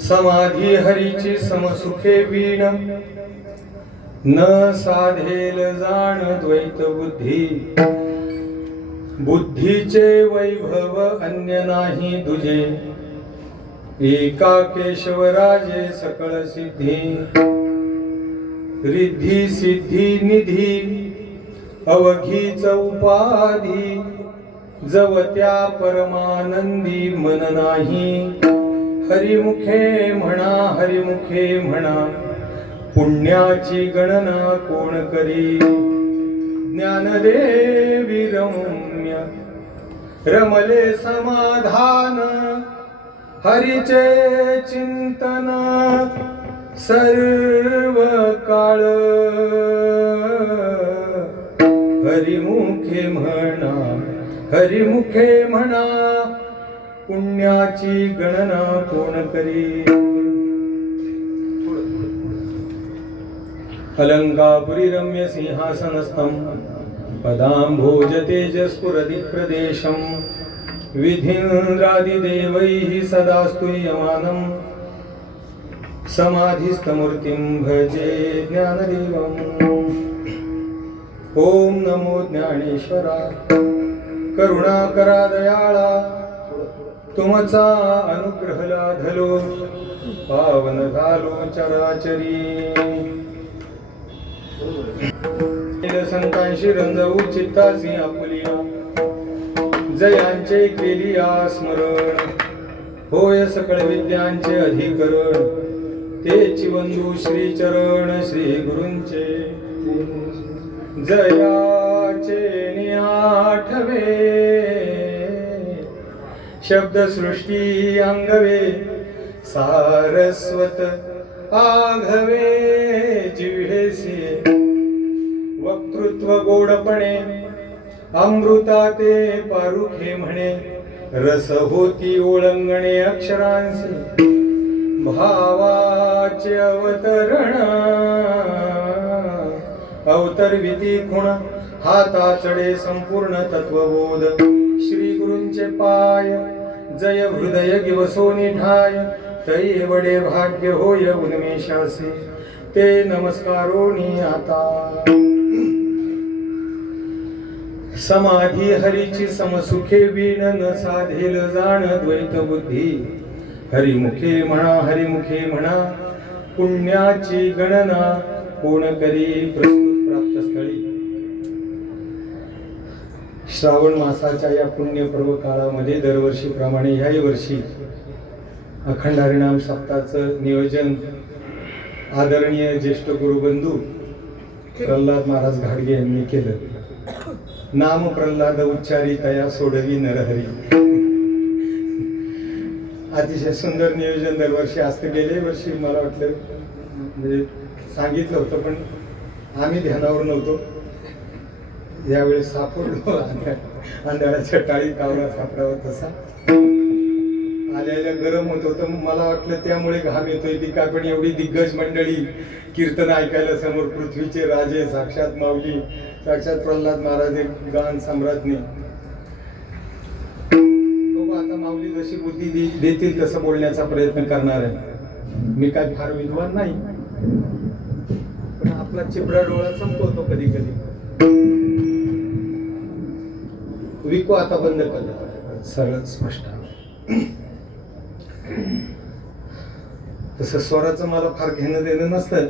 समाधी हरीची समसुखे वीण न साधेल जाण द्वैत बुद्धी बुद्धीचे वैभव अन्य नाही दुजे एका केशवराजे सकळ सिद्धी रिद्धी सिद्धी निधी अवघीच उपाधी जवत्या परमानंदी मन नाही हरिमुखे म्हणा पुण्याची गणना कोण करी ज्ञानदेवी रम्य रमले समाधान हरीचे चिंतन सर्व काळ हरिमुखे म्हणा पुण्याची गणना कोण करी अलंकापुरी रम्य सिंहासनस्थं पदांभोज तेजस्फुरदिक् प्रदेशं विधीन्द्रादिदेवैः सदा स्तूयमानं समाधिस्थमूर्तिं भजे ज्ञानदेवम् ओम नमो ज्ञानेश्वरा करुणाकरा दयाळा तुमचा अनुग्रह लाधलो पावन झालो चराचरी संतांशी रंजवू चित्तासी आपुलिया जयांचे केलिया स्मरण होय सकळ विद्यांचे अधिकरण तेची वंदू श्री चरण श्री गुरूंचे जयाचे निआठवे शब्दसृष्टी अंगवे सारस्वत आघवे जिव्हेसी वक्तृत्व गोडपणे अमृता ते पारुखे म्हणे रस होती ओळंगणे अक्षरांसी भावाचे अवतरण अवतरविती खुण हाता चढे संपूर्ण तत्वबोध श्री गुरूंचे पाय जय हृदय गिवसोनी ठाय तै वडे भाग्य होय उन्मेषासी ते नमस्कारोनी आता समाधी हरीची समसुखे वीण न साधेल जाण द्वैत बुद्धी हरिमुखे म्हणा पुण्याची गणना कोण करी प्रस्तुत प्राप्त स्थळी श्रावण मासाच्या या पुण्य पर्व काळामध्ये दरवर्षीप्रमाणे ह्याही वर्षी अखंड हरिनाम सप्ताहाचं नियोजन आदरणीय ज्येष्ठ गुरुबंधू प्रल्हाद महाराज घाडगे यांनी केलं नाम प्रल्हाद उच्चारी तया सोडवी नरहरी अतिशय सुंदर नियोजन दरवर्षी असते गेले वर्षी मला वाटलं म्हणजे सांगितलं होतं पण आम्ही ध्यानावर नव्हतो यावेळेस सापडलो आंधळ्याच्या टाळी कावरा सापडावा तसा आल्याला गरम होत होतं मला वाटलं त्यामुळे घाम येतोय ती का पण एवढी दिग्गज मंडळी कीर्तन ऐकायला समोर पृथ्वीचे राजे साक्षात माऊली साक्षात प्रल्हाद महाराज गान सम्राज्ञी आता माऊली जशी बुद्धी देतील तसं बोलण्याचा प्रयत्न करणार आहे मी काय फार विद्वान नाही पण आपला चिपडा डोळा संपवतो कधी कधी विको आता बंद कर सरळ स्पष्ट तसं स्वराचं मला फार घेणं देणं नसतं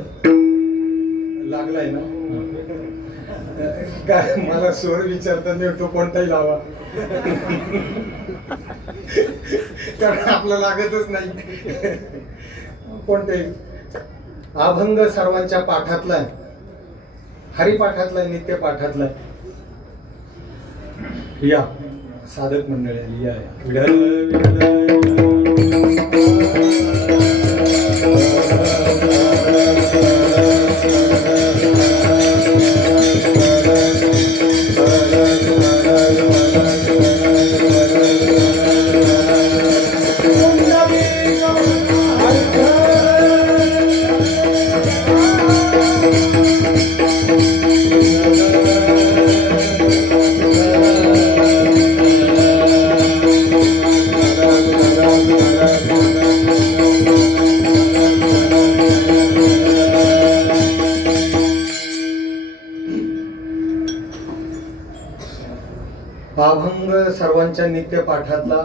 लागलाय ना काय मला स्वर विचारता तो कोणताही लावा कारण आपलं लागतच नाही कोणते अभंग सर्वांच्या पाठातला आहे हरिपाठातला आहे नित्य पाठातला आहे या साधक मंडळी या विठ्ठल विठ्ठल आमच्या नित्य पाठातला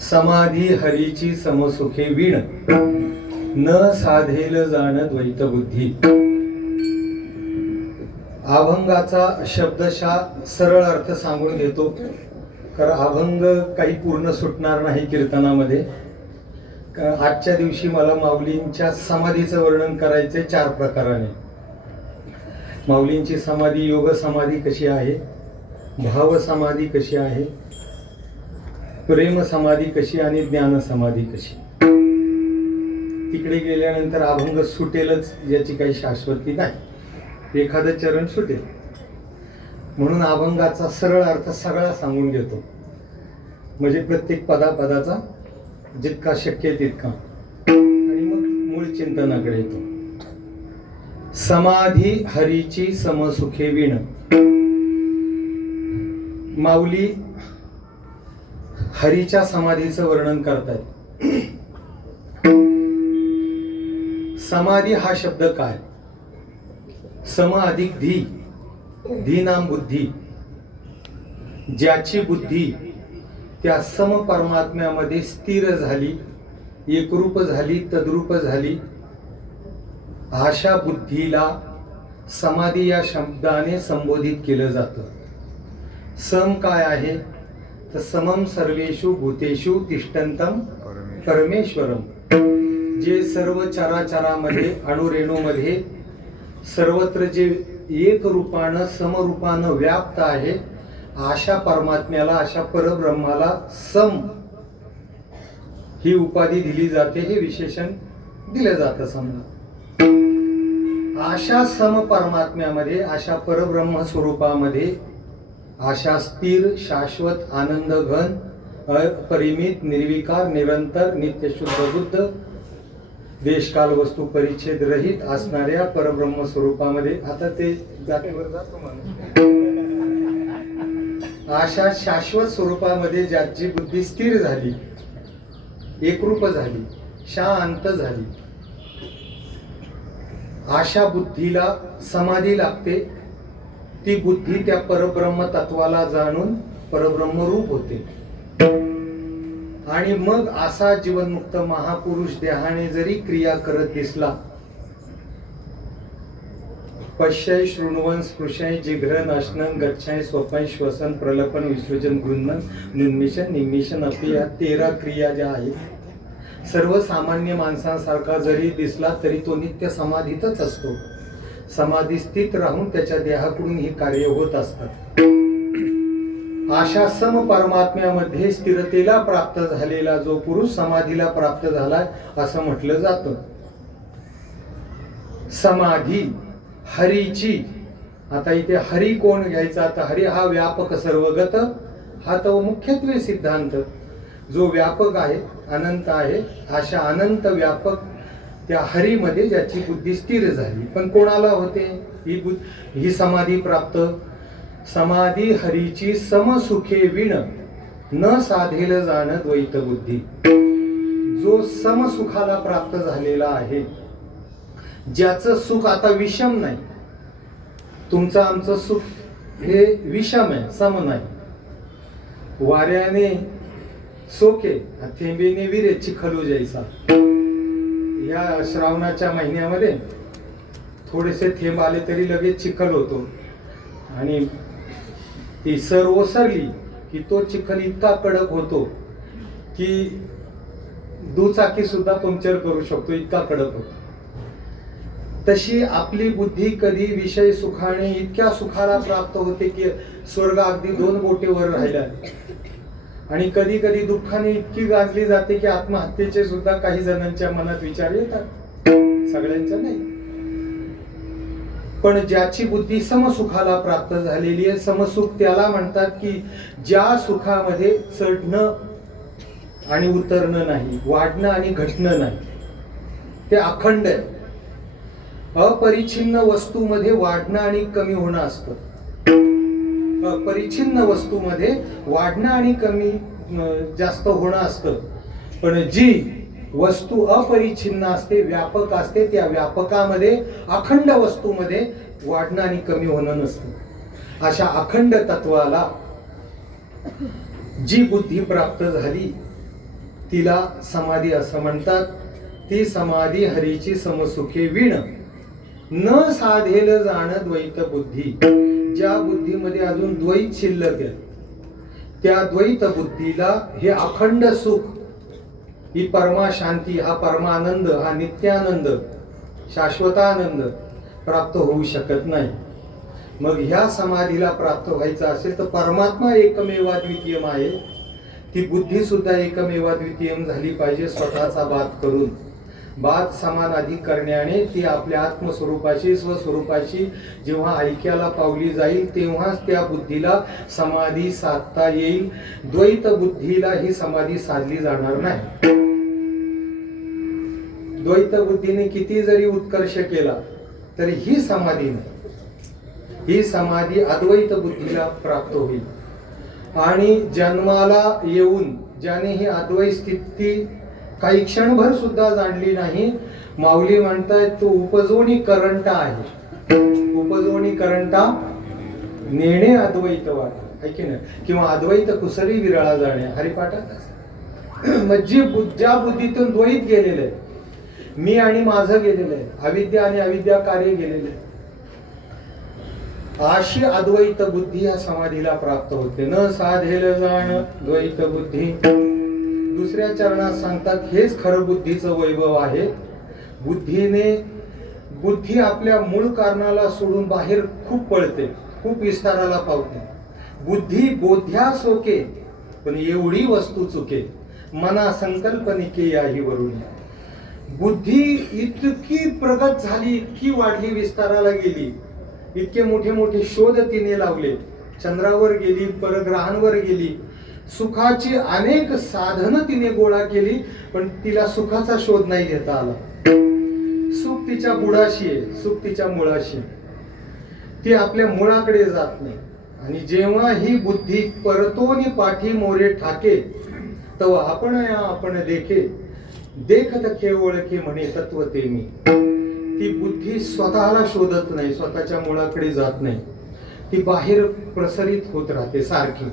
समाधी हरीची समसुखे वीण न साधेल जाण द्वैत बुद्धी. अभंगाचा शब्दशः सरळ अर्थ सांगून घेतो, कारण अभंग काही पूर्ण सुटणार नाही कीर्तनामध्ये. आजच्या दिवशी मला माऊलींच्या समाधीचं वर्णन करायचे 4 प्रकाराने. माऊलींची समाधी, योग समाधी कशी आहे, भाव समाधी कशी आहे, प्रेम समाधी कशी आणि ज्ञान समाधी कशी. तिकडे गेल्यानंतर अभंग सुटेलच याची काही शाश्वती नाही, एखादं चरण सुटेल. म्हणून अभंगाचा सरळ अर्थ सगळा सांगून घेतो, म्हणजे प्रत्येक पदाचा जितका शक्य तितका, आणि मग मूळ चिंतनाकडे येतो. समाधी हरीची समसुखे वीण. माऊली हरीच्या समाधीचं वर्णन करतायत. समाधी हा शब्द काय? सम अधिक धी, धी नाम बुद्धी. ज्याची बुद्धी त्या सम परमात्म्यामध्ये स्थिर झाली, एकरूप झाली, तद्रूप झाली, अशा बुद्धीला समाधी या शब्दाने संबोधित केलं जातं. सम काय आहे तर समम सर्वेषु भूतेषु तिष्ठन्तम परमेश्वरम. जे सर्व चराचरामध्ये, अणुरेणूमध्ये सर्वत्र जे एक रूपानं समरूपानं व्याप्त आहे, अशा परमात्म्याला, अशा परब्रह्माला सम ही उपाधी दिली जाते, हे विशेषण दिलं जातं. समजा अशा सम परमात्म्यामध्ये, अशा परब्रह्म स्वरूपामध्ये, अशा स्थिर शाश्वत आनंद घन अपरिमित निर्विकार निरंतर नित्यशुद्ध बुद्ध देशकाल वस्तू परिच्छेद रहित असणाऱ्या परब्रह्म स्वरूपामध्ये, आता ते जातीवर जातो म्हणून, अशा शाश्वत स्वरूपामध्ये ज्याची बुद्धी स्थिर झाली, एकरूप झाली, शांत झाली, अशा बुद्धीला समाधी लागते. ती बुद्धी त्या परब्रह्म तत्वाला जाणून परब्रह्म रूप होते. आणि मग असा जीवनमुक्त महापुरुष देहाने जरी क्रिया करत दिसला, पश्यय शृण्वन् स्पृशय जिघ्र नाशनन गच्छय स्वपय श्वसन प्रलपन विसर्जन गृह्णन निर्मिशन निमिशन अपि, या 13 क्रिया ज्या आहेत, सर्वसामान्य माणसांसारखा जरी दिसला तरी तो नित्य समाधीतच असतो. समाधी स्थित राहून त्याच्या देहाकडून ही कार्य होत असतात. अशा सम परमात्म्यामध्ये स्थिरतेला प्राप्त झालेला जो पुरुष समाधीला प्राप्त झालाय असं म्हटलं जातं. समाधी हरीची. आता इथे हरी कोण घ्यायचा, तर हरी हा व्यापक सर्वगत, हा तो मुख्यत्वे सिद्धांत. जो व्यापक आहे, अनंत आहे, अशा अनंत व्यापक त्या हरीमध्ये ज्याची बुद्धी स्थिर झाली. पण कोणाला होते ही समाधी प्राप्त? समाधी हरीची समसुखे वीण न साधेल जाण द्वैत बुद्धी. जो समसुखाला प्राप्त झालेला आहे, ज्याचं सुख आता विषम नाही. तुमचं आमचं सुख हे विषम आहे, सम नाही. वाऱ्याने सोके थेंबेने विरे चिखलू जैसा. या श्रावणाच्या महिन्यामध्ये थोडेसे थेंब आले तरी लगेच चिखल होतो, आणि ती सर ओसरली की तो चिखल इतका कडक होतो की दुचाकी सुद्धा पंक्चर करू शकतो, इतका कडक होतो. तशी आपली बुद्धी कधी विषय सुखाने इतक्या सुखाला प्राप्त होते की स्वर्ग अगदी 2 बोटेवर राहिला, आणि कधी कधी दुःखाने इतकी गाजली जाते की आत्महत्येचे सुद्धा काही जणांच्या मनात विचार येतात, सगळ्यांच्या नाही. पण ज्याची बुद्धी समसुखाला प्राप्त झालेली आहे, समसुख त्याला म्हणतात की ज्या सुखामध्ये चढणं आणि उतरणं नाही, वाढणं आणि घटणं नाही, ते अखंड आहे. अपरिच्छिन्न वस्तूमध्ये वाढणं आणि कमी होणं असतं. अपरिच्छिन्न वस्तूमध्ये वाढणं आणि कमी जास्त होणं असतं. पण जी वस्तू अपरिच्छिन्न असते, व्यापक असते, त्या व्यापकामध्ये अखंड वस्तूमध्ये वाढणं आणि कमी होणं नसतं. अशा अखंड तत्वाला जी बुद्धी प्राप्त झाली तिला समाधी असं म्हणतात. ती समाधी हरीची समसुखे विण न साधेल जाण द्वैत बुद्धी. ज्या बुद्धीमध्ये अजून द्वैत शिल्लक आहे त्या द्वैत बुद्धीला हे अखंड सुख, ही परमा शांती, हा परमानंद, हा नित्यानंद, शाश्वतानंद प्राप्त होऊ शकत नाही. मग ह्या समाधीला प्राप्त व्हायचं असेल तर परमात्मा एकमेवा द्वितीयम आहे, ती बुद्धी सुद्धा एकमेवा द्वितीयम झाली पाहिजे. स्वतःचा बात करून बात समानाधी करण्याने ती आपल्या आत्मस्वरूपाशी स्वस्वरूपाशी जेव्हा ऐक्याला पावली जाईल तेव्हाच त्या बुद्धीला समाधी साधता येईल. द्वैत बुद्धीला ही समाधी साधली जाणार नाही. द्वैत बुद्धीने किती जरी उत्कर्ष केला तरी ही समाधी नाही. ही समाधी अद्वैत बुद्धीला प्राप्त होईल. आणि जन्माला येऊन ज्याने ही अद्वैत स्थिती काही क्षणभर सुद्धा जाणली नाही, माऊली म्हणतायत तो उपजोनी करंटा आहे. उपजोनी करंटा नेणे अद्वैत वाट आहे की नाही, किंवा अद्वैत कुसरी विरळा जाणे हरिपाठात. मग ज्या बुद्धीतून द्वैत गेलेलं आहे, मी आणि माझं गेलेलं आहे, अविद्या आणि अविद्या कार्य गेलेलं आहे, अशी अद्वैत बुद्धी या समाधीला प्राप्त होते. न साधेल जाण द्वैत बुद्धी. दुसऱ्या चरणात सांगतात हेच खरं बुद्धीचं वैभव आहे. बुद्धी आपल्या मूळ कारणाला सोडून बाहेर खूप पळते, खूप विस्ताराला पावते. बुद्धी बोध्या सोके पण एवढी वस्तू चुके, मना संकल्पनिके याही वरून. बुद्धी इतकी प्रगत झाली, इतकी वाढली, विस्ताराला गेली, इतके मोठे मोठे शोध तिने लावले, चंद्रावर गेली, परग्रहांवर गेली, सुखाची अनेक साधनं तिने गोळा केली, पण तिला सुखाचा शोध नाही घेता आला. सुख तिच्या बुडाशी आहे, सुख तिच्या मुळाशी, ती आपल्या मुळाकडे जात नाही. आणि जेव्हा ही बुद्धी परतोनी पाठी मोरे ठाके तेव्हा आपण देखे देखत केवळके म्हणे तत्व ते मी. ती बुद्धी स्वतःला शोधत नाही, स्वतःच्या मुळाकडे जात नाही, ती बाहेर प्रसरित होत राहते सारखी.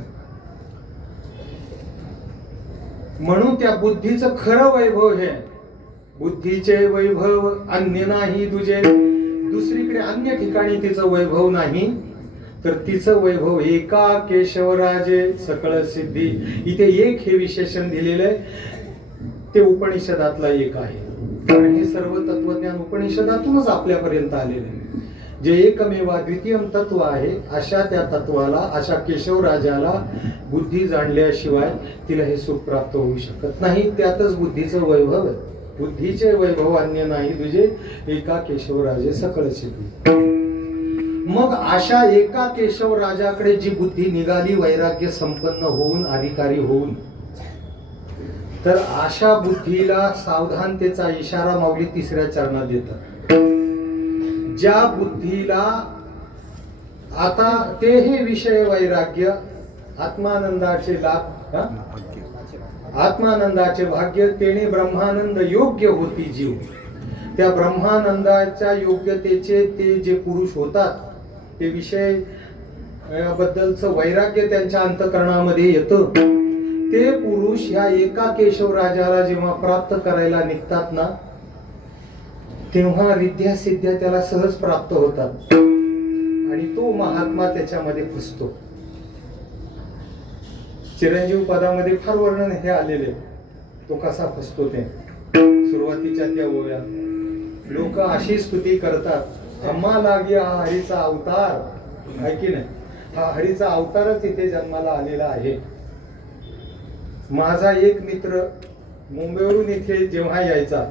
म्हणून त्या बुद्धीचं खरं वैभव हे, बुद्धीचे वैभव अन्य नाही तुझे. दुसरीकडे अन्य ठिकाणी तिचं वैभव नाही, तर तिचं वैभव एका केशवराजे सकळ सिद्धी. इथे एक हे विशेषण दिलेलं आहे, ते उपनिषदातला एक आहे. कारण हे सर्व तत्वज्ञान उपनिषदातूनच आपल्यापर्यंत आलेले आहे. जे एकमेवा द्वितीयम तत्व आहे, अशा त्या तत्वाला, अशा केशवराजाला बुद्धी जाणल्याशिवाय तिला हे सुख प्राप्त होऊ शकत नाही. त्यातच बुद्धीचं वैभव आहे. बुद्धीचे वैभव अन्य नाही तुझे, एका केशवराजे सकळ सिद्धी. मग अशा एका केशवराजाकडे जी बुद्धी निघाली वैराग्य संपन्न होऊन, अधिकारी होऊन, तर अशा बुद्धीला सावधानतेचा इशारा माऊली तिसऱ्या चरणात देतात. ज्या बुद्धीला आता ते हे विषय वैराग्य, आत्मानंदाचे लाभ, आत्मानंदाचे भाग्य, तेने ब्रह्मानंद योग्य होती जीव. त्या ब्रह्मानंदाच्या योग्यतेचे ते जे पुरुष होतात, ते विषय बद्दलचं वैराग्य त्यांच्या अंतःकरणामध्ये येतं. ते पुरुष ह्या एका केशवराजाला जेव्हा प्राप्त करायला निघतात ना, तेव्हा रिद्ध्या सिद्ध्या त्याला सहज प्राप्त होतात आणि तो महात्मा त्याच्यामध्ये फसतो. चिरंजीव पदामध्ये फार वर्णन हे आलेले, तो कसा फसतो ते. सुरुवातीच्या त्या ओव्यात लोक अशी स्तुती करतात, आम्हा लागे हा हरीचा अवतार आहे की नाही, हा हरीचा अवतारच इथे जन्माला आलेला आहे. माझा एक मित्र मुंबईवरून इथे जेव्हा यायचा,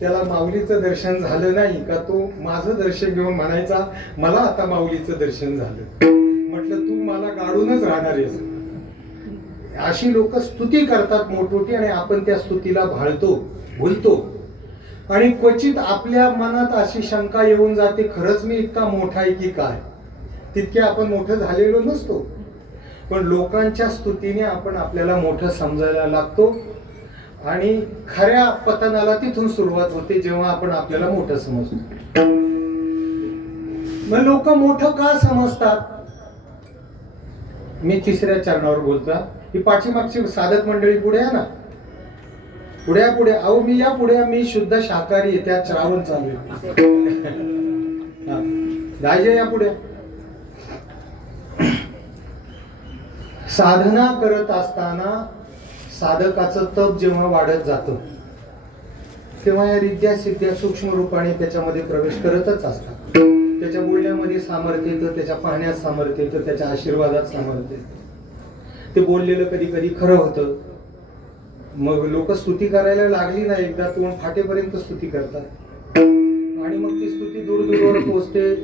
त्याला माऊलीचं दर्शन झालं नाही का, तो माझं दर्शन घेऊन म्हणायचा, मला आता माऊलीचं दर्शन झालं. म्हटलं तू मला गाडूनच राहणार आहेस. अशी लोक स्तुती करतात मोठमोठी, आणि आपण त्या स्तुतीला भाळतो, भुलतो. आणि क्वचित आपल्या मनात अशी शंका येऊन जाते, खरंच मी इतका मोठा आहे की काय. तितके आपण मोठं झालेलो नसतो, पण लोकांच्या स्तुतीने आपण आपल्याला मोठं समजायला लागतो. आणि खऱ्या पतनाला तिथून सुरुवात होते, जेव्हा आपण आपल्याला मोठं समजतो. मग लोक मोठं का समजतात, मी तिसऱ्या चरणावर बोलता. ही पाठीमागची साधक मंडळी पुढे आहे ना, पुढे पुढे. अहो मी या पुढे, मी शुद्ध शाकाहारी आहे, त्यात श्रावण चालू आहे. दाजे या पुढे. साधना करत असताना साधकाचं तप जेव्हा वाढत जातं तेव्हा या रिद्ध्या सिद्ध्या सूक्ष्म रूपाने त्याच्यामध्ये प्रवेश करतच असतात. त्याच्या बोलण्यामध्ये सामर्थ्य येतं, त्याच्या पाहण्यात सामर्थ्य येतं, त्याच्या आशीर्वादात सामर्थ्य येतं. ते बोललेलं कधी कधी खरं होतं. मग लोक स्तुती करायला लागली ना एकदा, तोंड फाटेपर्यंत स्तुती करतात आणि मग ती स्तुती दूर दूरवर पोहोचते.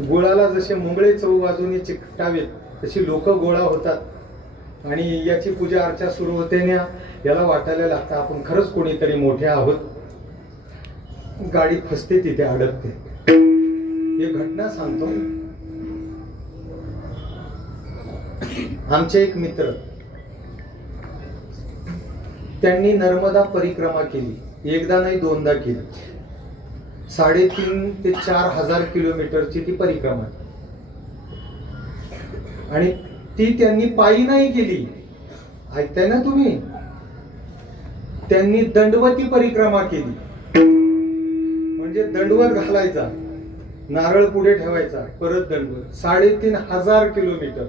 गोळाला जसे मुंगळे चहूबाजूने चिकटावेत तशी लोक गोळा होतात आणि याची पूजा अर्चा सुरू होते ना. याला वाटायला लागतं आपण खरंच कोणीतरी मोठे आहोत. गाडी फसते, तिथे अडकते. एक घटना सांगतो. आमचे एक मित्र, त्यांनी नर्मदा परिक्रमा केली. एकदा नाही दोनदा केली. 3,500 ते 4,000 किलोमीटरची ती परिक्रमा आणि ती त्यांनी पायी नाही केली. ऐकताय ना तुम्ही? त्यांनी दंडवती परिक्रमा केली. म्हणजे दंडवत घालायचा, नारळ पुढे ठेवायचा, परत दंडवत. 3,500 किलोमीटर.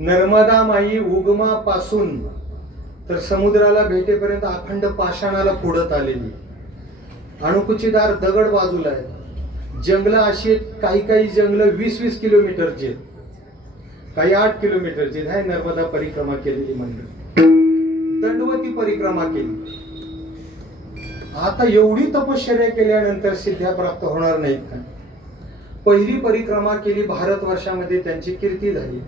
नर्मदा माई उगमापासून तर समुद्राला भेटेपर्यंत अखंड पाषाणाला फोडत आलेली. अणुकुचीदार दगड बाजूला आहेत. जंगल अशी काही काही जंगल 20-20 किलोमीटरची आहेत, काही 8 किलोमीटरची. आहे नर्मदा परिक्रमा केलेली मंडळी. दंडवती परिक्रमा केली. आता एवढी तपश्चर्या केल्यानंतर सिद्ध्या प्राप्त होणार नाहीत का? पहिली परिक्रमा केली, भारतवर्षामध्ये त्यांची कीर्ती झाली.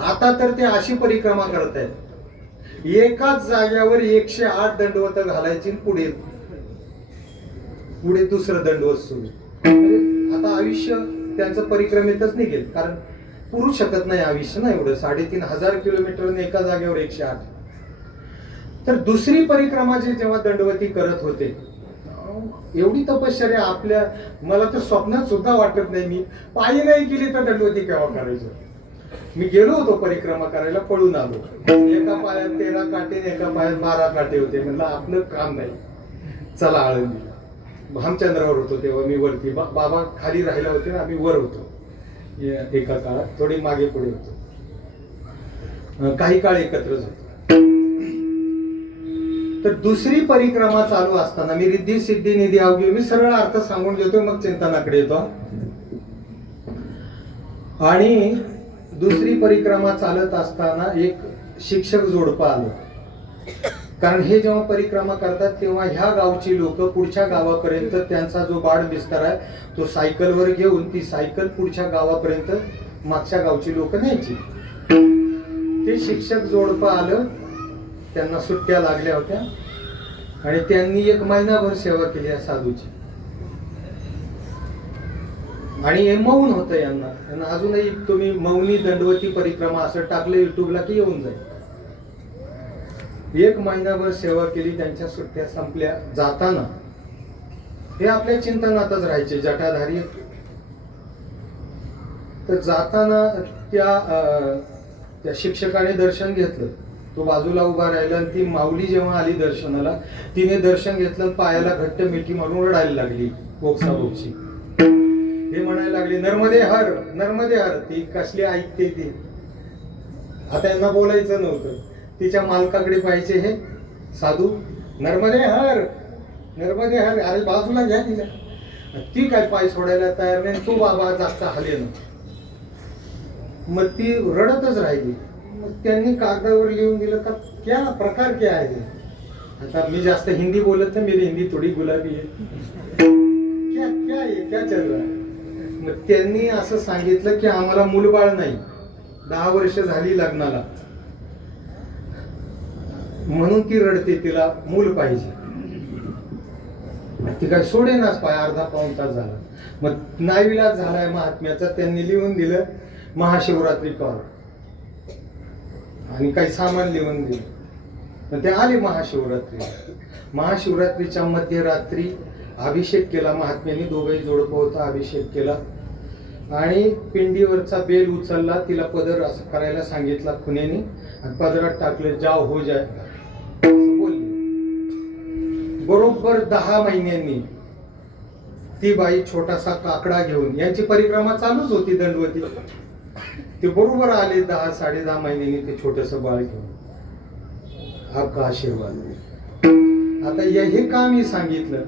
आता तर ते अशी परिक्रमा करतायत, एकाच जाग्यावर 108 दंडवत घालायची, पुढे पुढे दुसरं दंडवत सुरू. आता आयुष्य त्यांचं परिक्रमेतच निघेल, कारण पुरू शकत नाही आयुष्य ना एवढं. 3,500 किलोमीटर एका जागेवर 108. तर दुसरी परिक्रमा जेव्हा दंडवती करत होते, एवढी तपश्चर्या आपल्या, मला तर स्वप्नात सुद्धा वाटत नाही. मी पायी नाही केली तर दंडवती केव्हा करायचं. मी गेलो होतो परिक्रमा करायला, पळून आलो. एका पायात 13 काटे, एका पायात 12 काटे होते. म्हणलं आपलं काम नाही, चला आळंदी. भामचंद्रावर होतो तेव्हा मी वरती, बाबा खाली राहिला होते ना, आम्ही वर होतो. एका काळात थोडी मागे पुढे होतो, काही काळ एकत्रच होतो. तर दुसरी परिक्रमा चालू असताना मी रिद्धी सिद्धी निधी अवघी, मी सरळ अर्थ सांगून देतो, मग चिंतनाकडे येतो. आणि दुसरी परिक्रमा चालत असताना एक शिक्षक जोडपं आलं. कारण हे जेव्हा परिक्रमा करतात तेव्हा ह्या गावची लोक पुढच्या गावापर्यंत त्यांचा जो बाड विस्तार आहे तो सायकलवर घेऊन ती सायकल पुढच्या गावापर्यंत मागच्या गावची लोक न्यायची. ते शिक्षक जोडपं आलं, त्यांना सुट्ट्या लागल्या होत्या आणि त्यांनी 1 महिनाभर सेवा केली या साधूची. आणि हे मौन होतं यांना अजूनही. तुम्ही मौनी दंडवती परिक्रमा असं टाकलं युट्यूबला की येऊन जाईल. 1 महिनाभर सेवा केली, त्यांच्या सुट्ट्या संपल्या. जाताना हे आपल्या चिंतनातच राहायचे, जटाधारी. तर जाताना त्या शिक्षकाने दर्शन घेतलं. तो बाजूला उभा राहिला आणि ती माऊली जेव्हा आली दर्शनाला, तिने दर्शन घेतलं, पायाला घट्ट मिठी मारून रडायला लागली, बोक्साबोक्शी. हे म्हणायला लागले, नर्मदे हर, नर्मदे हर. ती कसली ऐकते ती. आता यांना बोलायचं नव्हतं. तिच्या मालकाकडे पाहिजे हे साधू, नर्मदे हर, नर्मदे हर. अरे बाजूला घ्या तिला. ती काय पाय सोडायला तयार नाही, तो बाबा जास्त हालेन. मग ती रडतच राहिली. मग त्यांनी कागदावर लिहून दिलं का क्या प्रकार क्या आहे. आता मी जास्त हिंदी बोलत नाही, मेरी हिंदी थोडी गुलाबी आहे. क्या क्या आहे, क्या चल रहा है. मग त्यांनी असं सांगितलं की आम्हाला मूलबाळ नाही, 10 वर्ष झाली लग्नाला, म्हणून ती रडते, तिला मूल पाहिजे. ती काय सोडेनाच पाय. अर्धा पाऊण तास झाला. मग नाईविलाज झालाय महात्म्याचा. त्यांनी लिहून दिलं महाशिवरात्री कर आणि काही सामान लिहून दिलं. ते आले महाशिवरात्री. महाशिवरात्रीच्या मध्यरात्री अभिषेक केला महात्म्यांनी. दोघंही जोडपं होता. अभिषेक केला आणि पिंडीवरचा बेल उचलला, तिला पदर असं करायला सांगितला खुनेनी आणि पदरात टाकले, जाव हो जाय असं बोलले. बरोबर 10 महिन्यांनी ती बाई छोटासा काकडा घेऊन, यांची परिक्रमा चालूच होती दंडवती, ते बरोबर आले 10-10.5 महिन्यांनी ते छोटस बाळ घेऊन. आपका आशीर्वाद. आता हे का मी सांगितलं,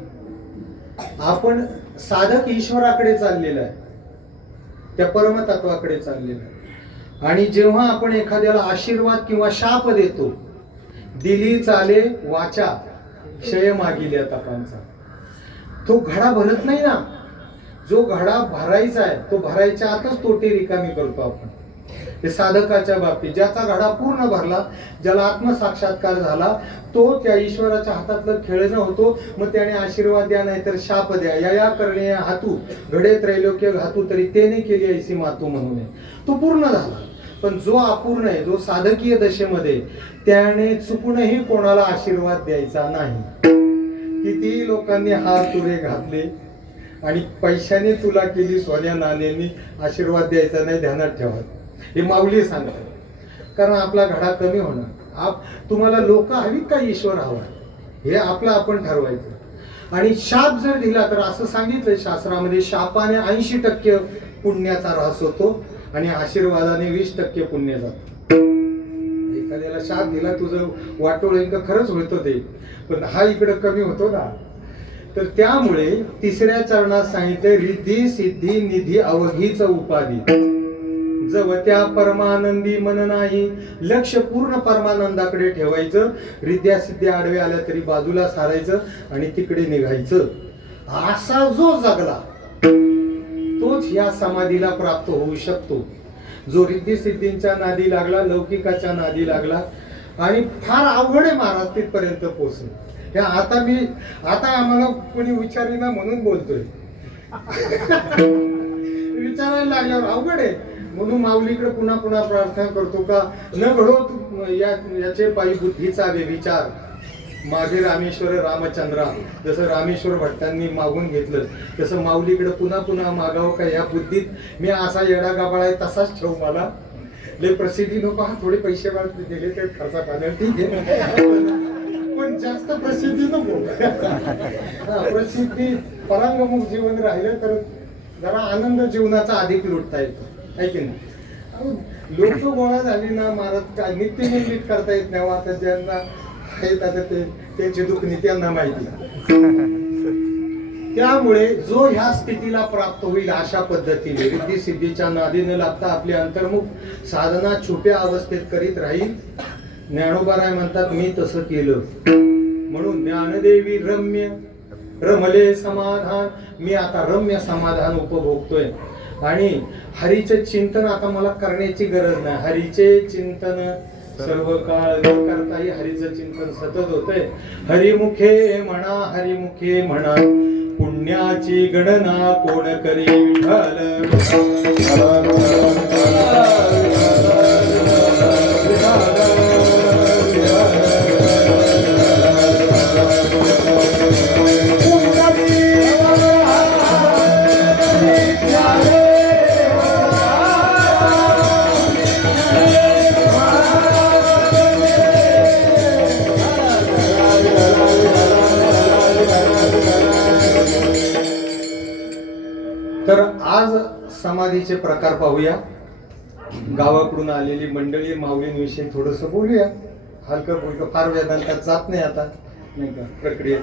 आपण साधक ईश्वराकडे चाललेला आहे, त्या परमतत्वाकडे चाललेला आहे. आणि जेव्हा आपण एखाद्याला आशीर्वाद किंवा शाप देतो, दिली चाले वाचा क्षय मागिल्या तपांचा, तो घडा भरत नाही ना. जो घडा भरायचा आहे तो भरायच्या आतच तोटे रिकामी करतो आपण. ते साधकाच्या बाबतीत ज्याचा घडा पूर्ण भरला, ज्याला आत्मसाक्षात्कार झाला, तो त्या ईश्वराच्या हातातलं खेळणं होतो. मग त्याने आशीर्वाद द्या नाही तर शाप द्या, या करणे हातू घडे त्रैलोक्य घातू तरी त्याने केली ऐसी मातू म्हणून, तो पूर्ण झाला. पण जो अपूर्ण आहे, जो साधकीय दशेमध्ये, त्याने चुकूनही कोणाला आशीर्वाद द्यायचा नाही. किती लोकांनी हात तुरे घातले आणि पैशाने तुला केली सोन्या नाण्यांनी, आशीर्वाद द्यायचा नाही, ध्यानात ठेवा. हे माऊली सांगतात. कारण आपला घडा कमी होणार. तुम्हाला लोक हवी का ईश्वर हवा, हे आपलं आपण ठरवायचं. आणि शाप जर दिला तर असं सांगितलंय शास्त्रामध्ये, शापाने 80% पुण्याचा ऱ्हास होतो आणि आशीर्वादाने 20% पुण्य जातो. एखाद्याला शाप दिला, तुझं वाटोळ खरंच होतं ते, पण हा इकडं कमी होतो ना. तर त्यामुळे 3ऱ्या चरणात सांगितले, रिद्धी सिद्धी निधी अवघीच उपाधी, जव त्या परमानंदी मन नाही. लक्ष पूर्ण परमानंदाकडे ठेवायचं. रिद्ध्या सिद्ध्या आडव्या आल्या तरी बाजूला सारायचं आणि तिकडे निघायचं. असा जो जगला तोच या समाधीला प्राप्त होऊ शकतो. जो रिद्धी सिद्धींच्या नादी लागला, लौकिकाच्या नादी लागला, आणि फार अवघड आहे महाराज तिथपर्यंत पोहोचणं. आता आम्हाला कोणी विचारेना म्हणून बोलतोय. विचारायला लागल्यावर अवघड आहे म्हणून माऊलीकडे पुन्हा पुन्हा प्रार्थना करतो का, न घडो याचे पायी बुद्धीचा विचार. माझे रामेश्वर रामचंद्रा, जसं रामेश्वर भट्टांनी मागून घेतलं, तसं माऊलीकडे पुन्हा पुन्हा मागावं का, या बुद्धीत मी असा येडा गाबाळा आहे तसाच ठेव. मला लय प्रसिद्धी नको, हा थोडे पैसे दिले तर खर्चा पाण्याला ठीक आहे, पण जास्त प्रसिद्धी नको. प्रसिद्धी परांगमुख जीवन राहिलं तर जरा आनंद जीवनाचा अधिक लुटता येतो, आहे की नाही. लोक गोळा झाली ना महाराज, नित्य निर्मित करता येत नाही. आता ज्यांना आहेत आता त्यांची दुखणी त्यांना माहिती. त्यामुळे जो ह्या स्थितीला प्राप्त होईल अशा पद्धतीने रिद्धी सिद्धीच्या नादी न लागता आपली अंतर्मुख साधना छोट्या अवस्थेत करीत राहील. ज्ञानोबाराय म्हणतात, मी तसं केलं म्हणून ज्ञानदेवी रम्य रमले समाधान. मी आता रम्य समाधान उपभोगतोय. आणि हरीचे चिंतन आता मला करण्याची गरज नाही. हरीचे चिंतन सर्व काळ न करताही हरीचं चिंतन सतत होतंय. हरिमुखे म्हणा पुण्याची गणना कोण करी विठ्ठल. तर आज समाधीचे प्रकार पाहूया. गावाकडून आलेली मंडळी माऊलींविषयी थोडस बोलूया. हलकं फुलकं, फार वेदांतात जात नाही आता, नाही का प्रक्रियेत.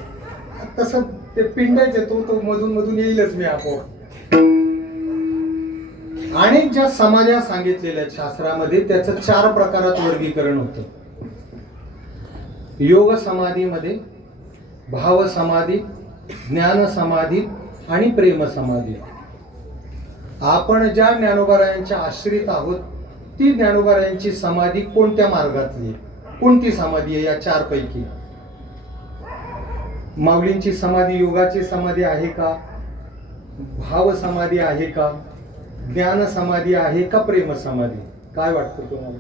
तसं ते पिंडायचे तो मधून मधून येईलच मी आपोआप. अनेक ज्या समाध्या सांगितलेल्या शास्त्रामध्ये त्याचं 4 प्रकारात वर्गीकरण होतं. योग समाधीमध्ये, भाव समाधी, ज्ञान समाधी आणि प्रेम समाधी. आपण ज्या ज्ञानोबारायांच्या आश्रित आहोत ती ज्ञानोबारायांची समाधी कोणत्या मार्गातली, कोणती समाधी आहे या 4 पैकी? माऊलींची समाधी योगाची समाधी आहे का, भाव समाधी आहे का, ज्ञान समाधी आहे का, प्रेम समाधी? काय वाटतं तुम्हाला,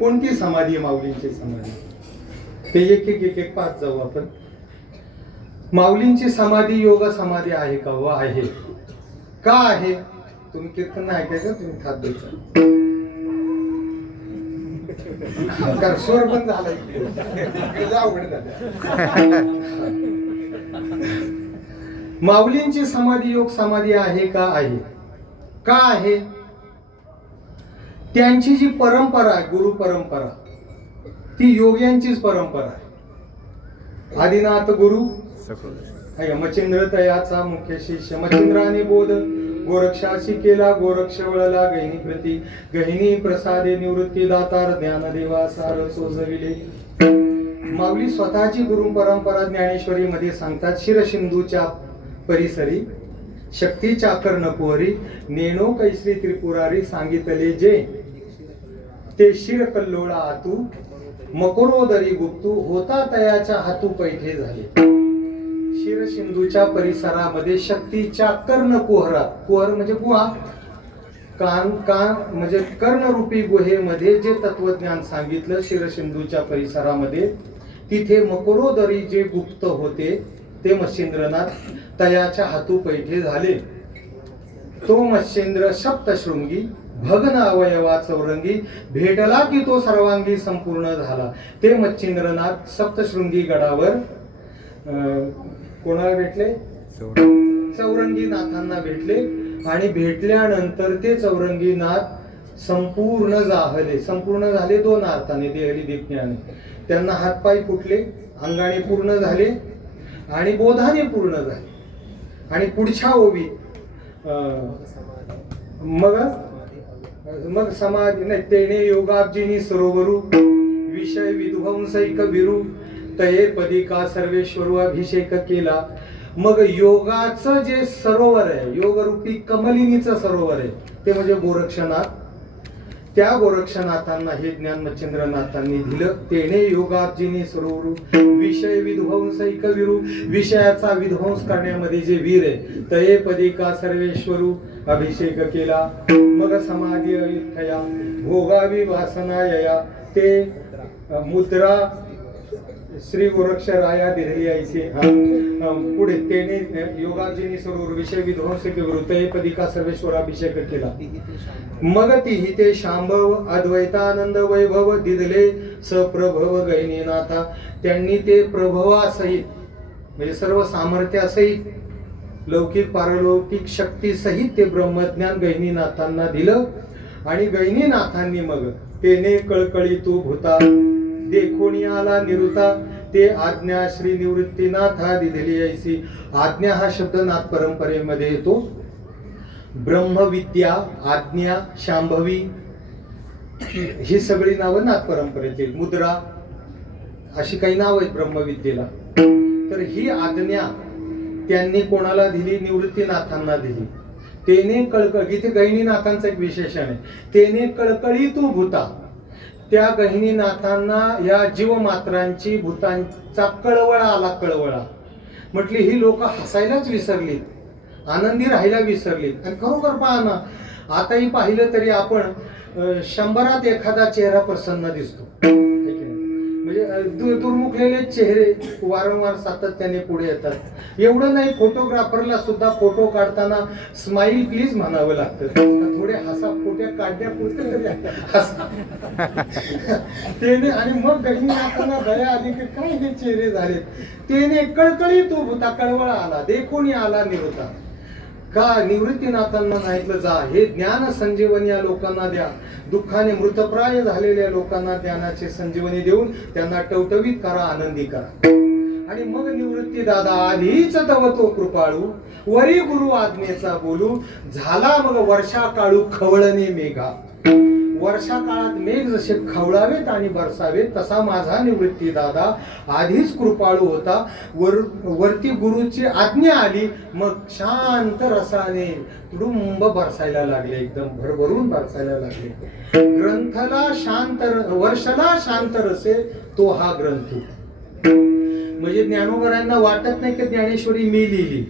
कोणती समाधी आहे माऊलींची समाधी? ते एक पाहत जाऊ आपण. माऊलींची समाधी योग समाधी आहे का? व आहे. का आहे? तुम्ही कीर्तन नाही ऐकायचं, तुम्ही थाप द्यायचा. कारण स्वर पण झाला अवघड झालं. माऊलींची समाधी योग समाधी आहे का? आहे. का आहे? त्यांची जी परंपरा आहे, गुरु परंपरा, ती योग्यांचीच परंपरा आहे. आदिनाथ गुरु मच्छिंद्र तयाचा मुख्य शिष्य. मच्छिंद्राने बोध गोरक्षाशी केला, गोरक्ष वळला गहिनी प्रती. गहिनी प्रसादे निवृत्ती दातार ज्ञानदेवा सार सोजविले. माऊली स्वतःची गुरु परंपरा ज्ञानेश्वरी मध्ये सांगतात. शिरसिंधूच्या परिसरी शक्तीच्या कर्णकुहरी नेणो कैश्री त्रिपुरारी सांगितले जे ते शिर कल्लोळा आतू मकरोदरी गुप्तू होता तयाच्या हातू पैठे झाले. शिरसिंधूच्या परिसरामध्ये शक्तीच्या कर्णकुहरात, कुहर म्हणजे गुहा, कान म्हणजे कर्णरूपी गुहेमध्ये जे तत्वज्ञान सांगितलं शिरसिंधूच्या परिसरामध्ये, तिथे मकरोदरी जे गुप्त होते ते मच्छिंद्रनाथ तयाच्या हातू पैठे झाले. तो मच्छिंद्र सप्तशृंगी भग्न अवयवा चौरंगी भेटला की तो सर्वांगी संपूर्ण झाला. ते मच्छिंद्रनाथ सप्तशृंगी गडावर कोणाला भेटले? चौरंगी नाथांना भेटले. आणि भेटल्यानंतर ते चौरंगी नाथ संपूर्ण जाहले. संपूर्ण झाले दोन अर्थाने, देहली दीपण्याने. त्यांना हातपाय फुटले, अंगाने पूर्ण झाले आणि बोधाने पूर्ण झाले. आणि पुढच्या ओवीत मग समाधी नाही. तेने योगाब्जिनी सरोवरू विषय विध्वंसैक विरू तये पदी का सर्वेश्वरू अभिषेक केला. मग योगाचं जे सरोवर आहे, योगरूपी कमलिनीचं सरोवर आहे, ते म्हणजे गोरक्षनाथ. त्या गोरक्षनाथांना हे ज्ञान मच्छिंद्रनाथांनी दिलं. तेने योगाब्जिनी सरोवरू विषय विध्वंसैक विरू, विषयाचा विध्वंस करण्यामध्ये जे वीर आहे, तये पदी का सर्वेश्वरू अभिषेक केला. मग समाधी अयुथया भोगावी वासनायया. ते मुद्रा श्री गोरक्षराया दिलेली ऐसे. पुढे तेने योगाजिनी सरोवर विषय विध्वंसक वृतये पदी का सर्वेश्वर अभिषेक केला. मग तिही ते शांभव अद्वैतानंद वैभव दिदले सप्रभव गहिनीनाथा. त्यांनी ते प्रभवासहित म्हणजे सर्व सामर्थ्यासहित लौकिक पारलौकिक शक्ती सहित ते ब्रह्मज्ञान गहिनीनाथांना दिलं. आणि गहिनीनाथांनी मग तेने कळकळी तू भूता देखोनी आला निरुता. ते आज्ञा श्री निवृत्तीनाथा दिलेली ऐसी. आज्ञा हा शब्द नाथ परंपरेमध्ये येतो. ब्रह्मविद्या, आज्ञा, शांभवी ही सगळी नावं नाथ परंपरेची. मुद्रा अशी काही नाव आहेत ब्रह्मविद्येला. तर ही आज्ञा त्यांनी कोणाला दिली? निवृत्तीनाथांना दिली. तेने कळकळ, इथे गहिनीनाथांचं एक विशेषण आहे. तेने कळकळी तू भूता. त्या गहिनीनाथांना या जीवमात्रांची भूतांचा कळवळा आला. कळवळा म्हटली ही लोक हसायलाच विसरलीत, आनंदी राहायला विसरलीत. आणि खरोखर पहा ना, आताही पाहिलं तरी आपण 100 एखादा चेहरा प्रसन्न दिसतो. म्हणजे दुर्मुखलेले चेहरे वारंवार सातत्याने पुढे येतात. एवढं नाही, फोटोग्राफरला सुद्धा फोटो काढताना स्माईल प्लीज म्हणावं लागतं. थोडे हसा फोट्या काढण्यापुरते तरी हसा. तेने आणि मग गहिनीनाथांना दया आली की काय हे चेहरे झालेत. तेने कळकळी तो भूता, कळवळा आला, देखोनी आला निवृत्ता. का? निवृत्तीनाथांना सांगितलं जा हे ज्ञान संजीवनी या लोकांना द्या. दुःखाने मृतप्राय झालेल्या लोकांना ज्ञानाची संजीवनी देऊन त्यांना टवटवीत करा, आनंदी करा. आणि मग निवृत्ती दादा आधीच तव तो कृपाळू वरी गुरु आज्ञेचा बोलू. झाला मग वर्षा काळू खवळणे मेघा. वर्षा काळात मेघ जसे खवळावेत आणि बरसावेत तसा माझा निवृत्ती दादा आधीच कृपाळू होता. वरती गुरुची आज्ञा आली, मग शांत रसाने तुडुंब बरसायला लागले, एकदम भरभरून बरसायला लागले. ग्रंथला शांत, वर्षाला शांत रसे तो हा ग्रंथ. म्हणजे ज्ञानोबरांना वाटत नाही की ज्ञानेश्वरी मी लिहिली.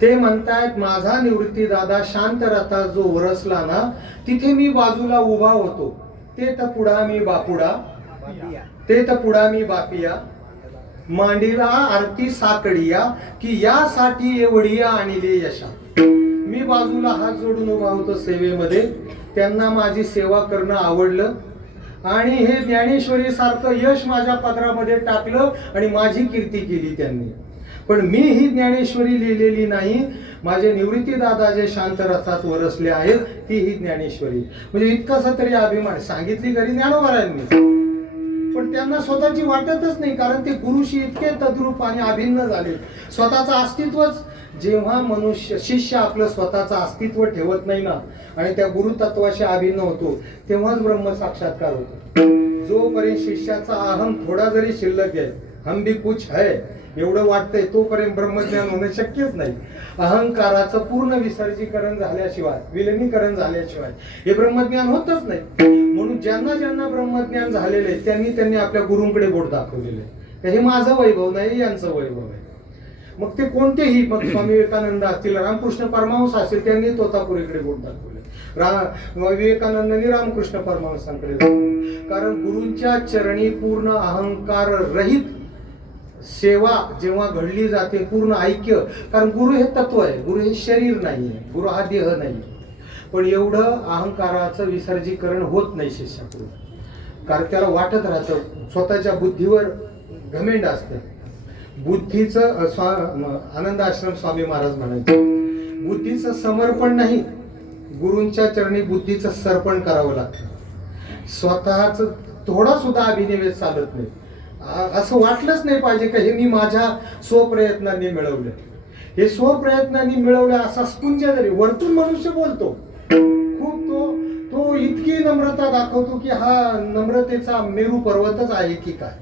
ते म्हणतायत माझा निवृत्ती दादा शांत रथा जो वरसला ना, तिथे मी बाजूला उभा होतो. ते तर पुढा मी बापुडा, ते तर पुढा मी बापिया. मांडीला आरती साकडिया की यासाठी एवढिया आणले यशा. मी बाजूला हात जोडून उभा होतो सेवेमध्ये. त्यांना माझी सेवा करणं आवडलं आणि हे ज्ञानेश्वरी सारखं यश माझ्या पदरामध्ये टाकलं आणि माझी कीर्ती केली त्यांनी. पण मी ही ज्ञानेश्वरी लिहिलेली नाही. माझे निवृत्ती दादा जे शांत रसात वरसले आहेत ती ही ज्ञानेश्वरी. म्हणजे इतकासा तरी अभिमान सांगितली घरी ज्ञानोबारायांनी, पण त्यांना स्वतःची वाटतच नाही, कारण ते गुरुशी इतके तद्रूप आणि अभिन्न झाले. स्वतःचं अस्तित्वच, जेव्हा मनुष्य शिष्य आपलं स्वतःचं अस्तित्व ठेवत नाही ना आणि त्या गुरुतत्वाशी अभिन्न होतो, तेव्हाच ब्रह्म साक्षात्कार होतो. जोपर्यंत शिष्याचा अहम थोडा जरी शिल्लक आहे, हम भी कुछ है एवढं वाटतंय, तोपर्यंत ब्रह्मज्ञान होणं शक्यच नाही. अहंकाराचं पूर्ण विसर्जीकरण झाल्याशिवाय, विलिनीकरण झाल्याशिवाय हे ब्रह्मज्ञान होतच नाही. म्हणून ज्यांना ज्यांना ब्रह्मज्ञान झालेले त्यांनी आपल्या गुरूंकडे बोट दाखवलेले. हे माझं वैभव नाही, यांचं वैभव आहे. मग ते कोणतेही, मग स्वामी विवेकानंद असतील, रामकृष्ण परमहंस असतील, त्यांनी तोतापुरीकडे बोट दाखवले. विवेकानंदांनी रामकृष्ण परमहंसांकडे दाखवले. कारण गुरूंच्या चरणी पूर्ण अहंकार रहित सेवा जेव्हा घडली जाते, पूर्ण ऐक्य, कारण गुरु हे तत्व आहे, गुरु हे शरीर नाहीये, गुरु हा देह नाही. पण एवढं अहंकाराचं विसर्जीकरण होत नाही शिष्याकडून, कारण त्याला वाटत राहतं, स्वतःच्या बुद्धीवर घमेंड असते. बुद्धीचं आनंद आश्रम स्वामी महाराज म्हणायचे, बुद्धीचं समर्पण नाही, गुरूंच्या चरणी बुद्धीचं सर्पण करावं लागतं. स्वतःच थोडा सुद्धा अभिनिवेश चालत नाही. असं वाटलंच नाही पाहिजे का हे मी माझ्या स्वप्रयत्नांनी मिळवलं. हे स्वप्रयत्नांनी मिळवलं असा स्पुंज जरी वरतून मनुष्य बोलतो खूप, तो इतकी नम्रता दाखवतो की हा नम्रतेचा मेरू पर्वतच आहे की काय.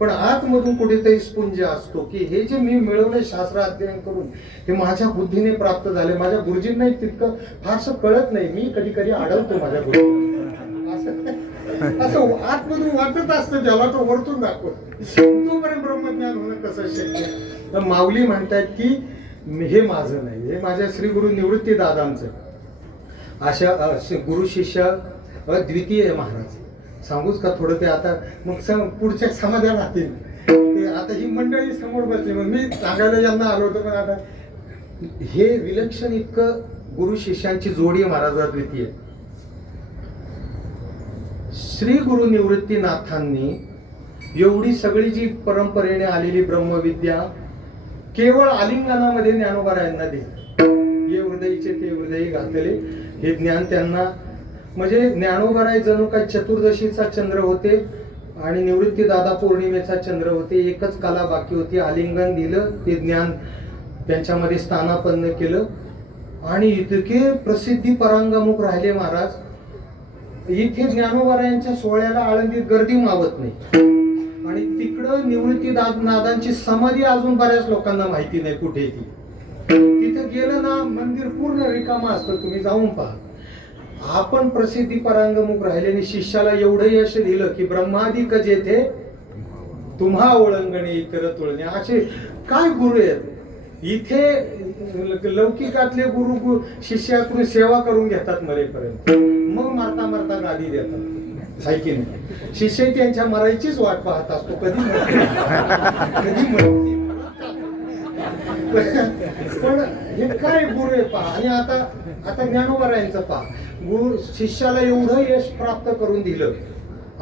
पण आतमधून कुठेतरी स्पुंज असतो की हे जे मी मिळवले शास्त्र अध्ययन करून, हे माझ्या बुद्धीने प्राप्त झाले. माझ्या गुरुजींना तितकं फारसं कळत नाही, मी कधी कधी अडवतो माझ्या गुरुजींना. असं आतमधून वाटत असतं, ज्याला तो वरतून दाखवतो. तोपर्यंत ब्रह्मज्ञान होणं कसं शक्य. तर माऊली म्हणतात की हे माझं नाही, हे माझ्या श्री गुरु निवृत्ती दादांचं. अशा गुरु शिष्य अद्वितीय महाराज. सांगूच का थोडं ते आता, मग पुढच्या समाधान राहतील ते. आता ही मंडळी समोर बसली, मग मी सांगायला यांना आलो होतो, पण आता हे विलक्षण इतकं गुरु शिष्यांची जोडी महाराज अद्वितीय. श्री गुरु निवृत्तीनाथांनी एवढी सगळी जी परंपरेने आलेली ब्रह्मविद्या केवळ आलिंगनामध्ये ज्ञानोबारायांना दिली. हे हृदयीचे ते हृदयी घातले हे ज्ञान त्यांना. म्हणजे ज्ञानोबाराय जणू काय चतुर्दशीचा चंद्र होते आणि निवृत्ती दादा पौर्णिमेचा चंद्र होते. एकच कला बाकी होती, आलिंगन दिलं, ते ज्ञान त्यांच्यामध्ये स्थानापन्न केलं आणि इतके प्रसिद्धी परांगमुख राहिले महाराज. इथे ज्ञानोबारायांच्या सोहळ्याला आळंदीत गर्दी मावत नाही आणि तिकडं निवृत्ती नादांची समाधी अजून बऱ्याच लोकांना माहिती नाही कुठे ती. तिथे गेलं ना मंदिर पूर्ण रिकामा असतं, तुम्ही जाऊन पहा. आपण प्रसिद्धी परांगमुख राहिल्याने शिष्याला एवढं यश दिलं की ब्रह्मादिक जेथे तुम्हा ओळंगणे इतर तुळणे. असे काय गुरु आहेत इथे. लौकिकातले गुरु शिष्याकडून सेवा करून घेतात मरेपर्यंत, मग मारता मारता गादी देतात, हाय की नाही. शिष्य त्यांच्या मरायचीच वाट पाहत असतो, कधी कधी मरते. पण हे काय गुरु आहे पहा. आणि आता ज्ञानोबारायांचं पहा, गुरु शिष्याला एवढं यश प्राप्त करून दिलं.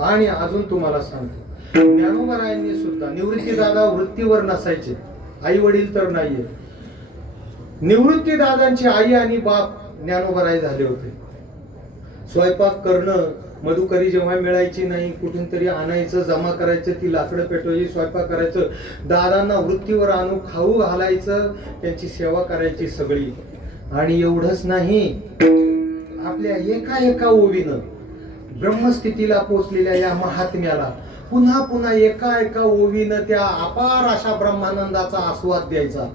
आणि अजून तुम्हाला सांगतो, ज्ञानोबारायांनी सुद्धा, निवृत्ती दादा वृत्तीवर नसायचे, आई वडील तर नाहीये. निवृत्ती दादांची आई आणि बाप ज्ञानोबाराय झाले होते. स्वयंपाक करणं, मधुकरी जेव्हा मिळायची नाही, कुठून तरी आणायचं, जमा करायचं, ती लाकडं पेटवायची, स्वयंपाक करायचं, दादांना वृत्तीवर आणू खाऊ घालायचं, त्यांची सेवा करायची सगळी. आणि एवढंच नाही, आपल्या एका ओवीनं ब्रह्मस्थितीला पोचलेल्या या महात्म्याला पुन्हा पुन्हा एका ओवीनं त्या अपार अशा ब्रह्मानंदाचा आस्वाद द्यायचा.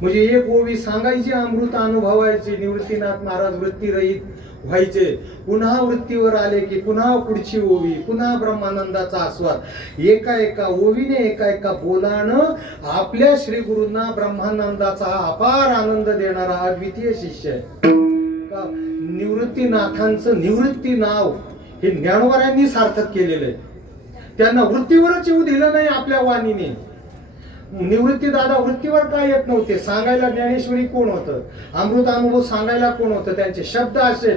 म्हणजे एक ओवी सांगायची, अमृत अनुभवायची. निवृत्तीनाथ महाराज वृत्तीरहित व्हायचे, पुन्हा वृत्तीवर आले की पुन्हा पुढची ओवी, पुन्हा ब्रह्मानंदाचा आस्वाद. एका ओवीने एका बोलानं आपल्या श्री गुरूंना ब्रह्मानंदाचा अपार आनंद देणारा अद्वितीय शिष्य आहे. निवृत्तीनाथांचं निवृत्ती नाव हे ज्ञानोबारायांनी सार्थक केलेलं आहे. त्यांना वृत्तीवरच येऊ दिलं नाही आपल्या वाणीने. निवृत्ती दादा वृत्तीवर काय येत नव्हते, सांगायला ज्ञानेश्वरी कोण होतं, अमृत अनुभव सांगायला कोण होतं. त्यांचे शब्द असे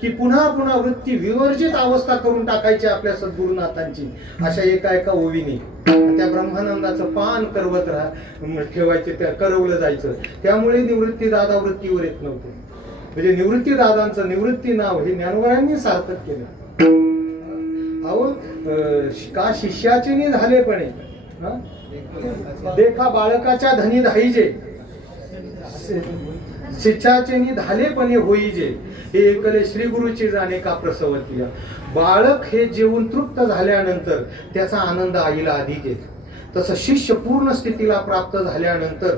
की पुन्हा पुन्हा वृत्ती विवर्जित अवस्था करून टाकायची आपल्या सद्गुरुनाथांची, अशा एका ओवीने त्या ब्रह्मानंदाचं पान करवत ठेवायचे, त्या करवलं जायचं. त्यामुळे निवृत्ती दादा वृत्तीवर येत नव्हते. म्हणजे निवृत्ती दादांचं निवृत्ती नाव हे ज्ञानोबांनी सार्थक केलं. अहो का शिष्याचे झाले पण देखा बाळकाच्या धनी धाईजे, शिष्याचे धालेपणे होईजे, हे एकले श्री गुरुची जाणे का प्रसवतीया. बाळक हे जेवून तृप्त झाल्यानंतर त्याचा आनंद आईला अधिक येतो, तसं शिष्य पूर्ण स्थितीला प्राप्त झाल्यानंतर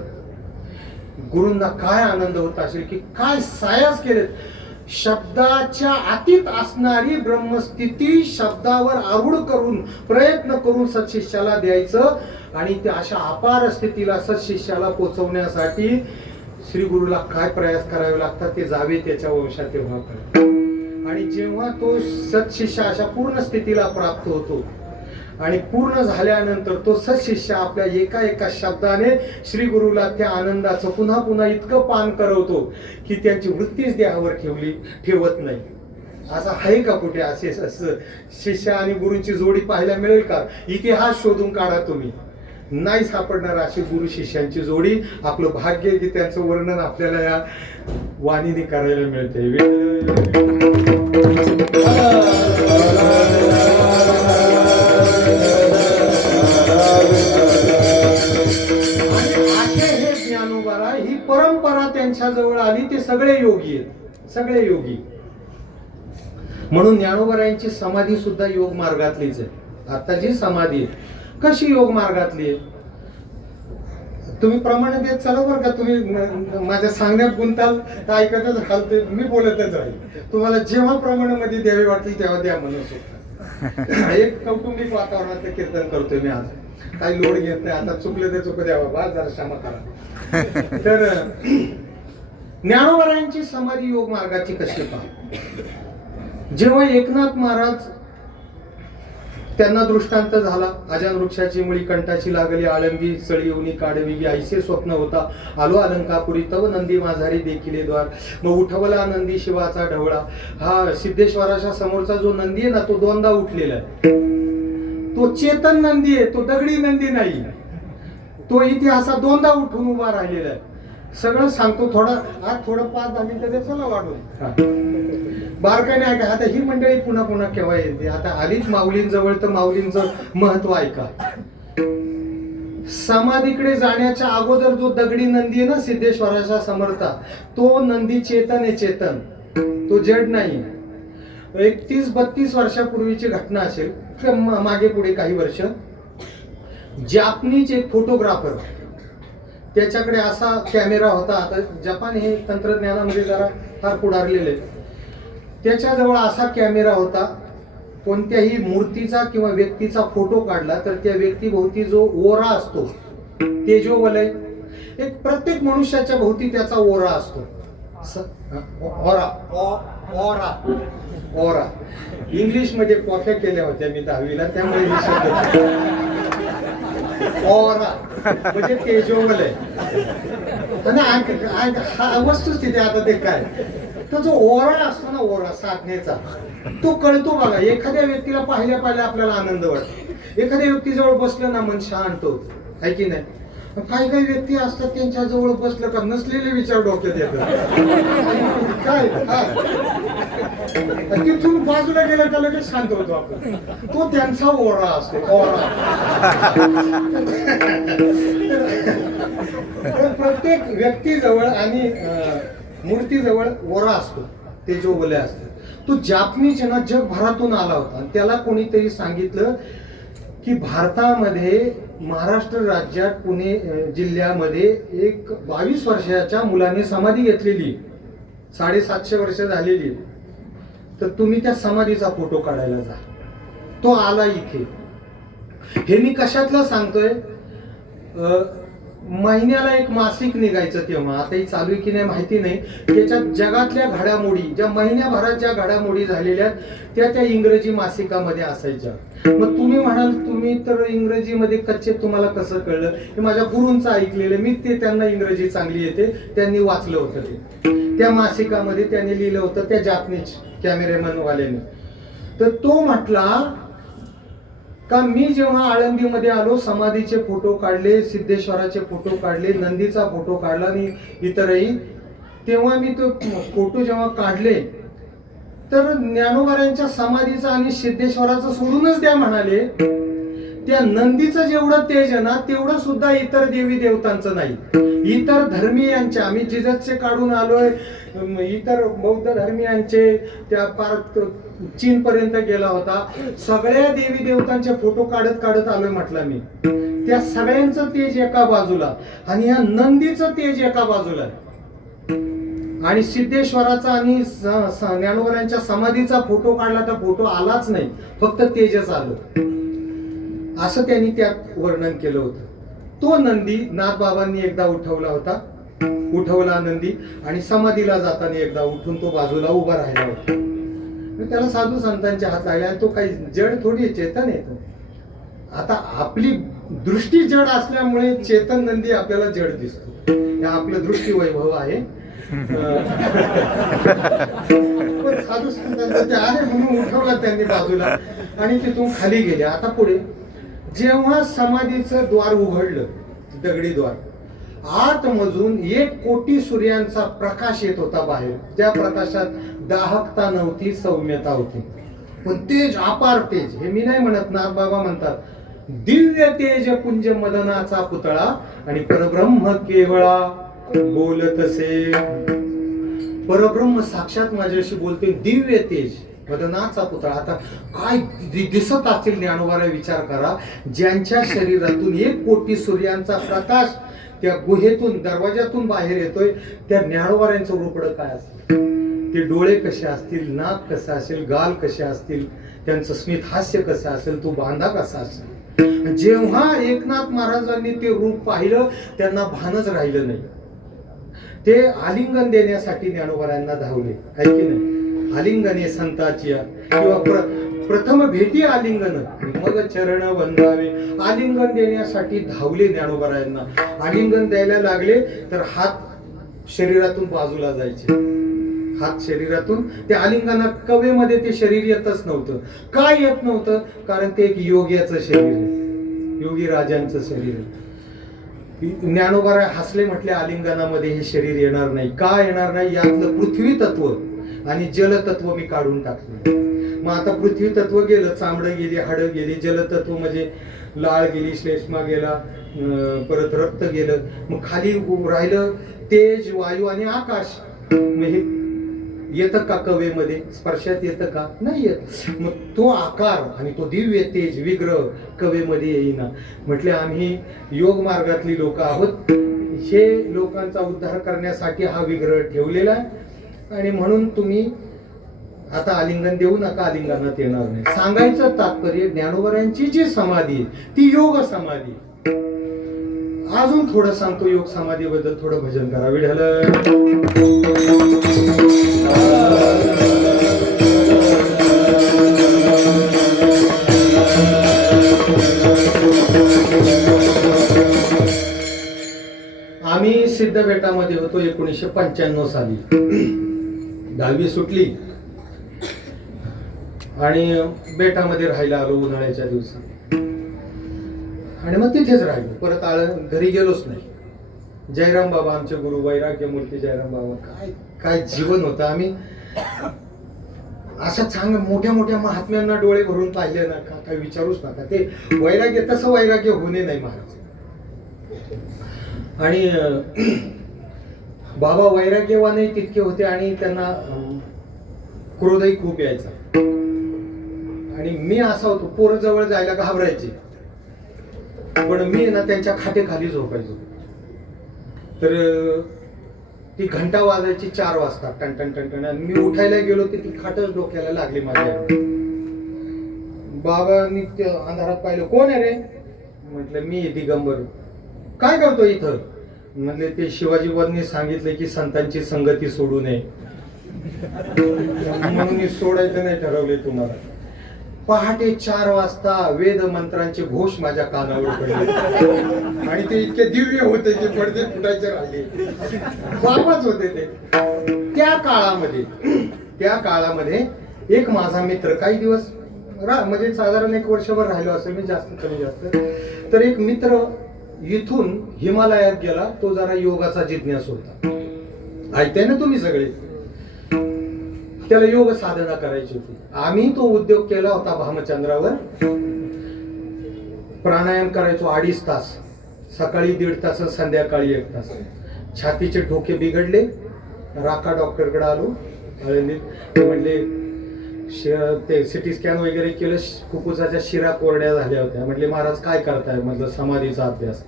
गुरूंना काय आनंद होत असेल की काय सायास केलेत. शब्दाच्या अतीत असणारी ब्रह्मस्थिती शब्दावर आरूढ करून प्रयत्न करून सत्शिष्याला द्यायचं, आणि त्या अशा अपार स्थितीला सत्शिष्याला पोचवण्यासाठी श्री गुरुला काय प्रयास करावे लागतात ते जावे त्याच्या वंशात तेव्हा कळेल. आणि जेव्हा तो सत्शिष्य अशा पूर्ण स्थितीला प्राप्त होतो आणि पूर्ण झाल्यानंतर तो सत्शिष्य आपल्या एका शब्दाने श्री गुरुला त्या आनंदाचं पुन्हा पुन्हा इतकं पान करवतो की त्यांची वृत्तीच देहावर ठेवत नाही. असं आहे का कुठे असे शिष्य आणि गुरूंची जोडी पाहायला मिळेल का? इतिहास शोधून काढा तुम्ही, नाही सापडणार अशी गुरु शिष्यांची जोडी. आपलं भाग्य की त्यांचं वर्णन आपल्याला या वाणीने करायला मिळते. ज्ञानोबा ही परंपरा त्यांच्या जवळ आली. ते सगळे योगी आहेत, सगळे योगी. म्हणून ज्ञानोबरायांची समाधी सुद्धा योग मार्गातलीच आहे. आता जी समाधी कशी योग मार्गातली आहे, तुम्ही प्रमाण देत चला बरं का. तुम्ही माझ्या सांगण्यात गुंताल तर ऐकतच राहाल, ते मी बोलतच राहील. तुम्हाला जेव्हा प्रमाणामध्ये द्यावे वाटतील तेव्हा द्या म्हणून सुद्धा. एक कौटुंबिक वातावरणात कीर्तन करतोय मी आज, काही लोड घेत नाही. आता चुकलं ते चुकू द्यावा, बा जरा क्षमा करा. तर ज्ञानोबरायांची समाधी योग मार्गाची कशी पहा. जेव्हा एकनाथ महाराज त्यांना दृष्टांत झाला, अजान वृक्षाची मुळी कंठाची लागली, आळंबी सळी येऊनी काढवी, ऐसे स्वप्न होता आलो अलंकापुरी, तव नंदी माझारी देखिले द्वार. मग उठवला नंदी शिवाचा ढवळा. हा सिद्धेश्वराच्या समोरचा जो नंदी आहे ना, तो दोनदा उठलेला आहे. तो चेतन नंदी आहे, तो दगडी नंदी नाही. तो इतिहासात दोनदा उठून उभा राहिलेला आहे. सगळं सांगतो. थोडा आज थोडं 5-10 मिनिटं चला वाढून बारकाईने ऐका. आता ही मंडळी पुन्हा पुन्हा केव्हा येते. आता आलीच माऊलींजवळ तर माऊलींचं महत्व ऐका. समाधीकडे जाण्याच्या अगोदर जो दगडी नंदी आहे ना सिद्धेश्वराच्या समर्था, तो नंदी चेतन आहे, चेतन. तो जड नाही. 31-32 वर्षापूर्वीची घटना असेल, मागे पुढे काही वर्ष. जपानीच एक फोटोग्राफर, त्याच्याकडे असा कॅमेरा होता. आता जपान हे तंत्रज्ञानामध्ये जरा फार पुढारलेले. त्याच्याजवळ असा कॅमेरा होता. कोणत्याही मूर्तीचा किंवा व्यक्तीचा फोटो काढला तर त्या व्यक्तीभोवती जो ओरा असतो, तेजोवलय, एक प्रत्येक मनुष्याच्या भोवती त्याचा ओरा असतो. ओरा ओरा ओरा इंग्लिश मध्ये कॉफ्या केल्या होत्या मी 10वीला, त्यामुळे मी शब्द ओरा म्हणजे तेजोवलय. वस्तुस्थिती आता ते काय, तो जो ओरा असतो ना, ओरा साधनेचा, तो कळतो बघा. एखाद्या व्यक्तीला पाहिल्या आपल्याला आनंद वाटतो. एखाद्या व्यक्तीजवळ बसलं ना मन शांत होत, आहे की नाही. काही व्यक्ती असतात त्यांच्या जवळ बसलं का नसलेले विचार डोक्यात येतात. काय तिथून बाजूला गेलं का लगेच शांत होतो आपण. तो त्यांचा ओरा असतो, ओरा. प्रत्येक व्यक्तीजवळ आणि मूर्तीजवळ ओरा असतो, तेजोवलय असतो. तो जापनीज ना जगभरातून आला होता. त्याला कोणीतरी सांगितलं की भारतामध्ये महाराष्ट्र राज्यात पुणे जिल्ह्यामध्ये एक 22 वर्षाच्या मुलाने समाधी घेतलेली, 750 वर्ष झालेली. तर तुम्ही त्या समाधीचा फोटो काढायला जा. तो आला इथे. हे मी कशातलं सांगतोय, महिन्याला एक मासिक निघायचं तेव्हा, आताही चालू आहे की नाही माहिती नाही. त्याच्यात जगातल्या घडामोडी, ज्या महिन्याभरात ज्या घडामोडी झालेल्या त्या इंग्रजी मासिकामध्ये असायच्या. मग तुम्ही म्हणाल तुम्ही तर इंग्रजीमध्ये कच्चे, तुम्हाला कसं कळलं? हे माझ्या गुरूंचं ऐकलेलं, मी ते त्यांना इंग्रजी चांगली येते, त्यांनी वाचलं होतं ते. त्या मासिकामध्ये त्यांनी लिहिलं होतं, त्या जापनीज कॅमेरेमन वाल्याने. तर तो म्हटला का मी जेव्हा आळंदीमध्ये आलो, समाधीचे फोटो काढले, सिद्धेश्वराचे फोटो काढले, नंदीचा फोटो काढला आणि इतरही, तेव्हा मी तो फोटो जेव्हा काढले तर ज्ञानोबारांच्या समाधीचा आणि सिद्धेश्वराचं सोडूनच द्या म्हणाले, त्या नंदीचं जेवढं तेज आहे ना तेवढं सुद्धा इतर देवी देवतांचं नाही. इतर धर्मीयांच्या, आम्ही जिजसचे काढून आलोय, इतर बौद्ध धर्मीयांचे, त्या पार चीन पर्यंत गेला होता, सगळ्या देवी देवतांचे फोटो काढत काढत आलोय म्हटलं मी. त्या सगळ्यांचं तेज एका बाजूला आणि या नंदीचं तेज एका बाजूला, आणि सिद्धेश्वराचा आणि ज्ञानोबारांच्या समाधीचा फोटो काढला तर फोटो आलाच नाही, फक्त तेजच आलं. असं त्यांनी त्यात वर्णन केलं होतं. तो नंदी नाथबाबांनी एकदा उठवला होता, उठवला नंदी, आणि समाधीला जाताना एकदा उठून तो बाजूला उभा राहिला होता. त्याला साधू संतांचे हात लागले, आणि तो काही जड थोडी चेतन येतो. आता आपली दृष्टी जड असल्यामुळे चेतन नंदी आपल्याला जड दिसतो, हे आपलं दृष्टी वैभव आहे. साधू संतांचं ते आहे म्हणून उठवला त्यांनी बाजूला, आणि तिथून खाली गेले. आता पुढे जेव्हा समाधीचं द्वार उघडलं, दगडी द्वार, आतमधून 1 कोटी सूर्यांचा प्रकाश येत होता बाहेर. त्या प्रकाशात दाहकता नव्हती, सौम्यता होती, पण तेज, अपार तेज. हे मी नाही म्हणत, नाथबाबा म्हणतात, दिव्य तेज पुंज मदनाचा पुतळा, आणि परब्रह्म केवळा बोलतसे. परब्रह्म साक्षात माझ्याशी बोलते, दिव्य तेज मदनाचा पुतळा. आता काय दिसत असतील ज्ञानोबाला, विचार करा. ज्यांच्या शरीरातून 1 कोटी सूर्यांचा प्रकाश त्या गुहेतून, दरवाजातून बाहेर येतोय, त्या ज्ञानोबारांचं रूपडं काय असेल, ते डोळे कसे असतील, नाक कसं असेल, गाल कसे असतील, त्यांचं स्मित हास्य कसं असेल, तो बांधा कसा असेल. जेव्हा एकनाथ महाराजांनी ते रूप पाहिलं, त्यांना भानच राहिलं नाही. ते आलिंगन देण्यासाठी ज्ञानोबारांना धावले, आहे की नाही? आलिंगने संताची, किंवा प्रथम भेटी आलिंगन, मग चरण वंदावे. आलिंगन देण्यासाठी धावले ज्ञानोबारायांना. आलिंगन द्यायला लागले तर हात शरीरातून बाजूला जायचे, हात शरीरातून. त्या आलिंगनात कवेमध्ये ते शरीर येतच नव्हतं. काय येत नव्हतं? कारण ते एक योग्याचं शरीर आहे, योगी राजांचं शरीर आहे. ज्ञानोबाराय हसले, म्हटले आलिंगनामध्ये हे शरीर येणार नाही. का येणार नाही? यातलं पृथ्वी तत्व आणि जलतत्व मी काढून टाकले. मग आता पृथ्वी तत्व गेलं, चामडं गेली, हाडं गेली. जलतत्व म्हणजे लाळ गेली, श्लेष्मा गेला, परत रक्त गेलं. मग खाली राहिलं तेज, वायू आणि आकाश. मग हे येतं का कवेमध्ये? स्पर्शात येतं का? नाही येत. मग तो आकार आणि तो दिव्य तेज विग्रह कवेमध्ये येईना. म्हटले आम्ही योग मार्गातली लोक आहोत, हे लोकांचा उद्धार करण्यासाठी हा विग्रह ठेवलेला आहे, आणि म्हणून तुम्ही आता आलिंगन देऊ नका, आलिंगनात येणार नाही. सांगायचं तात्पर्य, ज्ञानोबारांची जी समाधी आहे ती योग समाधी. अजून थोडं सांगतो योग समाधीबद्दल, थोडं भजन करा. विठ्ठल आम्ही सिद्धबेटामध्ये होतो 1995 साली. 10वी सुटली आणि बेटामध्ये राहायला आलो उन्हाळ्याच्या दिवसात, आणि मग तिथेच राहिलो. परत घरी गेलोच नाही. जयराम बाबा आमचे गुरु, वैराग्य मूर्ती जयराम बाबा, काय काय जीवन होतं. आम्ही असं चांगलं मोठ्या मोठ्या महात्म्यांना डोळे भरून पाहिले ना, काय विचारूच नका. ते वैराग्य, तसं वैराग्य होणे नाही महाराज. आणि बाबा वैराग्यवानही तितके होते, आणि त्यांना क्रोधही खूप यायचा. आणि मी असा होतो, पोरं जवळ जायला घाबरायचे, पण मी ना त्यांच्या खाटेखाली झोपायचो. तर ती घंटा वाजायची 4 वाजता, टन टन टन टन, आणि मी उठायला गेलो की ती खाटच डोक्याला लागली माझ्या. बाबांनी अंधारात पाहिलं, कोण आहे रे? म्हटलं मी दिगंबर. काय करतो इथं? म्हणले ते शिवाजी बुवांनी सांगितले की संतांची संगती सोडू नये, म्हणून मी सोडायचं नाही ठरवले तुम्हाला. पहाटे 4 वाजता वेद मंत्रांचे घोष माझ्या कानावर पडले आणि ते इतके दिव्य होते की पडदे फुटायचे राहिले. बाबाच होते ते. त्या काळामध्ये एक माझा मित्र काही दिवस म्हणजे साधारण 1 वर्षभर राहिलो असेल मी, जास्त कमी जास्त. तर एक मित्र इथून हिमालयात गेला. तो जरा योगाचा जिज्ञास होता. ऐकताय ना तुम्ही सगळे? त्याला योग साधना करायची होती. आम्ही तो उद्योग केला होता भामचंद्रावर. प्राणायाम करायचो 2.5 तास, सकाळी 1.5 तास, संध्याकाळी 1 तास. छातीचे ठोके बिघडले, राका डॉक्टरकडे आलो आळंदीत. ते म्हणले ते सिटी स्कॅन वगैरे केलं, फुफ्फुसाच्या शिरा कोरड्या झाल्या होत्या. म्हटले महाराज काय करताय? म्हटलं समाधीचा अभ्यास,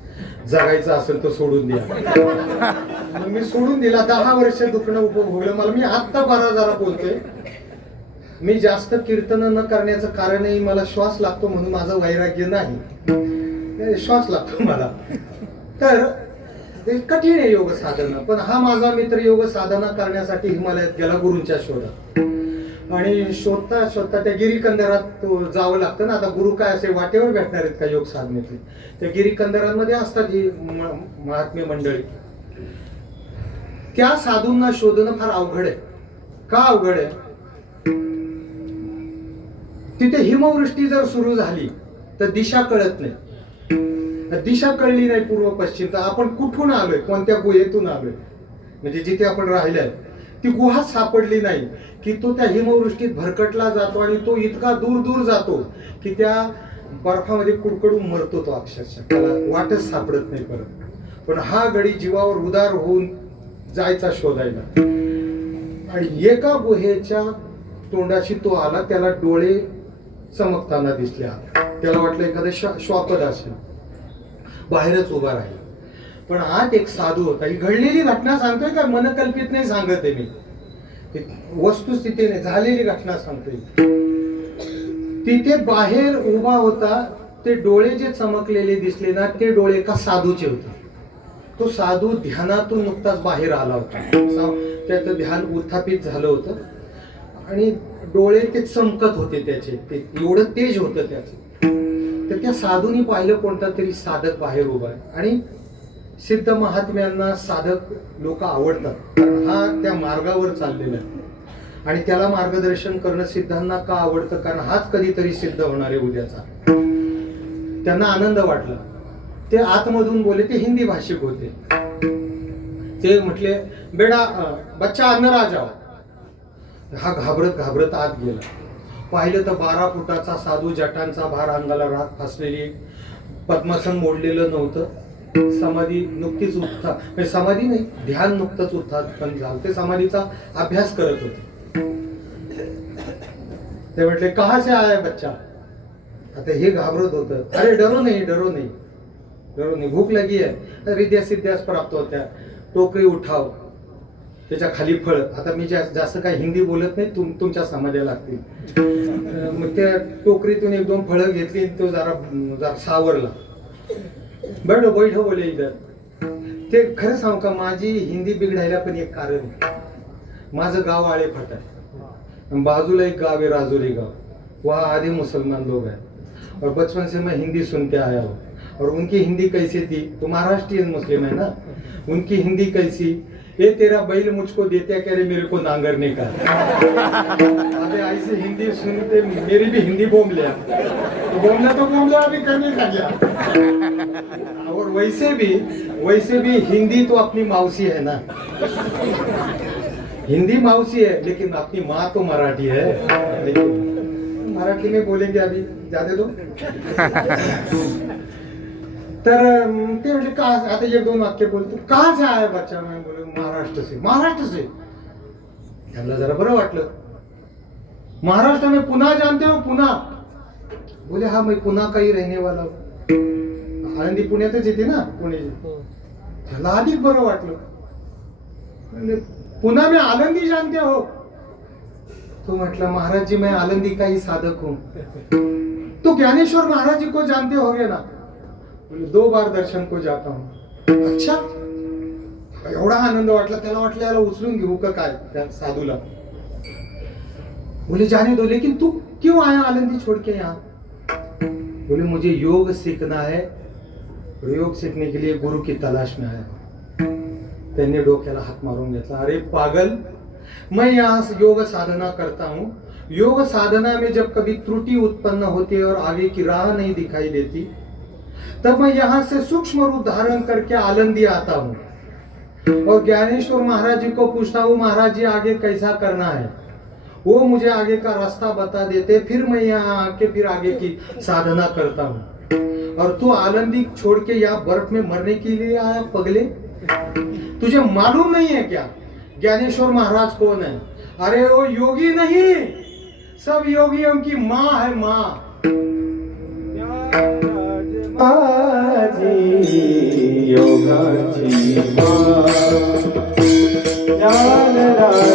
जगायचं असेल तर सोडून द्या. मग मी सोडून दिला. 10 वर्ष दुखणं उपभोगलं मला. मी आत्ता जरा बोलतोय. मी जास्त कीर्तन न करण्याचं कारणही मला श्वास लागतो म्हणून माझं वैराग्य नाही, श्वास लागतो मला. तर ते कठीण आहे योग साधना. पण हा माझा मित्र योग साधना करण्यासाठी हिमालयात गेला गुरूंच्या शोधात. आणि शोधता त्या गिरीकंदरात जावं लागतं ना. आता गुरु काय असे वाटेवर भेटणार आहेत का योग साधनेचे? त्या गिरीकंदरांमध्ये असतात ही महात्मे मंडळी. त्या साधूंना शोधणं फार अवघड आहे. का अवघड आहे? तिथे हिमवृष्टी जर सुरू झाली तर दिशा कळत नाही. दिशा कळली नाही पूर्व पश्चिम, तर आपण कुठून आलोय, कोणत्या गुहेतून आलोय, म्हणजे जिथे आपण राहिलोय ती गुहा सापडली नाही की तो त्या हिमवृष्टीत भरकटला जातो आणि तो इतका दूर जातो की त्या बर्फामध्ये कुडकडून मरतो तो अक्षरशः. त्याला वाटच सापडत नाही परत. पण हा गडी जीवावर उदार होऊन जायचा शोधायला. आणि एका गुहेच्या तोंडाशी तो आला. त्याला डोळे चमकताना दिसले. त्याला वाटलं एखादं श्वापद असेल, बाहेरच उभा राहील. पण आत एक साधू होता. ही घडलेली घटना सांगतोय का, मनकल्पित नाही सांगत आहे मी, वस्तुस्थितीने झालेली घटना सांगतोय. तिथे बाहेर उभा होता. ते डोळे जे चमकलेले दिसले ना, ते डोळे एका साधूचे होते. तो साधू ध्यानातून नुकताच बाहेर आला होता. त्याचं ध्यान उत्थापित झालं होतं आणि डोळे ते चमकत होते त्याचे, ते एवढं तेज होतं त्याचं. तर त्या साधूनी पाहिलं कोणता तरी साधक बाहेर उभा आहे. आणि सिद्ध महात्म्यांना साधक लोक आवडतात, कारण हा त्या मार्गावर चाललेला आहे आणि त्याला मार्गदर्शन करणं सिद्धांना का आवडतं? कारण हाच कधीतरी सिद्ध होणार आहे उद्याचा. त्यांना आनंद वाटला. ते आतमधून बोले. ते हिंदी भाषिक होते. ते म्हटले बेटा बच्चा अंदर आ जाओ. हा घाबरत आत गेला. पाहिलं तर 12 फुटाचा साधू, जटांचा भार अंगाला राख फासलेली, पद्मासन मोडलेलं नव्हतं. समाधी नुकतीच समाधी नाही, ध्यान नुकतंच उत्थापन झालं. ते समाधीचा अभ्यास करत होते. ते म्हटले कहा से आया बच्चा? आता हे घाबरत होतं. अरे डरो नहीं, भूक लगी है, रिद्या सिद्ध्यास प्राप्त होत्या, टोकरी उठाव, त्याच्या खाली फळ. आता मी जास्त काही हिंदी बोलत नाही, तुमच्या समाध्या लागतील. मग त्या टोकरीतून 1-2 फळं घेतली. तो जरा सावरला. बैठो बोले इधर. ते खरं सांगू का, माझी हिंदी बिघडायला पण एक कारण आहे. माझं गाव आळेफाटा आहे, बाजूला एक गाव है राजौरी गांव. वहाँ आधे मुसलमान लोग हैं और बचपन से मैं हिंदी सुनते आया हूँ. और उनकी हिंदी कैसी थी, तो महाराष्ट्रियन मुस्लिम है ना, उनकी हिंदी कैसी, ये तेरा बैल मुझको देते कह रहे मेरे को नांगरने का. अबे ऐसे हिंदी सुनते मेरी भी हिंदी बोम लिया. तो बोमला अभी करने का गया. और वैसे भी हिंदी तो अपनी मौसी है ना. हिंदी मौसी है लेकिन अपनी माँ तो मराठी है. मराठी में बोलेंगे अभी ज्यादा दो. तर ते म्हणजे का आता 1-2 वाक्य बोलतो. कहाँ से आया बच्चा? मैं बोले महाराष्ट्र से. त्यांना जरा बरं वाटलं. महाराष्ट्र में पुणे जानते हो? पुणे. बोले हाँ मैं पुणे का ही रहने वाला हूँ. आळंदी पुण्यातच येते ना, पुणे. त्याला अधिक बरं वाटलं. म्हणजे पुणे में आलंदी जानते हो? तो म्हटला महाराज जी मैं आलंदी का ही साधक हूँ. तो ज्ञानेश्वर महाराज जी को जानते होगे ना? 2 बार दर्शन को जाता हूँ. अच्छा, एवढा आनंद वाटला त्याला, वाटलं याला उचलून घेऊ का काय त्या साधूला. बोले जाने दो, लेकिन तू क्यों आया आलंदी छोड़ के यहाँ? बोले मुझे योग सीखना है, योग सीखने के लिए गुरु की तलाश में आया. त्यांनी डोक्याला हात मारून घेतला. अरे पागल, मैं यहाँ योग साधना करता हूँ. योग साधना में जब कभी त्रुटि उत्पन्न होती है और आगे की राह नहीं दिखाई देती, तब मैं यहाँ से सूक्ष्म रूप धारण करके आलंदी आता हूँ और ज्ञानेश्वर महाराज जी को पूछता हूँ, महाराज जी आगे कैसा करना है. वो मुझे आगे का रास्ता बता देते, फिर मैं यहाँ आके फिर आगे की साधना करता हूँ. और तू आलंदी छोड़ के यहाँ बर्फ में मरने के लिए आया पगले? तुझे मालूम नहीं है क्या ज्ञानेश्वर महाराज कौन है? अरे वो योगी नहीं, सब योगियों की माँ है, माँ. योगाची माँ, ज्ञान राज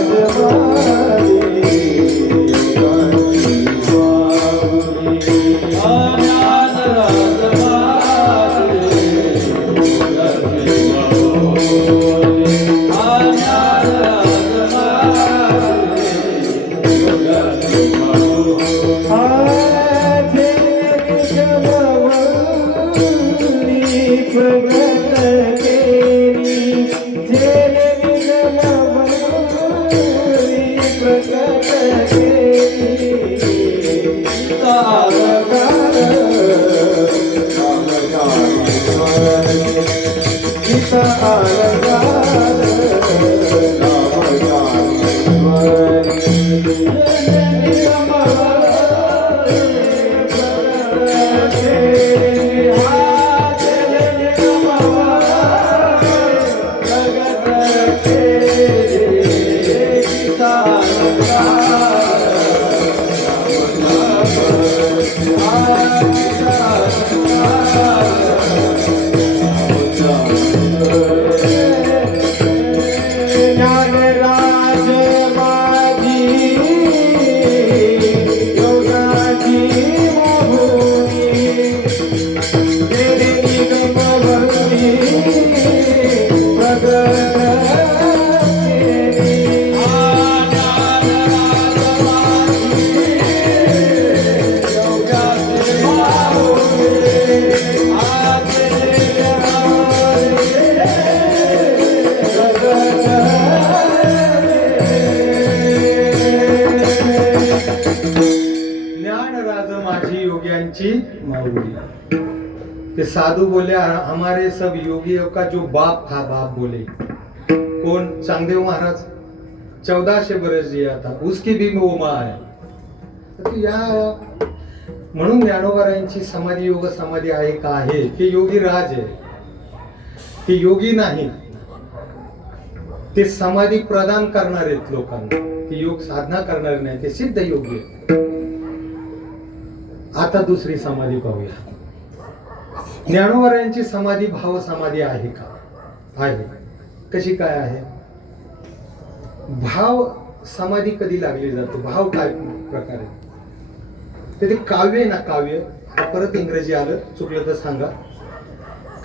ते साधु बोले, हमारे सब योगियों का जो बाप था, बाप बोले कौन? चांगदेव महाराज 1400 बरस जिया था, उसकी भी वो माँ है. या म्हणून ज्ञानोबारायांची समाधी योग समाधी आहे का आहे? ते योगी राज आहे, ते योगी नाही, ते समाधी प्रदान करणार आहेत लोकांना, ते योग साधना करणार नाही, ते सिद्ध योगी आहे. आता दुसरी समाधी पाहूया. ज्ञानोबारायांची समाधी भाव समाधी आहे का? आहे. कशी काय आहे? भाव समाधी कधी लागली जाते? भाव काय प्रकारे? ते काव्य ना, काव्य, परत इंग्रजी आलं, चुकलं तर सांगा.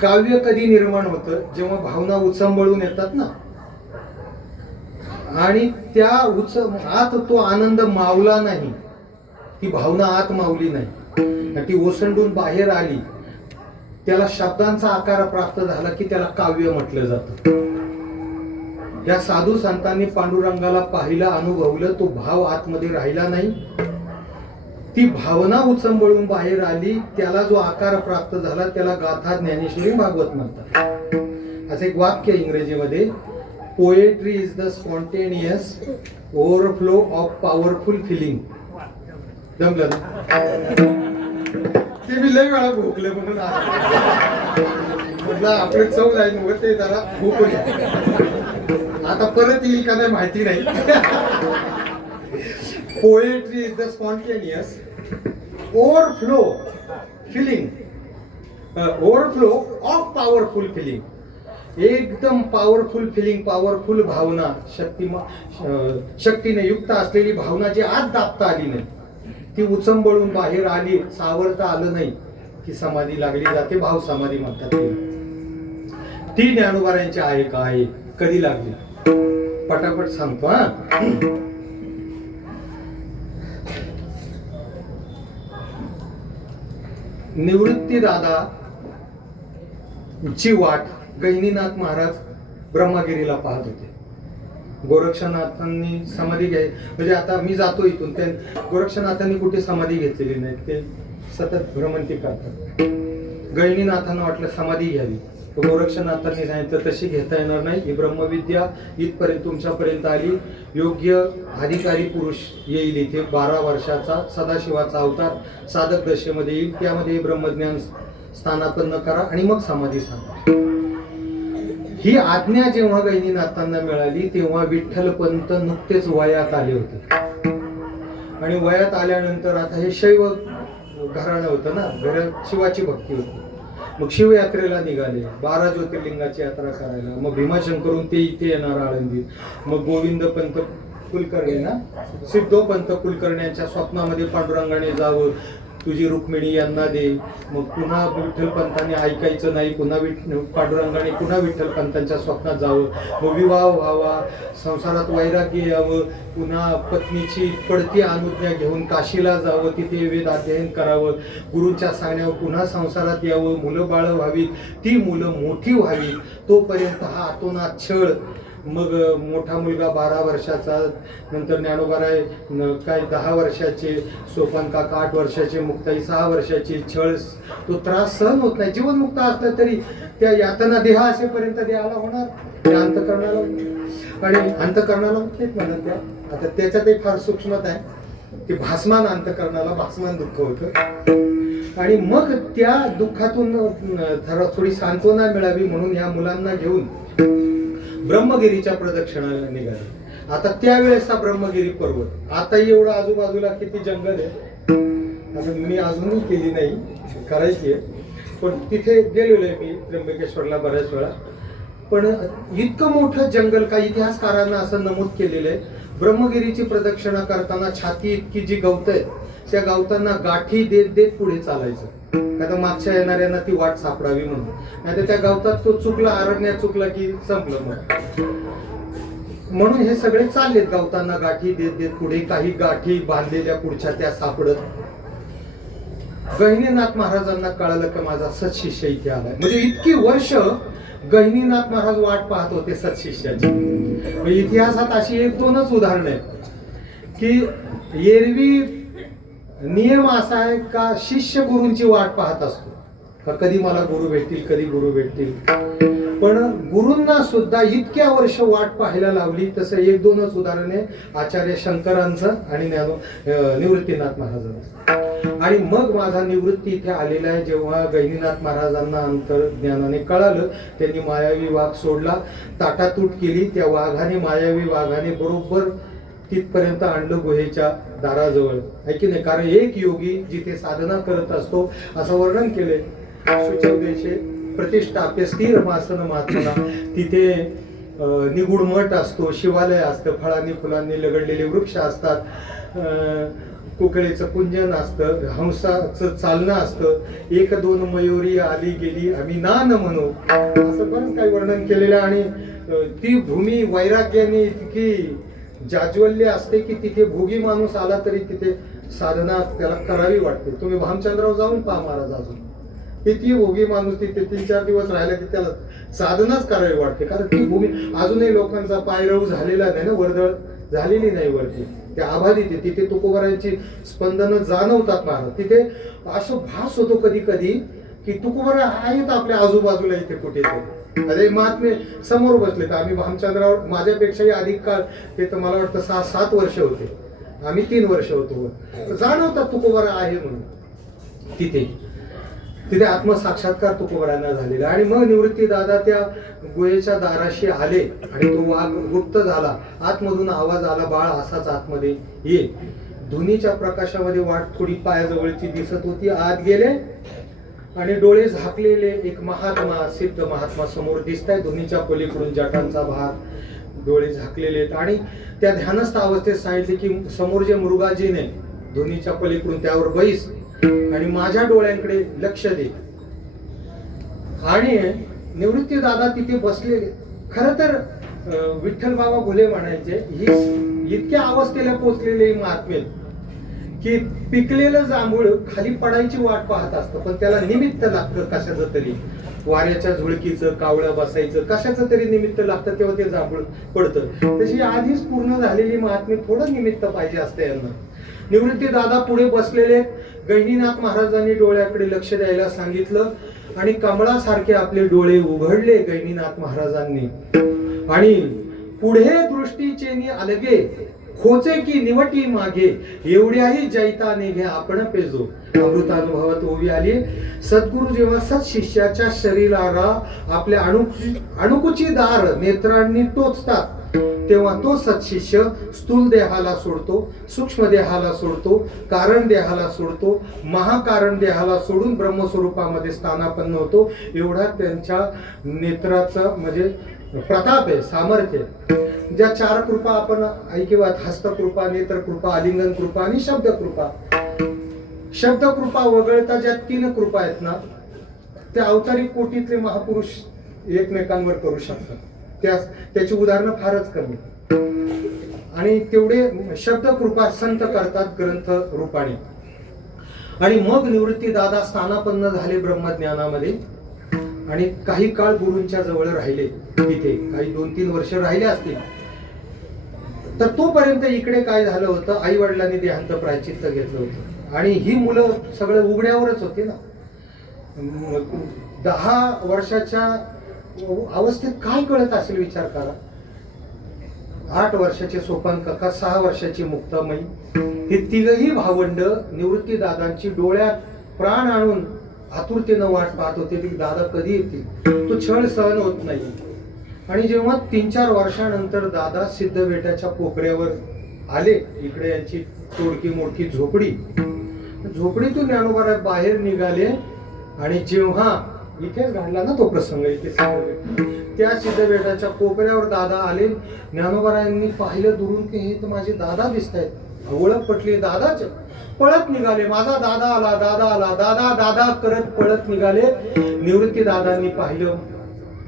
काव्य कधी निर्माण होतं? जेव्हा भावना उचंबळून येतात ना, आणि त्या आत तो आनंद मावला नाही, ती भावना आत मावली नाही, ती ओसंडून बाहेर आली, त्याला शब्दांचा आकार प्राप्त झाला की त्याला काव्य म्हटलं जातं. या साधू संतांनी पांडुरंगाला पाहिलं, अनुभवलं, तो भाव आतमध्ये राहिला नाही, ती भावना उचंबळून बाहेर आली, त्याला जो आकार प्राप्त झाला त्याला गाथा ज्ञानेश्वरी भागवत म्हणतात. असं एक वाक्य इंग्रजीमध्ये, poetry is the spontaneous overflow of powerful feeling. जमलं ना? ते मी लय वेळा भोगले म्हणून म्हटलं आपलं चव जाईल मग ते जरा भोकूया. आता परत येईल का नाही माहिती नाही. Poetry is the spontaneous overflow feeling, overflow of powerful feeling. एकदम पॉवरफुल फिलिंग, पॉवरफुल भावना, शक्तीने युक्त असलेली भावना जी आत दाबता आली नाही, ती उचंबळून बाहेर आली, सावरता आलं नाही, की समाधी लागली जाते. भाव समाधी म्हणतात. ती ज्ञानोबारायांची आहे का? आहे. कधी लागली? पटापट सांगतो हा. निवृत्ती दादा ची वाट गहिनीनाथ महाराज ब्रह्मगिरीला पाहत होते. गोरक्षनाथांनी समाधी घ्याय म्हणजे आता मी जातो इथून, ते गोरक्षनाथांनी कुठे समाधी घेतलेली नाही, ते सतत भ्रमंती करतात. गहिनीनाथांना वाटलं समाधी घ्यावी, गोरक्षनाथांनी सांगितलं तशी घेता येणार नाही, ही ब्रह्मविद्या इथपर्यंत तुमच्यापर्यंत आली, योग्य अधिकारी पुरुष येईल इथे, 12 वर्षाचा सदाशिवाचा अवतार साधक दशेमध्ये येईल, त्यामध्ये ब्रह्मज्ञान स्थानापन्न करा आणि मग समाधी सांगा. ही आज्ञा जेव्हा गहिनीनाथांना मिळाली तेव्हा विठ्ठलपंत नुकतेच वयात आले होते. आणि वयात आल्यानंतर आता हे शैव घराणं होतं ना, घरात शिवाची भक्ती होती. मग शिवयात्रेला निघाले, 12 ज्योतिर्लिंगाची यात्रा करायला. मग भीमाशंकरून ते इथे येणार आळंदीत. मग गोविंद पंत कुलकर्णी ना, सिद्धोपंत कुलकर्ण्यांच्या स्वप्नामध्ये पांडुरंगाने जावं, तुझी रुक्मिणी यांना दे. मग पुन्हा विठ्ठलपंतांनी ऐकायचं नाही, पुन्हा पांडुरंगाने पुन्हा विठ्ठलपंतांच्या स्वप्नात जावं. मग विवाह व्हावा, संसारात वैराग्य यावं, पुन्हा पत्नीची पडती अनुज्ञा घेऊन काशीला जावं, तिथे वेद अध्ययन करावं, गुरूंच्या सांगण्यावर पुन्हा संसारात यावं, मुलं बाळं व्हावीत, ती मुलं मोठी व्हावीत, तोपर्यंत हा आतोनात छळ. मग मोठा मुलगा 12 वर्षाचा, नंतर ज्ञानोबाराय काय 10 वर्षाचे, सोपान काका 8 वर्षाचे, मुक्ताई 6 वर्षाची, छळ, तो त्रास सहन होत नाही. जीवनमुक्त असलं तरी त्या यातना देह असेपर्यंत देहाला होणार, त्या अंतकरणाला, आणि अंतकरणाला होतेच म्हणत त्या. आता त्याच्यातही फार सूक्ष्मता आहे, ते भासमान अंतकरणाला भासमान दुःख होतं. आणि मग त्या दुःखातून थोडी सांत्वना मिळावी म्हणून या मुलांना घेऊन ब्रह्मगिरीच्या प्रदक्षिणाला निघाले. आता त्यावेळेसचा ब्रह्मगिरी पर्वत, आता एवढं आजूबाजूला किती जंगल आहे, आता मी अजूनही केली नाही, करायची आहे, पण तिथे गेलेलो आहे मी त्र्यंबकेश्वरला बऱ्याच वेळा. पण इतकं मोठं जंगल, काही इतिहासकारांना असं नमूद केलेलं आहे, ब्रह्मगिरीची प्रदक्षिणा करताना छाती इतकी जी गवत आहे, त्या गवतांना गाठी देत देत पुढे चालायचं, आता मागच्या येणाऱ्यांना ती वाट सापडावी म्हणून. नाहीतर त्या गवतात तो चुकला, अरण्यात चुकला की संपलं मग. म्हणून हे सगळे चाललेत गवतांना गाठी देत देत पुढे, काही गाठी बांधलेल्या पुढच्या त्या सापडत. गहिनीनाथ महाराजांना कळालं की माझा सत्शिष्य इथे आलाय. म्हणजे इतकी वर्ष गहिनीनाथ महाराज वाट पाहत होते सत्शिष्याची. इतिहासात अशी 1-2च उदाहरणं आहेत की एरवी नियम असा आहे का शिष्य गुरूंची वाट पाहत असतो का कधी मला गुरु भेटतील, कधी गुरु भेटतील. पण गुरूंना सुद्धा इतक्या वर्ष वाट पाहायला लावली. तसं 1-2च उदाहरणे आचार्य शंकरांचं आणि निवृत्तीनाथ महाराजांचं. आणि मग माझा निवृत्ती इथे आलेला आहे. जेव्हा गहिनीनाथ महाराजांना अंतर्ज्ञानाने कळालं, त्यांनी मायावी वाघ सोडला, ताटातूट केली. त्या वाघाने, मायावी वाघाने बरोबर तिथपर्यंत आणलं गुहेच्या दाराजवळ, आहे की नाही. कारण एक योगी जिथे साधना करत असतो असं वर्णन केले, शुचौदेशे प्रतिष्ठाप्य स्थिर मासन महात्मना, तिथे निगूढ मठ असतो, शिवालय असतं, फळांनी फुलांनी लगडलेले वृक्ष असतात, कुकळेचं कुंजन असतं, हंसाचं चालणं असतं, 1-2 मयुरी आली गेली आम्ही नान म्हणू, असं बरंच काही वर्णन केलेलं. आणि ती भूमी वैराग्याने इतकी जाज्वल्य असते की तिथे भोगी माणूस आला तरी तिथे साधना त्याला करावी वाटते. तुम्ही भामचंद्रावर जाऊन पहा महाराज, अजून किती भोगी माणूस तिथे 3-4 दिवस राहिला की त्याला साधनाच करावी वाटते. कारण ती भूमी अजूनही लोकांचा पायरव झालेला नाही ना, वर्दळ झालेली नाही वरती, त्या आबादी तिथे तुकोबारांची स्पंदनं जाणवतात महाराज. तिथे असं भास होतो कधी कधी की तुकोबारा आहेत आपल्या आजूबाजूला इथे कुठेतरी. अरे महात्मे समोर बसले. तर आम्ही भामचंद्रावर माझ्यापेक्षाही अधिक काळ, ते तर मला वाटतं 6-7 वर्ष होते, आम्ही 3 वर्ष होतो. जाणवतात तुकोबारा आहे म्हणून तिथे. तिथे आत्मसाक्षात्कार तुकोबारांना झालेला. आणि मग निवृत्ती दादा त्या गुहेच्या दाराशी आले आणि तो वाघ गुप्त झाला. आतमधून आवाज आला, बाळ असाच आतमध्ये ये. धुनीच्या प्रकाशामध्ये वाट थोडी पायाजवळची दिसत होती. आत गेले आणि डोळे झाकलेले एक महात्मा, सिद्ध महात्मा समोर दिसताय. धुनीच्या पलीकडून जटांचा भार, डोळे झाकलेले आहेत. आणि त्या ध्यानस्थ अवस्थेत सांगितले की समोर जे मृगाजीने धुनीच्या पलीकडून त्यावर बैस आणि माझ्या डोळ्यांकडे लक्ष दे. आणि निवृत्ती दादा तिथे बसलेले. खर तर विठ्ठल बाबा घुले म्हणायचे, ही इतक्या अवस्थेला पोचलेले महात्मे की पिकलेलं जांभूळ खाली पडायची वाट पाहत असतं, पण त्याला निमित्त लागतं कशाचं तरी, वाऱ्याच्या झुळकीचं, कावळं बसायचं, कशाचं तरी निमित्त लागतं, तेव्हा ते जांभूळ पडतं. तशी आधीच पूर्ण झालेली महात्मे थोडं निमित्त पाहिजे असतं यांना. निवृत्ती दादा पुढे बसलेले. गहिनीनाथ महाराजांनी डोळ्याकडे लक्ष द्यायला सांगितलं आणि कमळासारखे आपले डोळे उघडले गहिनीनाथ महाराजांनी. आणि पुढे दृष्टीचे अलगे खोचे की निवटी मागे, एवढ्याही जैताने घ्या आपण पेजो. अमृतानुभवात ओवी आली. सद्गुरु जेव्हा सत शिष्याच्या शरीराला आपल्या अणुकुची दार नेत्रांनी टोचतात, तेव्हा तो सत्शिष्य स्थूल देहाला सोडतो, सूक्ष्म देहाला सोडतो, कारण देहाला सोडतो, महाकारण देहाला सोडून ब्रह्मस्वरूपामध्ये स्थानापन्न होतो. एवढा त्यांच्या नेत्राचा म्हणजे प्रताप आहे, सामर्थ्य. ज्या 4 कृपा आपण ऐकिवात, हस्तकृपा, नेत्रकृपा, आलिंगन कृपा आणि शब्दकृपा. शब्दकृपा वगळता ज्या 3 कृपा आहेत ना, त्या अवतारी कोटीतले महापुरुष एकमेकांवर करू शकतात. त्याची उदाहरणं फारच कमी. आणि तेवढे शब्दकृपा संत करतात ग्रंथ रूपाने. आणि मग निवृत्ती दादा स्थानापन्न झाले ब्रह्मज्ञानामध्ये आणि काही काळ गुरूंच्या जवळ राहिले. तिथे काही 2-3 वर्ष राहिले असतील. तर तोपर्यंत इकडे काय झालं होतं, आई वडिलांनी देहांत प्रायचित्त घेतलं होतं आणि ही मुलं सगळं उघड्यावरच होती ना. 10 वर्षाच्या अवस्थेत काय कळत असेल विचार करा. 8 वर्षाचे सोपान काका, 6 वर्षाची मुक्तामाई, हे तिघही भावंड निवृत्ती दादांची डोळ्यात प्राण आणून आतुरतेनं वाट पाहत होते की दादा कधी येतील. तो छळ सहन होत नाही. आणि जेव्हा 3-4 वर्षानंतर दादा सिद्धबेटाच्या कोपऱ्यावर आले, इकडे यांची तोडकी मोठी झोपडीतून ज्ञानोबा बाहेर निघाले. आणि जेव्हा इथेच घडला ना तो प्रसंग, इथे त्या सिद्धबेटाच्या कोपऱ्यावर दादा आले. ज्ञानोबारायांनी पाहिलं दुरून की हे तर माझे दादा दिसत आहेत. ओळख पटली, दादाच. पळत निघाले, माझा दादा आला, दादा आला, दादा दादा करत पळत निघाले. निवृत्ती दादांनी पाहिलं,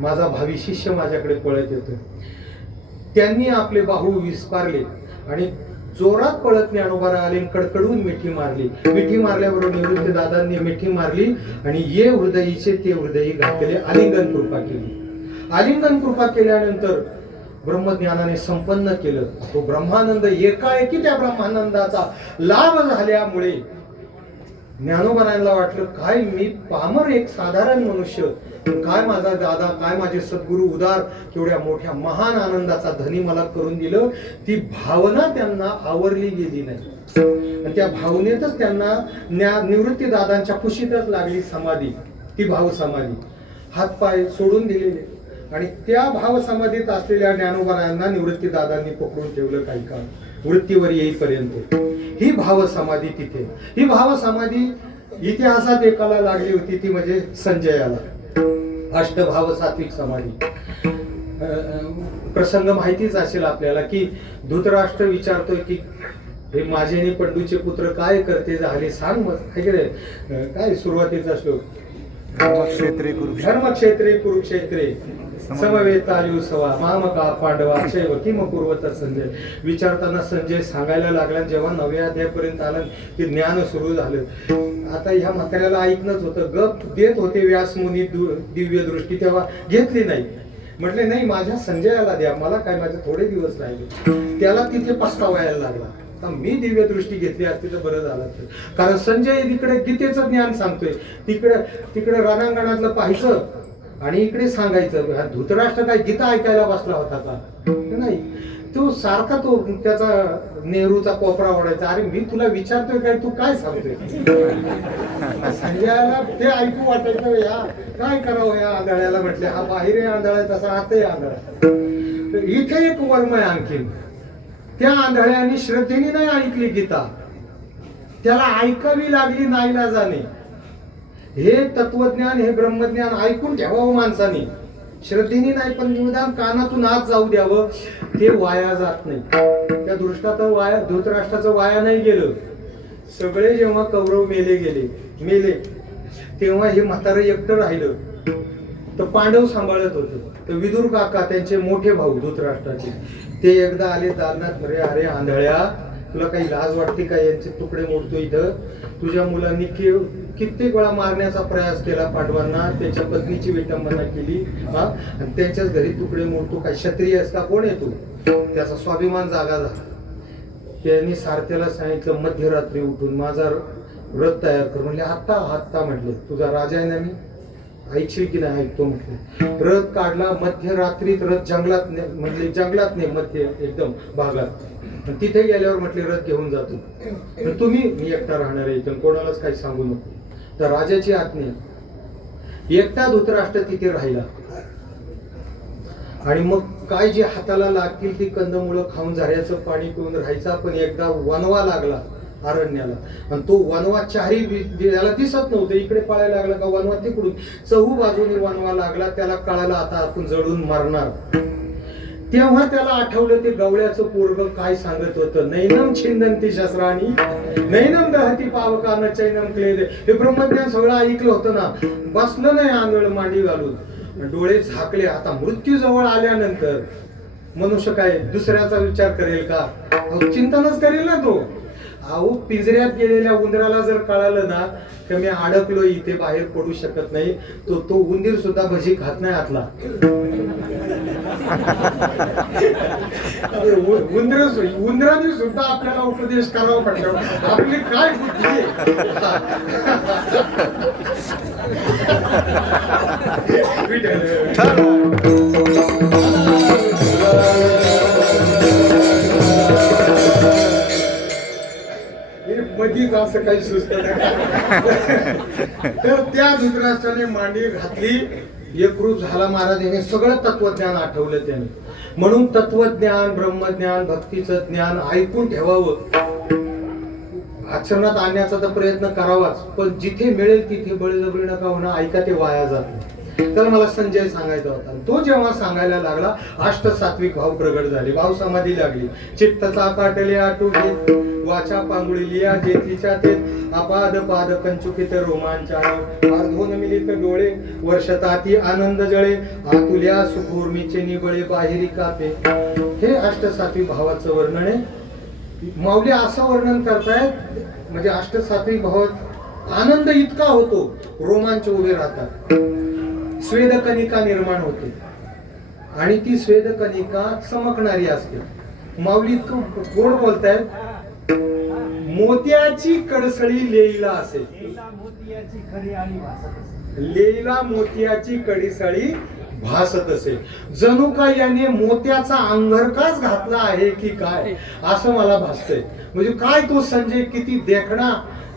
माझा भावी शिष्य माझ्याकडे पळत येतो. त्यांनी आपले बाहू विस्पारले आणि जोरात पळत ज्ञानोबारा आले, कडकडून मिठी मारली. मिठी मारल्याबरोबर निवृत्ती दादांनी मिठी मारली आणि ये हृदयीचे ते हृदयी घातले. आलिंगन कृपा केली. आलिंगन कृपा केल्यानंतर ब्रह्मज्ञानाने संपन्न केलं. तो ब्रह्मानंद एकाएकी त्या ब्रह्मानंदाचा लाभ झाल्यामुळे ज्ञानोबारांना वाटलं, काय मी पामर एक साधारण मनुष्य, काय माझा दादा, काय माझे सद्गुरु उदार, केवढ्या मोठ्या महान आनंदाचा धनी मला करून दिलं. ती भावना त्यांना आवरली गेली नाही. त्या भावनेतच त्यांना निवृत्ती दादांच्या कुशीतच लागली समाधी, ती भाव समाधी. हातपाय सोडून दिलेले आणि त्या भाव समाधीत असलेल्या ज्ञानोबारायांना निवृत्ती दादांनी पकडून ठेवलं काही काळ, वृत्तीवर येईपर्यंत. ही भाव समाधी तिथे, ही भाव समाधी इतिहासात एकाला लागली होती, ती म्हणजे संजयाला. अष्टभाव सात्विक समाधी. प्रसंग माहितीच असेल आपल्याला की धृतराष्ट्र विचारतोय की हे माझे आणि पंडूचे पुत्र काय करते झाले, सांग मग. काय सुरुवातीचा श्लोक, धर्मक्षेत्रे कुरुक्षेत्रे समवेतायु सवा मामका पांडवा शैव किम कुर्वत संजय. विचारताना संजय सांगायला लागला. जेव्हा 9व्या अध्यायापर्यंत आला की ज्ञान सुरू झालं. आता ह्या म्हाताऱ्याला ऐकणंच होतं, गप देत होते व्यासमुनी दिव्य दृष्टी, तेव्हा घेतली नाही. म्हटले नाही, माझ्या संजयाला द्या, मला काय, माझे थोडे दिवस राहिले. त्याला तिथे पस्तावायला लागला. मी दिव्य दृष्टी घेतली असती तर बरं झालं. कारण संजय तिकडे गीतेचं ज्ञान सांगतोय, तिकडे रणांगणातलं पाहायचं आणि इकडे सांगायचं. धृतराष्ट्र काय गीता ऐकायला बसला होता का? नाही, तो सारखा तो त्याचा नेहरूचा कोपरा ओढायचा. अरे मी तुला विचारतोय काय, तू काय सांगतोय? संजयाला ते ऐकू वाटायचं, या काय करावं या आंधळ्याला. म्हटले हा बाहेर आंधळा तसा आतही आंधळा. इथे एक वर्म आहे आणखीन. त्या आंधळ्याने श्रद्धेने नाही ऐकली गीता, त्याला ऐकावी लागली नाईलाजाने. हे तत्वज्ञान, हे ब्रह्मज्ञान ऐकून ठेवावं माणसाने, श्रद्धेने नाही, पण निदान कानातून आत जाऊ द्यावं. ते वाया जात नाही. त्या धृतराष्ट्राचं वाया नाही गेलं. सगळे जेव्हा कौरव मेले तेव्हा हे म्हातारं एकटं राहिलं. तर पांडव सांभाळत होते. तर विदुर काका त्यांचे मोठे भाऊ धृतराष्ट्राचे ते एकदा आले दालनात, अरे आंधळ्या, तुला काही लाज वाटते का? यांचे तुकडे मोडतो इथं. तुझ्या मुलांनी कित्येक वेळा मारण्याचा प्रयास केला पांडवांना, त्याच्या पत्नीची विटंबना केली, आणि त्यांच्याच घरी तुकडे मोडतो. काय क्षत्रिय आहेस का? कोण आहे तू? त्याचा स्वाभिमान जागा झाला. त्यांनी सारथ्याला सांगितलं मध्यरात्री उठून माझा रथ तयार कर. म्हणले आत्ता म्हटले, तुझा राजा आहे ना मी, ऐकशील की नाही? ऐकतो म्हटले. रथ काढला. मध्यरात्रीत रथ जंगलात म्हणजे जंगलात नाही, मध्य एकदम भागात. तिथे गेल्यावर म्हटले रथ घेऊन जातो, तुम्ही मी एकटा राहणार आहे इथं, कोणालाच काही सांगू नको. तर राजाची आज्ञा. एकटा धृतराष्ट्र तिथे राहिला. आणि मग काय जे हाताला लागतील ती कंदमुळं खाऊन झऱ्याचं पाणी पिऊन राहायचा. पण एकदा वनवा लागला अरण्याला, आणि तो वनवा चारी याला दिसत नव्हतं, इकडे पळायला लागला का वनवा तिकडून चहू बाजूने वनवा लागला. त्याला कळालं आता आपण जळून मरणार. तेव्हा त्याला आठवलं ते गवळ्याचं पोरग काय सांगत होतं, नैनम छिंदंती शस्त्राणी नैनम दहती पावकान चैनम क्लेद. हे ब्रह्मज्ञान सगळं ऐकलं होतं ना. बसलं नाही आंधळ मांडी घालून, डोळे झाकले. आता मृत्यू जवळ आल्यानंतर मनुष्य काय दुसऱ्याचा विचार करेल का? चिंतनच करेल ना तो. अहो पिंजऱ्यात गेलेल्या उंदराला जर कळालं ना की मी अडकलो इथे, बाहेर पडू शकत नाही, तो उंदीर सुद्धा भजी खात नाही आतला. उंदराने सुद्धा आपल्याला उपदेश करावा पडतो. आपली काय बुद्धी मधीच असं काही सुचत नाही. तर त्या धृतराष्ट्राने मांडी घातली, एकरूप झाला. महाराजांनी सगळं तत्वज्ञान आठवलं त्याने. म्हणून तत्वज्ञान, ब्रह्मज्ञान, भक्तीचं ज्ञान ऐकून ठेवावं, आचरणात आणण्याचा तर प्रयत्न करावाच. पण जिथे मिळेल तिथे बळजबरी नका होणं, ऐका ते वाया जात नाही. तर मला संजय सांगायचा होता. तो जेव्हा सांगायला लागला अष्टसात्विक भाव प्रगट झाले, भाव समाधी लागली. चित्तचा काटले आटुले, वाचा पांगुळिया जेतीच्या ते अपाद पाद कंचुकित रोमांचा, अर्धोन मिलित डोळे वर्षताती आनंद जळे, आतुल्या सुखूर्मीचे निबळे बाहेरी कापे. हे अष्टसात्विक भावाचं वर्णन आहे. माऊली असं वर्णन करतायत म्हणजे अष्टसात्विक भावात आनंद इतका होतो, रोमांच उभे राहतात, स्वेदकणिका निर्माण होते, आणि ती स्वेदकणिका चमकणारी असते. माऊली इतकं गोड बोलतायत, मोत्याची कडसळी लेईला असे, लेईला मोत्याची कडीसळी भासत असे. जणू काय याने मोत्याचा अंगरकाच घातला आहे की काय असं मला भासतंय. म्हणजे काय तो संजय किती देखणा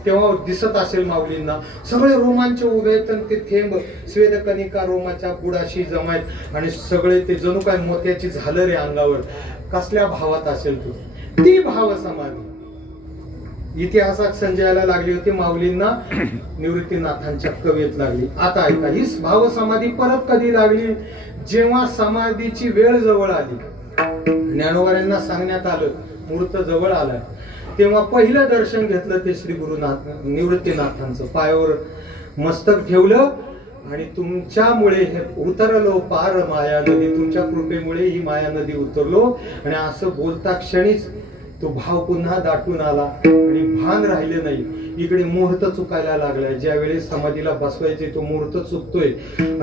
तेव्हा दिसत असेल माऊलींना. सगळे रोमांच उभे आहेत, ते थेंब स्वेदकणिका रोमाच्या बुडाशी जमायत, आणि सगळे ते जणू काय मोत्याची झालर आहे अंगावर. कसल्या भावात असेल तो? ती भाव समाधी इतिहासात संजयाला लागली होती, माऊलींना निवृत्तीनाथांच्या कवेत लागली. आता ऐका, ही भाव समाधी परत कधी लागली? जेव्हा समाधीची वेळ जवळ आली, ज्ञानोबांना सांगण्यात आलं मुहूर्त जवळ आलाय, तेव्हा पहिलं दर्शन घेतलं ते श्री गुरुनाथ निवृत्तीनाथांचं. पायावर मस्तक ठेवलं, आणि तुमच्यामुळे हे उतरलो पार माया नदी, तुमच्या कृपेमुळे ही माया नदी उतरलो. आणि असं बोलता क्षणीच तो भाव पुन्हा दाटून आला, आणि भान राहिले नाही. इकडे मुहूर्त चुकायला लागलाय. ज्यावेळी समाधीला बसवायचे तो मुहूर्त चुकतोय,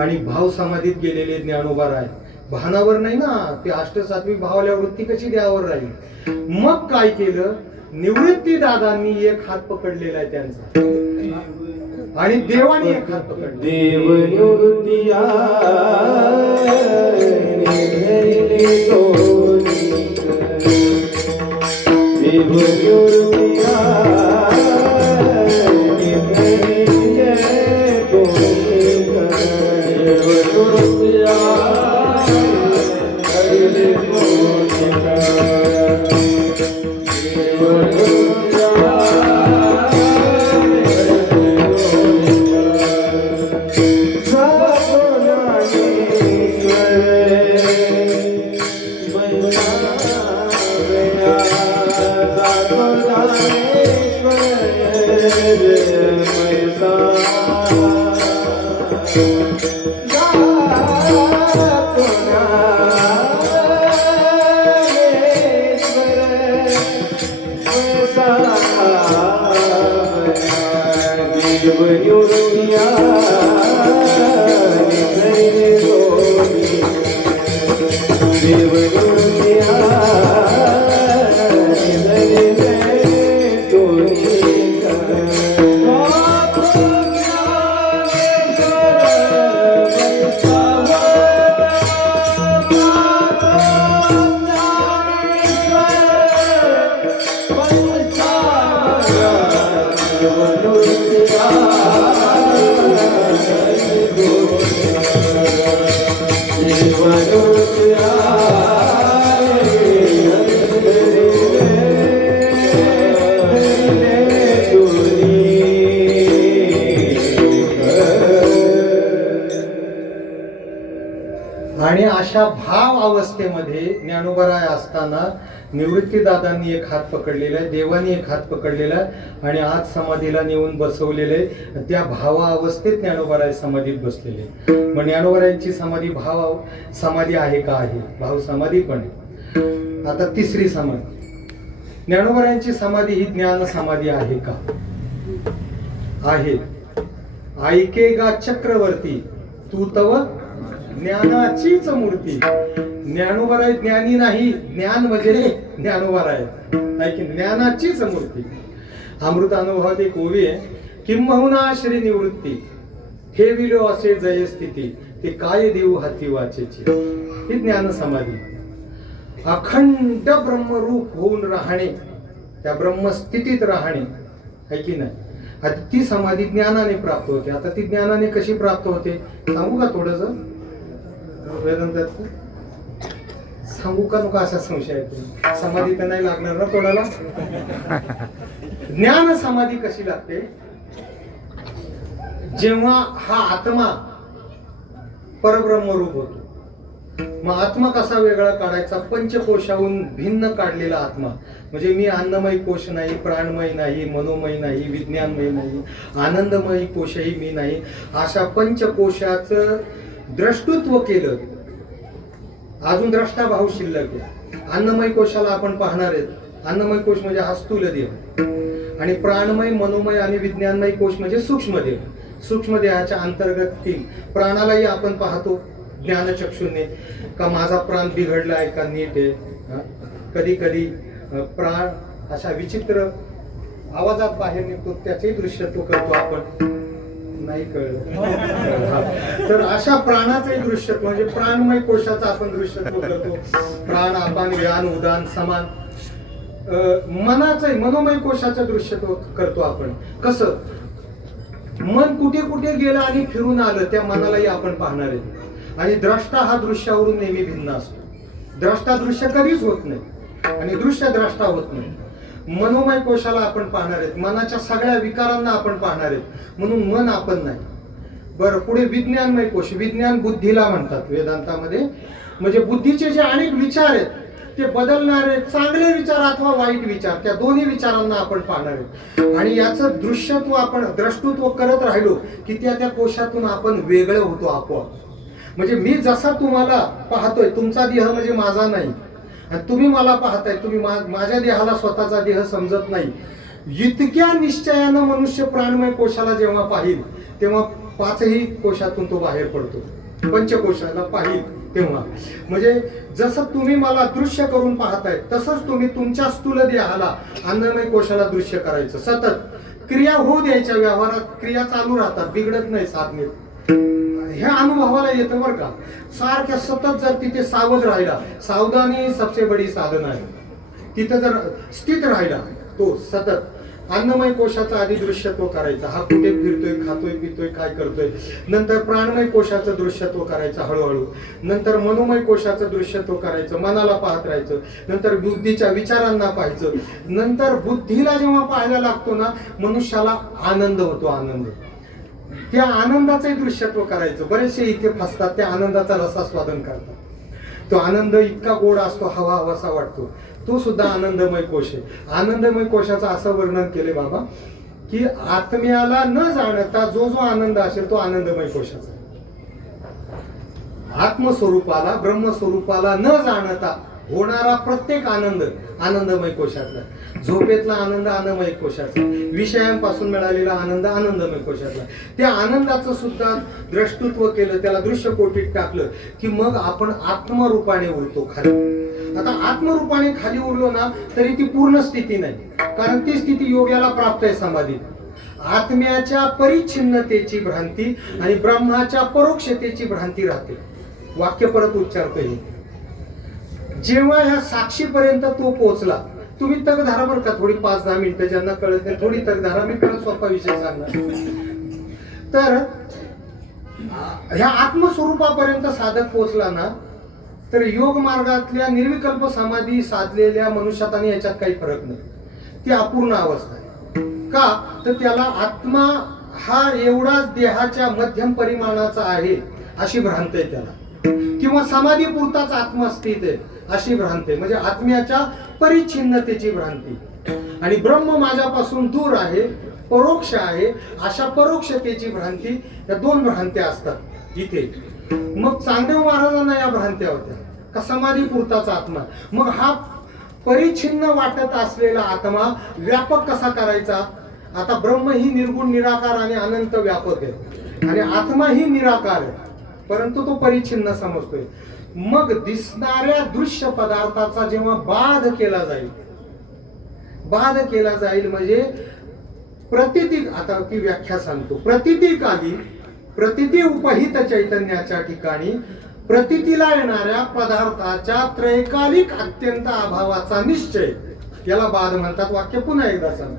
आणि भाव समाधीत गेलेले ज्ञानोबा राय भानावर नाही ना. ते अष्टसात्विक भावाला वृत्ती कशी द्यावर राहील? मग काय केलं? निवृत्ती दादांनी एक हात पकडलेला आहे त्यांचा, आणि देवाने एक हात पकडला. देव निवृत्तिया आणि अशा भाव अवस्थेमध्ये ज्ञानोबराय असताना निवृत्तीदादांनी एक हात पकडलेला आहे, देवानी एक हात पकडलेला आहे आणि आज समाधीला नेऊन बसवलेले आहे. त्या भावा अवस्थेत ज्ञानोबराय समाधीत बसलेले. मग ज्ञानोबरायांची समाधी भाव समाधी आहे का? आहे. भाव समाधी पण आहे. आता तिसरी समाधी, ज्ञानोबरायांची समाधी ही ज्ञान समाधी आहे का? आहे. ऐकेगा चक्रवर्ती तू तव ज्ञानाचीच मूर्ती. ज्ञानोबराय ज्ञानी नाही, ज्ञान म्हणजे ज्ञानोबराय ऐक, ज्ञानाचीच मूर्ती. अमृत अनुभवात एक ओवी आहे, किंबहुना श्री निवृत्ती ठेविलो असे जय स्थिती ते काय देऊ हाती वाचेची. ही ज्ञान समाधी. अखंड ब्रह्मरूप होऊन राहणे, त्या ब्रह्मस्थितीत राहणे आहे की नाही. आता ती समाधी ज्ञानाने प्राप्त होते. आता ती ज्ञानाने कशी प्राप्त होते सांगू का? थोडस वेदांत सांगू का नको असा संशय आहे. समाधी तर नाही लागणार ना कोणाला. ज्ञान समाधी कशी लागते? जेव्हा हा आत्मा परब्रह्मरूप होतो. मग आत्मा कसा वेगळा काढायचा? पंचकोशाहून भिन्न काढलेला आत्मा. म्हणजे मी अन्नमय कोश नाही, प्राणमय नाही, मनोमय नाही, विज्ञानमय नाही, आनंदमय कोशही मी नाही. अशा पंचकोशाचं द्रष्टृत्व केलं. अजून द्रष्टा भाव शिल्लक आहे. अन्नमय कोशाला आपण पाहणार आहेत. अन्नमय कोश म्हणजे हा स्थूल देह आणि प्राणमय, मनोमय आणि विज्ञानमय कोश म्हणजे सूक्ष्म देह. सूक्ष्म देहाच्या अंतर्गत 3 प्राणालाही आपण पाहतो ज्ञानचक्षुने का माझा प्राण बिघडला आहे का नीट आहे. कधी कधी प्राण अशा विचित्र आवाजात बाहेर निघतो, त्याचे दृश्यत्व करतो आपण. नाही कळलं तर अशा प्राणाचंही दृश्यत्व म्हणजे प्राणमय कोशाचं आपण दृश्यत्व करतो. प्राण, अपान, व्यान, उदान, समान. मनाचंही मनोमय कोशाचं दृश्यत्व करतो आपण. कसं? मन कुठे कुठे गेलं आणि फिरून आलं त्या मनालाही आपण पाहणार आहे. आणि द्रष्टा हा दृश्यावरून नेहमी भिन्न असतो. द्रष्टा दृश्य कधीच होत नाही आणि दृश्य द्रष्टा होत नाही. मनोमय कोशाला आपण पाहणार आहेत. मनाच्या सगळ्या विकारांना आपण पाहणार आहेत. म्हणून मन आपण नाही. बरं, पुढे विज्ञानमय कोश. विज्ञान बुद्धीला म्हणतात वेदांतामध्ये. म्हणजे बुद्धीचे जे अनेक विचार आहेत ते बदलणारे चांगले विचार अथवा वाईट विचार, त्या दोन्ही विचारांना आपण पाहणार आहोत. आणि याचं दृश्यत्व आपण द्रष्टृत्व करत राहिलो की त्या कोशातून आपण वेगळं होतो आपोआप. म्हणजे मी जसा तुम्हाला पाहतोय, तुमचा देह म्हणजे माझा नाही आणि तुम्ही मला पाहताय, तुम्ही माझ्या देहाला स्वतःचा देह समजत नाही. इतक्या निश्चयानं मनुष्य प्राणमय कोशाला जेव्हा पाहिल तेव्हा 5ही कोशातून तो बाहेर पडतो. पंचकोशाला पाहिल तेव्हा म्हणजे जसं तुम्ही मला दृश्य करून पाहताय तसंच तुम्ही तुमच्या स्थूल देहाला अन्नमय कोशाला दृश्य करायचं. सतत क्रिया होऊ द्यायच्या. व्यवहारात क्रिया चालू राहतात, बिघडत नाही साधनेत. ह्या अनुभवाला येतं बरं का. सारख्या सतत जर तिथे सावध राहिला, सावधानी सबसे बडी साधना आहे. तिथं जर स्थित राहिला तो सतत अन्नमय कोशाचं आधी दृश्यत्व करायचं. हा कुठे फिरतोय, खातोय, पितोय, काय करतोय. नंतर प्राणमय कोशाचं दृश्यत्व करायचं हळूहळू. नंतर मनोमय कोशाचं दृश्यत्व करायचं, मनाला पाहत राहायचं. नंतर बुद्धीच्या विचारांना पाहायचं. नंतर बुद्धीला जेव्हा पाहायला लागतो ना, मनुष्याला आनंद होतो. आनंद, त्या आनंदाचंही दृश्यत्व करायचं. बरेचसे इथे फसतात, त्या आनंदाचा रसास्वादन करतात. तो आनंद इतका गोड असतो, हवा हवासा वाटतो. तो सुद्धा आनंदमय कोश आहे. आनंदमय कोशाचं असं वर्णन केले बाबा की आत्म्याला न जाणता जो जो आनंद असेल तो आनंदमय कोशाचा. आत्मस्वरूपाला, ब्रह्मस्वरूपाला न जाणता होणारा प्रत्येक आनंद आनंदमय कोशातला. झोपेतला आनंद आनंदमय कोशातला. विषयांपासून मिळालेला आनंद आनंदमय कोशातला. त्या आनंदाचं सुद्धा द्रष्टृत्व केलं, त्याला दृश्य कोटीत टाकलं की मग आपण आत्मरूपाने उरतो खाली. आता आत्मरूपाने खाली उरलो ना तरी ती पूर्ण स्थिती नाही, कारण ती स्थिती योग्याला प्राप्त आहे समाधीत. आत्म्याच्या परिच्छिन्नतेची भ्रांती आणि ब्रह्माच्या परोक्षतेची भ्रांती राहते. वाक्य परत उच्चारतोय. जेव्हा ह्या साक्षीपर्यंत तो पोहोचला, तुम्ही तग धरा बरं का, थोडी 5-10 मिनिटं, ज्यांना कळत नाही थोडी तग धरा. मी परत सोपा विषय सांगणार. तर ह्या आत्मस्वरूपापर्यंत साधक पोहोचला ना तर योग मार्गातल्या निर्विकल्प समाधी साधलेल्या मनुष्यात आणि याच्यात काही फरक नाही. ती अपूर्ण अवस्था आहे. का तर त्याला आत्मा हा एवढाच देहाच्या मध्यम परिमाणाचा आहे अशी भ्रांत आहे त्याला, किंवा समाधी पुरताच आत्मा स्थित आहे अशी भ्रांती आहे. म्हणजे आत्म्याच्या परिच्छिन्नतेची भ्रांती. आणि ब्रह्म माझ्यापासून दूर आहे, परोक्ष आहे, अशा परोक्षतेची भ्रांती. या दोन भ्रांत्या असतात इथे. मग चांगदेव महाराजांना या भ्रांत्या होत्या का समाधी पुरताच आत्मा. मग हा परिच्छिन्न वाटत असलेला आत्मा व्यापक कसा करायचा. आता ब्रह्म ही निर्गुण निराकार आणि अनंत व्यापक आहे, आणि आत्मा ही निराकार आहे, परंतु तो परिच्छिन्न समजतोय. मग दिसणाऱ्या दृश्य पदार्थाचा जेव्हा बाध केला जाईल, बाध केला जाईल म्हणजे प्रतिती, आता ती व्याख्या सांगतो. प्रतितीकाली प्रतिती उपहित चैतन्याच्या ठिकाणी प्रतितीला येणाऱ्या पदार्थाच्या त्रैकालिक अत्यंत अभावाचा निश्चय, याला बाध म्हणतात. वाक्य पुन्हा एकदा सांग.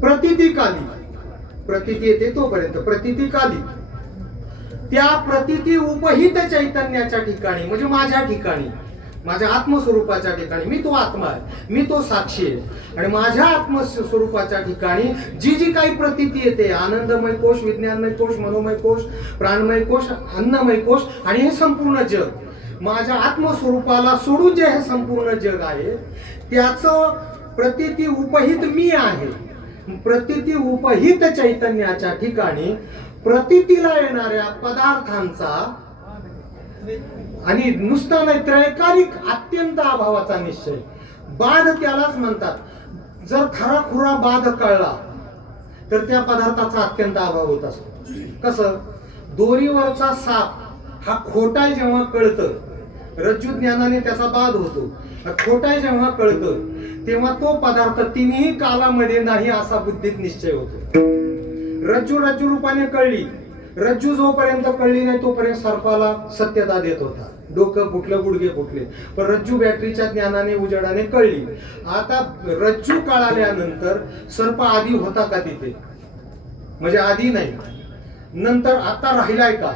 प्रतितीकाली, प्रतिती येते तोपर्यंत प्रतितीकाली, त्या प्रतिती उपहित चैतन्याच्या ठिकाणी म्हणजे माझ्या ठिकाणी, माझ्या आत्मस्वरूपाच्या ठिकाणी. मी तो आत्मा आहे, मी तो साक्षी आहे. आणि माझ्या आत्मस्वरूपाच्या ठिकाणी जी जी काही प्रतीती येते, आनंदमय कोश, विज्ञानमय कोश, मनोमय कोश, प्राणमय कोश, अन्नमय कोश, आणि हे संपूर्ण जग, माझ्या आत्मस्वरूपाला सोडून जे हे संपूर्ण जग आहे त्याचं प्रतीती उपहित मी आहे. प्रतीती उपहित चैतन्याच्या ठिकाणी प्रतीतीला येणाऱ्या पदार्थांचा आणि नुसता नाही त्रैकालिक अत्यंत अभावाचा निश्चय, बाध त्यालाच म्हणतात. जर खराखुरा बाध कळला तर त्या पदार्थाचा अत्यंत अभाव होत असतो. कसं, दोरीवरचा साप हा खोटाय जेव्हा कळतं, रज्जू ज्ञानाने त्याचा बाध होतो. खोटाय जेव्हा कळतं तेव्हा तो पदार्थ तिन्ही कालामध्ये नाही असा बुद्धीत निश्चय होतो. रज्जू रज्जू रूपाने कळली, रज्जू जोपर्यंत कळली नाही तोपर्यंत सर्पाला सत्यता देत होता. डोकं फुटलं, गुडघे फुटले, पण रज्जू बॅटरीच्या ज्ञानाने उजेडाने कळली. आता रज्जू कळाल्यानंतर सर्प आधी होता का तिथे, म्हणजे आधी नाही, नंतर आता राहिलाय का,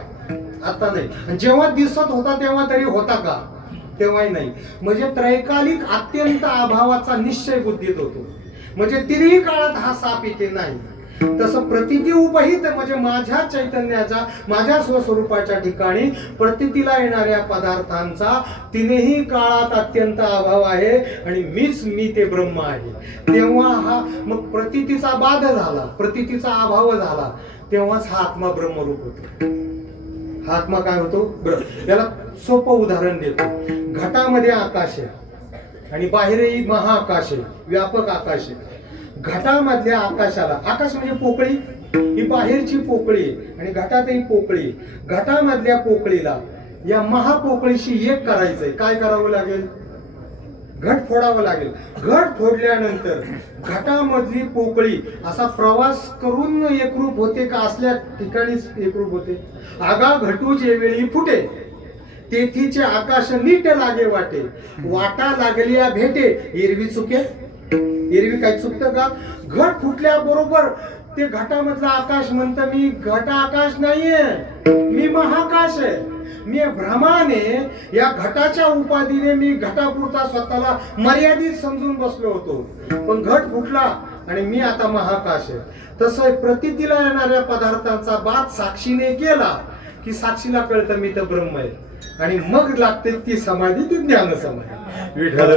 आता नाही. जेव्हा दिसत होता तेव्हा तरी होता का, तेव्हाही नाही. म्हणजे त्रैकालिक अत्यंत अभावाचा निश्चय बुद्धीत होतो. म्हणजे तिन्ही काळात हा साप इथे नाही. तसं प्रतिती उपहित म्हणजे माझ्या चैतन्याचा, माझ्या स्वस्वरूपाच्या ठिकाणी प्रतितीला येणाऱ्या पदार्थांचा तिन्ही काळात अत्यंत अभाव आहे, आणि मीच मी ते ब्रह्म आहे. तेव्हा हा मग प्रतितीचा बाध झाला, प्रतितीचा अभाव झाला, तेव्हाच हा आत्मा ब्रह्मरूप होतो. हा आत्मा काय होतो, ब्रह्म. याला सोपं उदाहरण देतो. घटामध्ये आकाश आहे आणि बाहेरही महाआकाश आहे, व्यापक आकाश आहे. घटामधल्या आकाशाला, आकाश म्हणजे पोकळी, ही बाहेरची पोकळी आहे, आणि घटातही पोकळी. घटामधल्या पोकळीला या महापोकळीशी एक करायचंय. काय करावं लागेल, घट फोडावं लागेल. घट फोडल्यानंतर घटामधली पोकळी असा प्रवास करून एकरूप होते का असल्या ठिकाणीच एकरूप होते. आगा घटू जे वेळी फुटे तेथीचे आकाश नीट लागे वाटे, वाटा लागल्या भेटे एरवी चुके. एरवी काही चुकतं का, घट फुटल्याबरोबर ते घटामधलं आकाश म्हणतं मी घट आकाश नाहीये, मी महाकाश आहे. मी भ्रमाने या घटाच्या उपाधीने मी घटापुरता स्वतःला मर्यादित समजून बसलो होतो, पण घट फुटला आणि मी आता महाकाश आहे. तसं प्रतितीला येणाऱ्या पदार्थांचा बाद साक्षीने केला की साक्षीला कळतं मी तर ब्रह्म आहे, आणि मग लागते ती समाधी, ती ज्ञान समाधी. विठ्ठल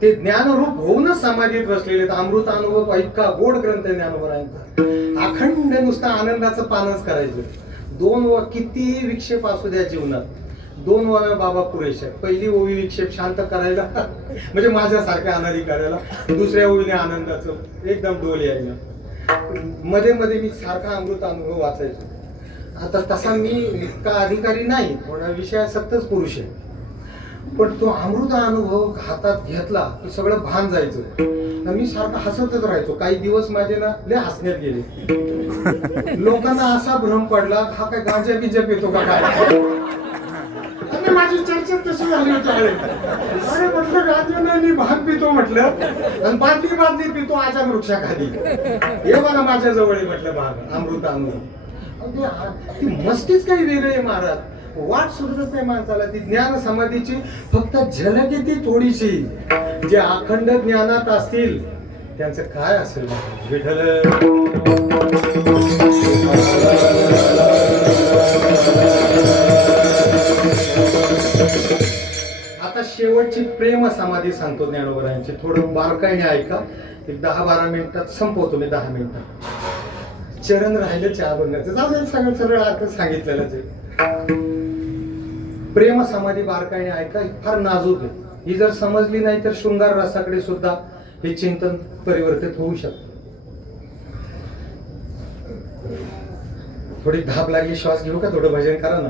ते ज्ञानरूप होऊनच समाधीत बसलेले. अमृत अनुभव इतका गोड ग्रंथ ज्ञानोबरायांचा. अखंड नुसता आनंदाचं पानच करायचं. किती विक्षेप असू द्या जीवनात, 2 ओव्या बाबा पुरेशा. पहिली ओवी विक्षेप शांत करायला म्हणजे माझ्यासारख्या अनाधिकाऱ्याला, दुसऱ्या ओवीने आनंदाचं एकदम डोल यायला. मध्ये मध्ये मी सारखा अमृत अनुभव वाचायचो. आता तसा मी इतका अधिकारी नाही, थोडा विषयासक्तच पुरुष आहे, पण तो अमृत अनुभव हातात घेतला की सगळं भान जायचं. मी सारखा हसतच राहायचो. काही दिवस माझे ना लय हसण्यात गेले. लोकांना असा भ्रम पडला हा काय गांजा बिजा पितो का काय. ती माझी चर्चा तशी झाली होती अरे म्हटलं राजूने भाग पितो म्हटलं आणि बादली पितो आजा वृक्षाखाली हे मला माझ्या जवळ म्हटलं भाग अमृत ती मस्तीच काही वेगळी आहे महाराज. वाट सुधरत नाही माणसाला. ती ज्ञान समाधीची फक्त झलक येते थोडीशी. जे अखंड ज्ञानात असतील त्यांचं काय असेल विठ्ठल. आता शेवटची प्रेम समाधी सांगतो ज्ञानोबरायांची. थोडं बारकाईने ऐका. एक 10-12 मिनिटात संपवतो मी. 10 मिनिटात चरण राहिलं चहा बनण्याचं. जाऊ सगळं सरळ अर्थ सांगितलेलंच आहे. प्रेम समाधी बारकाईने ऐका. फार नाजूक आहे. ही जर समजली नाही तर शृंगार रसाकडे सुद्धा हे चिंतन परिवर्तित होऊ शकतं. थोडी धाप लागली. श्वास घेऊ का? थोडं भजन करा ना.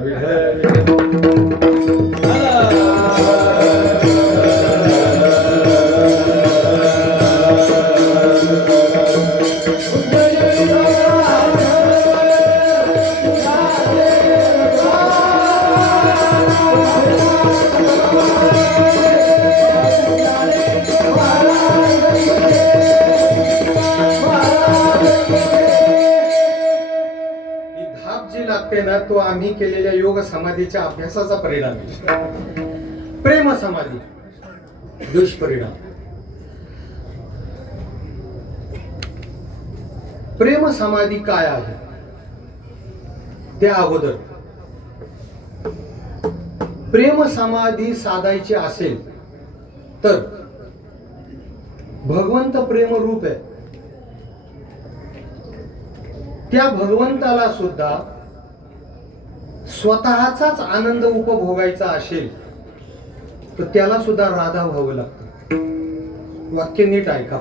ना तो आम्ही केलेल्या योग समाधीच्या अभ्यासाचा परिणाम आहे. प्रेम समाधी दुष्परिणाम. प्रेम समाधी काय आहे त्या अगोदर प्रेम समाधी साधायची असेल तर भगवंत प्रेम रूप आहे. त्या भगवंताला सुद्धा स्वतःचाच आनंद उपभोगायचा असेल तर त्याला सुद्धा राधा व्हावं लागतं. वाक्य नीट ऐका.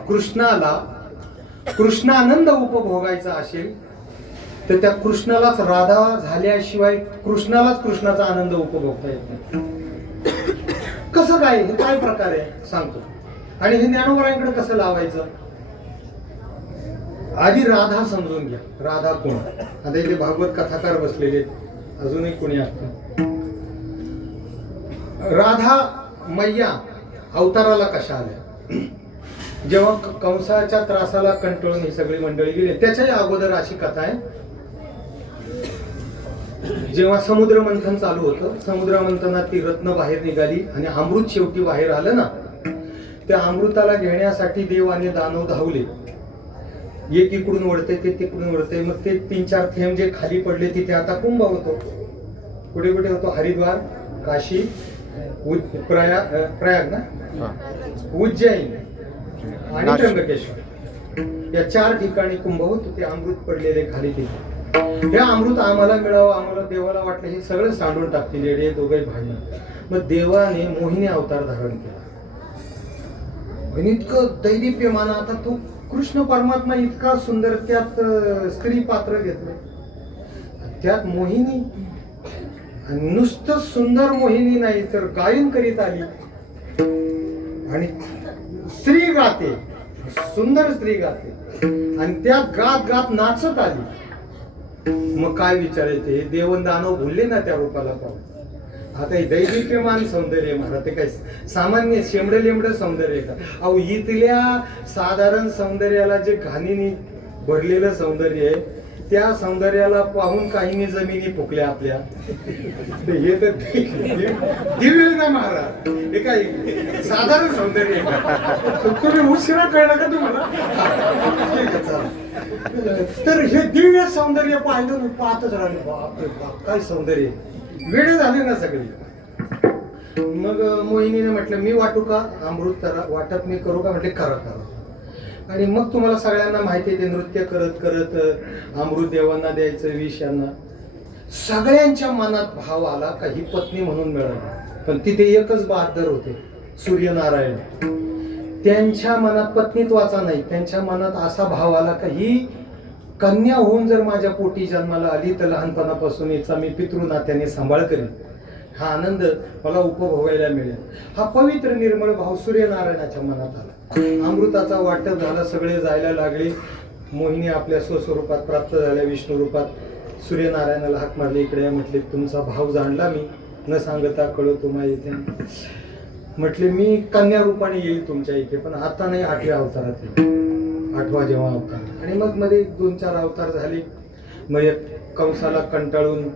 कृष्णानंद उपभोगायचा असेल तर त्या कृष्णालाच राधा झाल्याशिवाय कृष्णालाच कृष्णाचा आनंद उपभोगता येत नाही. कसं काय? हे काय प्रकार आहे सांगतो. आणि हे ज्ञानोबरायांकडे कसं लावायचं? आधी राधा समजून घ्या. राधा कोण? आता इथे भागवत कथाकार बसलेले, अजूनही कोणी असतं. राधा मैया अवताराला कशा आल्या? जेव्हा कंसाच्या त्रासाला कंटाळून ही सगळी मंडळी गेली. त्याच्याही अगोदर अशी कथा आहे. जेव्हा समुद्र मंथन चालू होतं, समुद्र मंथनात ती रत्न बाहेर निघाली आणि अमृत शेवटी बाहेर आलं ना. त्या अमृताला घेण्यासाठी देव आणि दानव धावले. एक इकडून वळते, ते तिकडून वळते. मग ते 3-4 थेंब जे खाली पडले तिथे आता कुंभ होतो. कुठे कुठे होतो? हरिद्वार, काशी, प्रयाग ना, उज्जैन आणि त्र्यंबकेश्वर या 4 ठिकाणी कुंभ होतो. ते अमृत पडलेले खाली तिथे. हे अमृत आम्हाला मिळावं. आम्हाला देवाला वाटलं हे सगळं सांडून टाकतील येडे दोघे भांडण. मग देवाने मोहिनी अवतार धारण केला. आणि इतकं दैदिप्यमान. आता तो कृष्ण परमात्मा इतका सुंदर, त्यात स्त्री पात्र घेतलं, त्यात मोहिनी. नुसतं सुंदर मोहिनी नाही तर गायन करीत आली. आणि स्त्री गाते, सुंदर स्त्री गाते आणि त्या गात गात नाचत आली. मग काय विचारायचे? हे देव दानव भुलले ना त्या रूपाला पाहून. आता हे दैदिप्यमान सौंदर्य महाराज. ते काय सामान्य शेंबडं लेंबडं सौंदर्य का? अहो इथल्या साधारण सौंदर्याला जे घाणीने भरलेलं सौंदर्य आहे त्या सौंदर्याला पाहून काहींनी जमिनी फुकल्या आपल्या. हे तर दिव्य ना महाराज. हे काय साधारण सौंदर्य आहे का? तुम्ही उशिरा कळलं का तुम्हाला? तर हे दिव्य सौंदर्य पाहिलं मी पाहतच राहिले. बापरे बाप काय सौंदर्य. वेळ झाले ना सगळी. मग मोहिनीने म्हटलं मी वाटू का अमृत? वाटप मी करू का? म्हटले करा. आणि मग तुम्हाला सगळ्यांना माहिती आहे ते नृत्य करत करत अमृत देवांना द्यायचं, विष यांना. सगळ्यांच्या मनात भाव आला का ही पत्नी म्हणून मिळाली. पण तिथे एकच बहादर होते, सूर्यनारायण. त्यांच्या मनात पत्नीत्वाचा नाही, त्यांच्या मनात असा भाव आला का ही कन्या होऊन जर माझ्या पोटी जन्माला आली तर लहानपणापासून हिचा मी पितृनात्याने सांभाळ करेन. हा आनंद मला उपभोगायला मिळेल. हा पवित्र निर्मळ भाव सूर्यनारायणाच्या मनात आला. अमृताचा वाटप झाला. सगळे जायला लागले. मोहिनी आपल्या स्वस्वरूपात प्राप्त झाल्या, विष्णू रूपात. सूर्यनारायणाला हाक मारली, इकडे म्हटले तुमचा भाव जाणला मी. न सांगता कळतो मा येथे. म्हटले मी कन्या रूपाने येईल तुमच्या इथे, पण आता नाही, 8व्या अवतारात येईल, 8वा जेव्हा अवतार. आणि मग मध्ये 2-4 अवतार झाले. मग कंसाला कंटाळून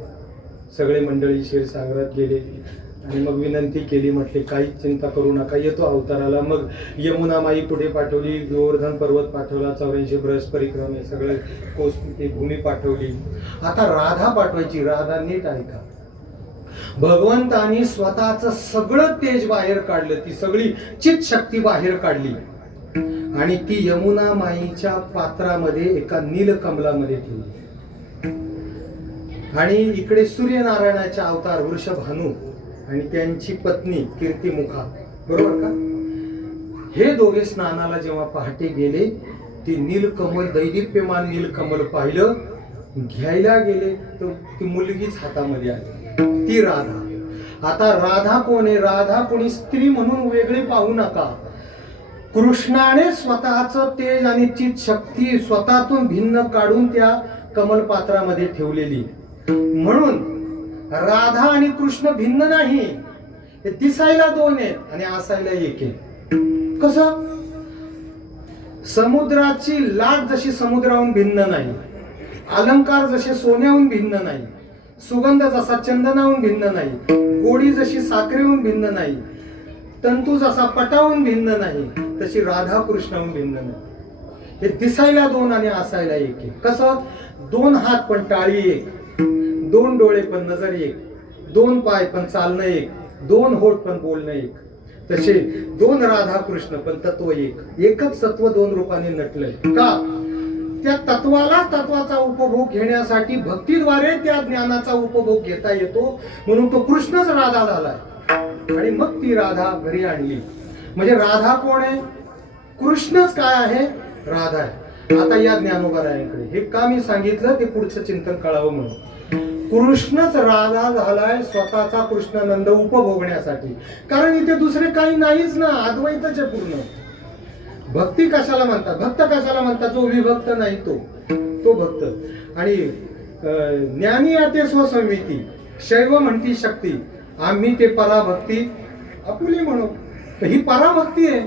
सगळे मंडळी क्षीरसागरात गेले आणि मग विनंती केली. म्हटले काहीच चिंता करू नका, येतो अवताराला. मग यमुना माई पुढे पाठवली, गोवर्धन पर्वत पाठवला, 84 ब्रज परिक्रमे सगळे कोस ती भूमी पाठवली. आता राधा पाठवायची. राधा नीट ऐका, भगवंतानी स्वतःच सगळं तेज बाहेर काढलं, ती सगळी चित शक्ती बाहेर काढली आणि ती यमुना माईच्या पात्रामध्ये एका नीलकमलामध्ये ठेवली. आणि इकडे सूर्यनारायणाचा अवतार वृषभानू आणि त्यांची पत्नी कीर्तिमुखा, बरोबर का, हे दोघे स्नानाला जेव्हा पहाटे गेले, ती नीलकमल, दैदिप्यमान नीलकमल पाहिलं, घ्यायला गेले तर ती मुलगीच हातामध्ये आली, ती राधा. आता राधा कोण आहे? राधा कोणी स्त्री म्हणून वेगळी पाहू नका. कृष्णाने स्वतःचं तेज आणि चित शक्ती स्वतःतून भिन्न काढून त्या कमलपात्रामध्ये ठेवलेली. म्हणून राधा आणि कृष्ण भिन्न नाही, ते दिसायला 2 आहेत आणि असायला 1 आहे. कसं? समुद्राची लाट जशी समुद्राहून भिन्न नाही, अलंकार जसे सोन्याहून भिन्न नाही, सुगंध जसा चंदनाहून भिन्न नाही, गोडी जशी साखरेहून भिन्न नाही, तंतू जसा पटाहून भिन्न नाही, तशी राधा कृष्णाहून भिन्न नाही. हे दिसायला 2 आणि असायला 1 आहे. कसं? 2 हात पण टाळी 1, 2 डोळे पण नजर 1, 2 पाय पण चालणं 1, 2 होठ पण बोलणं 1. तसे 2 राधा कृष्ण पण तत्व 1. एकच तत्व 2 रूपाने नटलंय. का? त्या तत्वाला तत्वाचा उपभोग घेण्यासाठी भक्तीद्वारे त्या ज्ञानाचा उपभोग घेता येतो, म्हणून तो कृष्णच राधा झालाय. आणि मग ती राधा घरी आणली. म्हणजे राधा कोण आहे? कृष्णच काय आहे? राधा आहे. आता या ज्ञानोबारायांकडे हे का मी सांगितलं, ते पुढचं चिंतन कळावं म्हणून. कृष्णच राधा झालाय स्वतःचा कृष्णानंद उपभोगण्यासाठी. कारण इथे दुसरे काही नाहीच ना, अद्वैतच आहे पूर्ण. भक्ती कशाला म्हणतात? भक्त कशाला म्हणतात? जो विभक्त नाही तो भक्त. आणि ज्ञानी ते स्वसंविती, शैव म्हणती शक्ती, आम्ही ते पराभक्ती आपुली म्हणू. ही पराभक्ती आहे.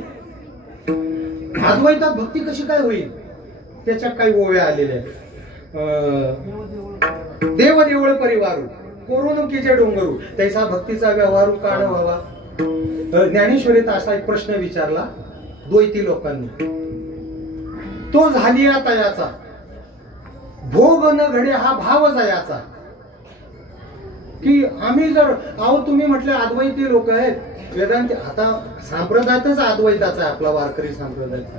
अद्वैतात भक्ती कशी काय होईल? त्याच्यात काही ओव्या आलेल्या आहेत. देव देवळ परिवारू कोरोना किजे डोंगरू, तैसा भक्तीचा व्यवहारू काढ व्हावा. ज्ञानेश्वरीत असा एक प्रश्न विचारला द्वैती लोकांनी, तो झाली तयाचा भोग न घडे हा भाव जयाचा. की आम्ही जर तुम्ही म्हटले अद्वैती लोक आहेत, वेदांती, आता संप्रदायच अद्वैताचा आहे आपला वारकरी संप्रदायाचा.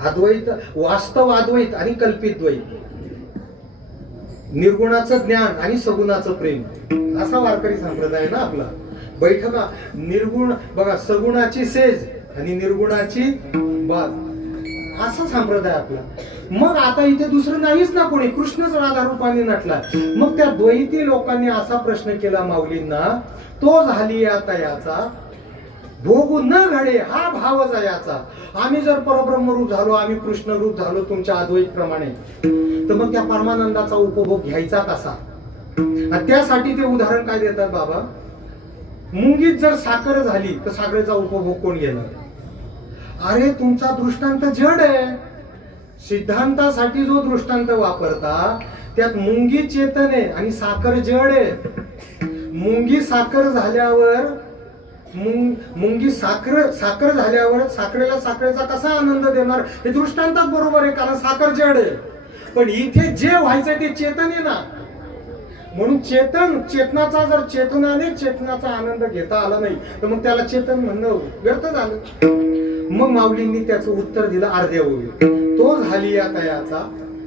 अद्वैत, वास्तव अद्वैत आणि कल्पित द्वैत, निर्गुणाचं ज्ञान आणि सगुणाचं प्रेम, असा वारकरी संप्रदाय ना आपला. बैठका निर्गुण बघा, सगुणाची सेज आणि निर्गुणाची बाज, असा संप्रदाय आपला. मग आता इथे दुसरं नाहीच ना कोणी, कृष्णच राधा रूपाने नटला. मग त्या द्वैती लोकांनी असा प्रश्न केला माऊलींना, तो झाली आता याचा भोगू न घडे हा भाव जयाचा. आम्ही जर परब्रह्म रूप झालो, आम्ही कृष्ण रूप झालो तुमच्या अद्वैत प्रमाणे, तर मग त्या परमानंदाचा उपभोग घ्यायचा कसा? त्यासाठी ते उदाहरण काय देतात बाबा, मुंगीत जर साखर झाली तर साखरेचा उपभोग कोण घेणार? अरे तुमचा दृष्टांत जड आहे. सिद्धांतासाठी जो दृष्टांत वापरता त्यात मुंगी चेतन आहे आणि साखर जड आहे. मुंगी साखर झाल्यावर मुंगी साखर झाल्यावर साखरेला साखरेचा कसा आनंद देणार? हे दृष्टांतात बरोबर आहे, कारण साखर जड आहे. पण इथे जे व्हायचं ते चेतन आहे ना, म्हणून चेतनाचा जर चेतनाने चेतनाचा आनंद घेता आला नाही तर मग त्याला चेतन म्हणणं व्यर्थ झालं. मग माऊलींनी त्याचं उत्तर दिलं अर्ध्या ओळी, तो झाली या तयाचा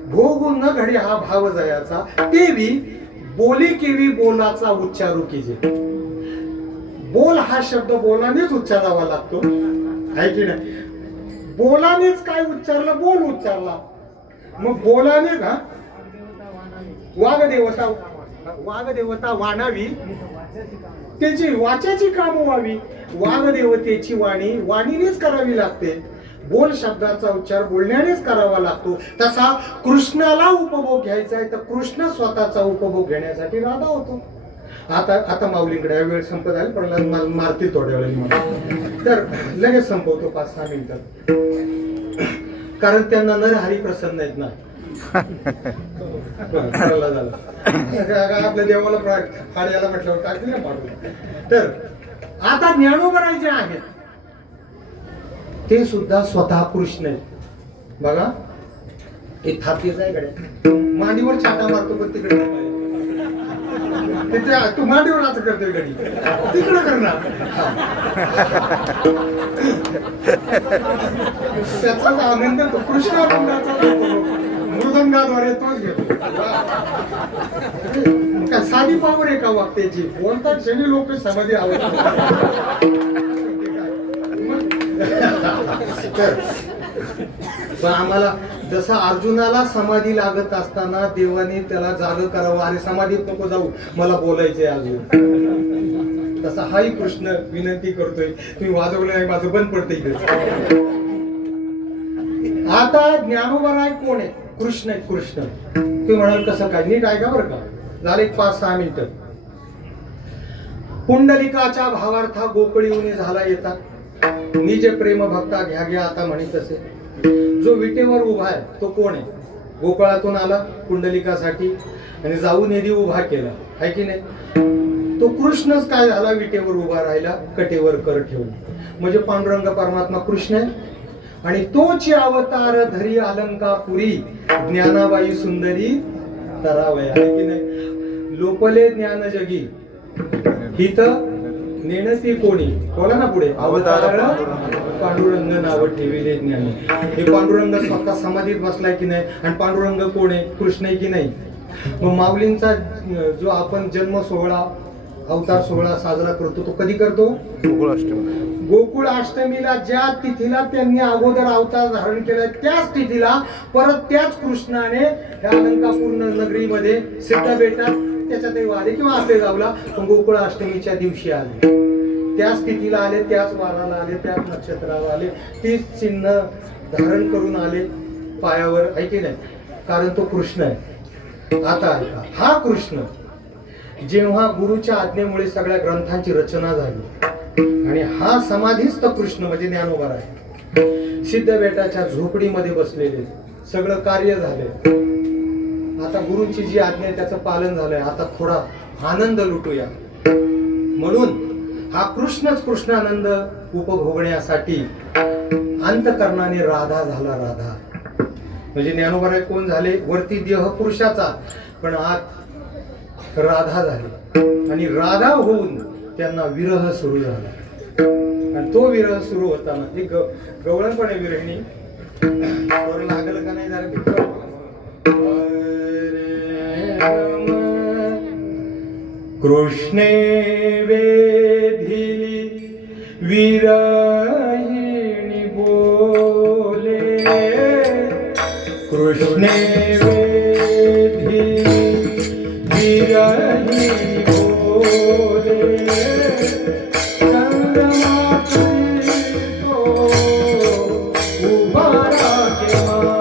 भोगू न घडे हा भाव जयाचा. तेवी बोली केवी बोलाचा उच्चारू कीजे. बोल हा शब्द बोलानेच उच्चारावा लागतो, आहे की नाही? बोलानेच काय उच्चारलं? बोल उच्चारला. मग बोलाने का वाघदेवता वाणावी, त्याची वाचाची काम व्हावी. वाघदेवतेची वाणीनेच करावी लागते. बोल शब्दाचा उच्चार बोलण्यानेच करावा लागतो. तसा कृष्णाला उपभोग घ्यायचा आहे तर कृष्ण स्वतःचा उपभोग घेण्यासाठी राधा होतो. आता माऊलींकडे आहे, वेळ संपत आली पण मला मारतील थोड्या वेळेला मला, तर लगेच संपवतो 5-6 मिनिटात, कारण त्यांना नरहरी प्रसन्न आहेत ना. झालं आपल्या देवाला फाड यायला म्हटल्यावर टाकली ना पाडू. तर आता ज्ञानोबराय जे आहेत ते सुद्धा स्वतः कृष्ण आहेत. बघा ते थापीच आहे कडे, मांडीवर चाटा मारतो पण तिकडे तू मांडीवर असं करतोय गडी तिकडे करणार. त्याचाच आनंद तो कृष्णानंदाचा मृदंगाद्वारे तोच घेतो. काय साधी पावर आहे का वाक्याची, कोणता क्षणी लोक समाधी आवडतात. पण आम्हाला जसा अर्जुनाला समाधी लागत असताना देवाने त्याला जाग करावं, अरे समाधीत नको जाऊ मला बोलायचंय अजून, तसा हाही कृष्ण विनंती करतोय तुम्ही वाजवलं नाही माझं बंद पडतं इथे. आता ज्ञानोबराय कोण आहे? कृष्ण आहे. कृष्ण तुम्ही म्हणाल कसं काय, नीट ऐका बरं का, झाले 5-6 मिनिटं. पुंडलिकाच्या भावार्था गोकुळी उनी झाला येता, निज प्रेम भक्ता घ्या घ्या आता म्हणे तसे. जो विटेवर उभा आहे तो कोण आहे? गोकुळातून आला पुंडलिकासाठी आणि जाऊन निधी उभा केला, आहे की नाही? तो कृष्णच काय झाला, विटेवर उभा राहिला, कटेवर कर ठेवून. म्हणजे पांडुरंग परमात्मा कृष्ण आहे आणि तोची अवतार धरी अलंकापुरी ज्ञानाबाई सुंदरी तरावया, आहे की नाही? लोपले ज्ञान जगी हित नेणती कोणी, बोला ना पुढे, अवतार पांडुरंग नाव ठेविले ज्ञानी. हे पांडुरंग स्वतः समाधीत बसलाय की नाही, आणि पांडुरंग कोण आहे? कृष्ण आहे की नाही? मग माऊलींचा जो आपण जन्म सोहळा अवतार सोहळा साजरा करतो तो कधी करतो? गोकुळ अष्टमीला. ज्या तिथीला त्यांनी अगोदर अवतार धारण केला त्याच तिथीला परत त्याच कृष्णाने या अलंकापूर नगरीमध्ये सिद्ध बेटात त्याच्यातही वाले किंवा आपले गावला पण गोकुळ अष्टमीच्या दिवशी आले, त्याच तिथीला आले, त्याच वाराला आले, त्याच नक्षत्राला आले, तीच चिन्ह धारण करून आले पायावर, आहे की नाही? कारण तो कृष्ण आहे. आता ऐका, हा कृष्ण जेव्हा गुरुच्या आज्ञेमुळे सगळ्या ग्रंथांची रचना झाली आणि हा समाधीस्थ कृष्ण म्हणजे ज्ञानोबा आहे, सिद्ध बेटाच्या झोपडीमध्ये बसलेले, सगळं कार्य झाले. आता गुरुंची जी आज्ञा आहे त्याचं पालन झालंय, आता थोडा आनंद लुटूया. म्हणून हा कृष्णच कृष्णानंद उपभोगण्यासाठी अंतकरणाने राधा झाला. राधा म्हणजे ज्ञानोबा कोण झाले? वरती देह पुरुषाचा पण आत राधा झाली आणि राधा होऊन त्यांना विरह सुरू झाला. आणि तो विरह सुरू होताना एक गवळणपणे विरहिणी लागलं का नाही जरा कृष्णे वेधिली विरहिणी बोले, कृष्णे वेधिली विरहिणी बोले, चंद्रमा तो उभा राखे घाला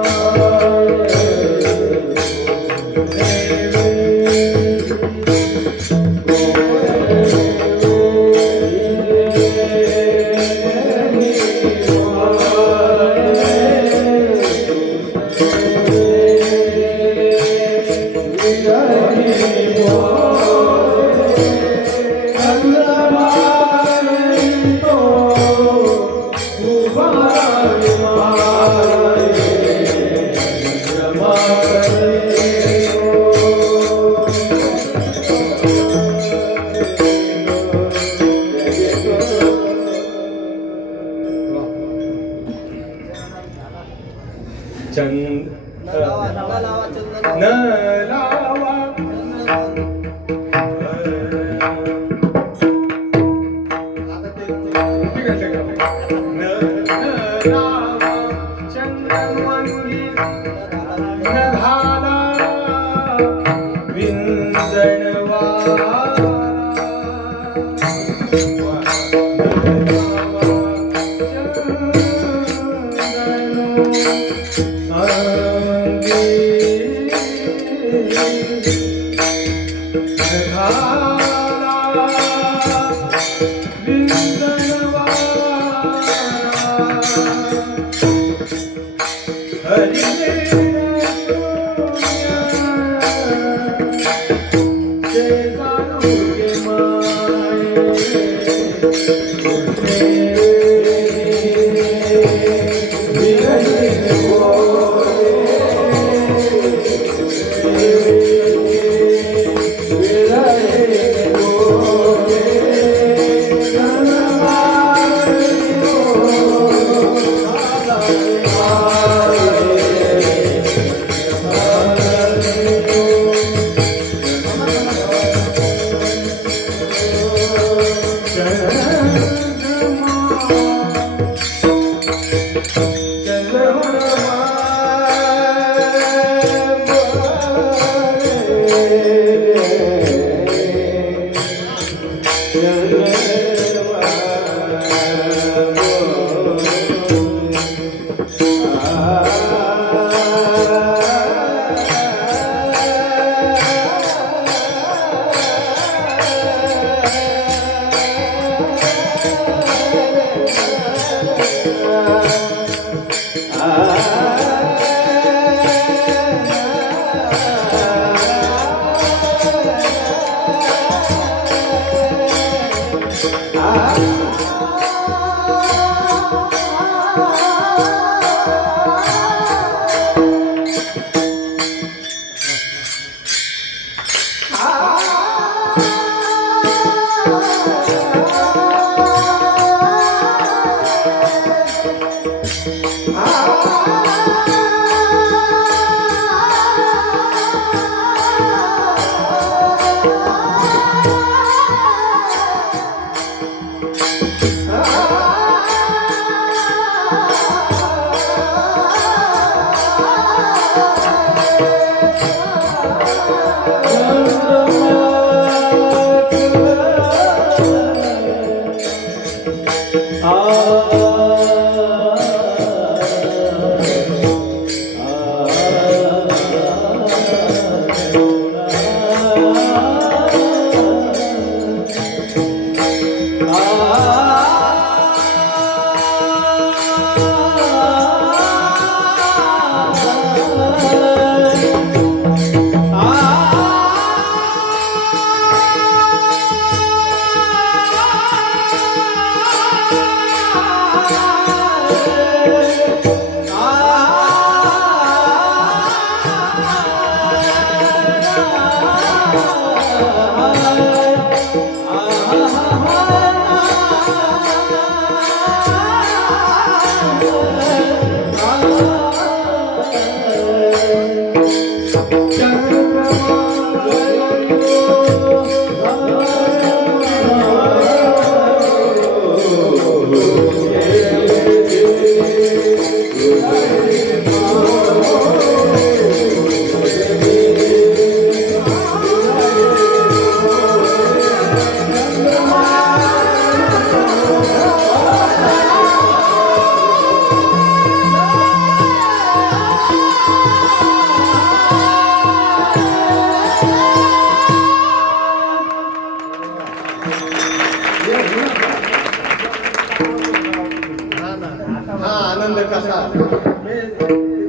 हा आनंद कसा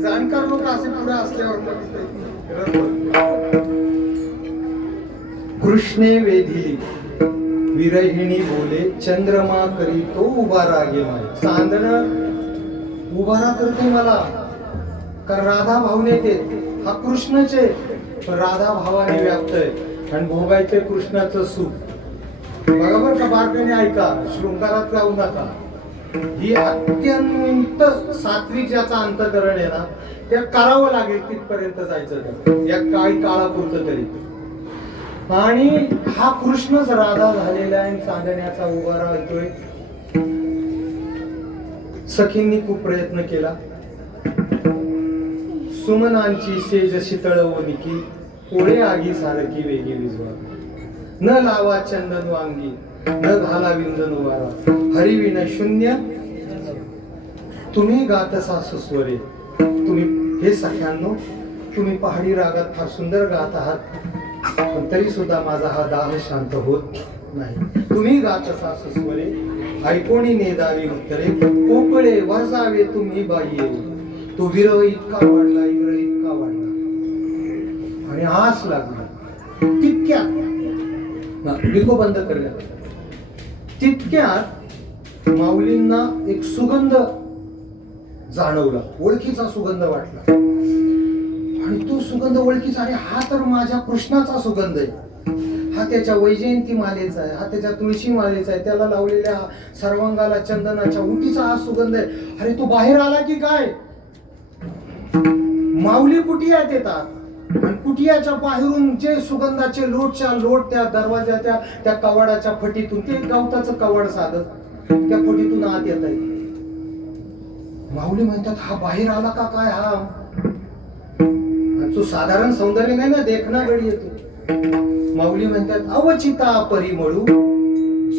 जाणकार लोक असे पुढे असल्यावर कृष्णे वेधिली विरहिणी बोले चंद्रमा करी तो उभा रागे माय चांदण उभारा करते मला कारण राधा भावने ते हा कृष्णचे राधा भावाने व्याप्त आहे आणि भोगायचे कृष्णाचं सुख बरोबर का बारकाने ऐका शृंगारात जाऊ नका ही अत्यंत सात्विक ज्याचा अंतकरण आहे ना त्या करावं लागेल तिथपर्यंत जायचं तर या काही काळापुरतं तरी आणि हा कृष्णच राधा झालेला आहे चांदण्याचा उभारा येतोय सखींनी खूप प्रयत्न केला सुमनांची सेज शीतळ वनिकी पोळे आगी सारखी वेगी विजवा न लावा चंदन वांगी न घाला विंदन वारा हरिविन शून्य तुम्ही गात सासुस्वरे तुम्ही हे सख्यांनो तुम्ही पहाडी रागात फार सुंदर गात आहात पण तरी सुद्धा माझा हा दाह शांत होत नाही तुम्ही गात सासुस्वरे ऐकोणी नेदावी उत्तरे कोकळे वरजावे तुम्ही बाई येऊ तो विरह इतका वाढला विरह इतका वाढला आणि आस लागला तितक्यात बिको बंद करण्यात तितक्यात माऊलींना एक सुगंध जाणवला, ओळखीचा सुगंध वाटला. आणि तो सुगंध ओळखीचा, आणि हा तर माझ्या कृष्णाचा सुगंध आहे, हा त्याच्या वैजयंती मालेचा आहे, हा त्याच्या तुळशी मालेचा आहे, त्याला लावलेल्या सर्वांगाला चंदनाच्या उटीचा हा सुगंध आहे. अरे तो बाहेर आला की काय? माऊली कुटियात येतात आणि कुटियाच्या बाहेरून जे सुगंधाचे लोटच्या लोट त्या दरवाजाच्या त्या कवाडाच्या फटीतून, ते गवताचं कवाड साधत त्या फटीतून आत येत आहे. माऊली म्हणतात हा बाहेर आला का काय? हा तो साधारण सौंदर्य नाही ना, देखना गडी येतो. माऊली म्हणतात अवचिता परिमळू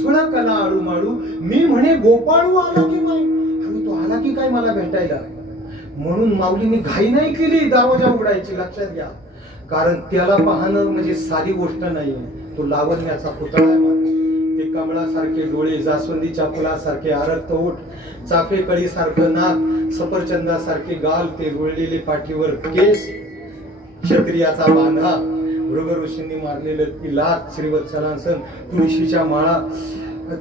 सुळकला आळू माळू, मी म्हणे गोपाळू आला की काय? अरे तो आला की काय मला भेटायला? म्हणून माऊलीने घाई नाही केली दरवाजा उघडायची, लक्षात घ्या. कारण त्याला पाहणं म्हणजे साधी गोष्ट नाही. तो लावण्याचा पुतळा आहे माझा. ते कमळासारखे डोळे, जास्वंदीच्या फुलासारखे आरक्त ओठ, चाफेकळी सारखं नाक, सफरचंदासारखे गाल, ते रुळलेले पाठीवर केस, क्षत्रियाचा बांधा, भृग ऋषींनी मारलेलं ती लात, श्रीवत्सलांसन, तुळशीच्या माळा,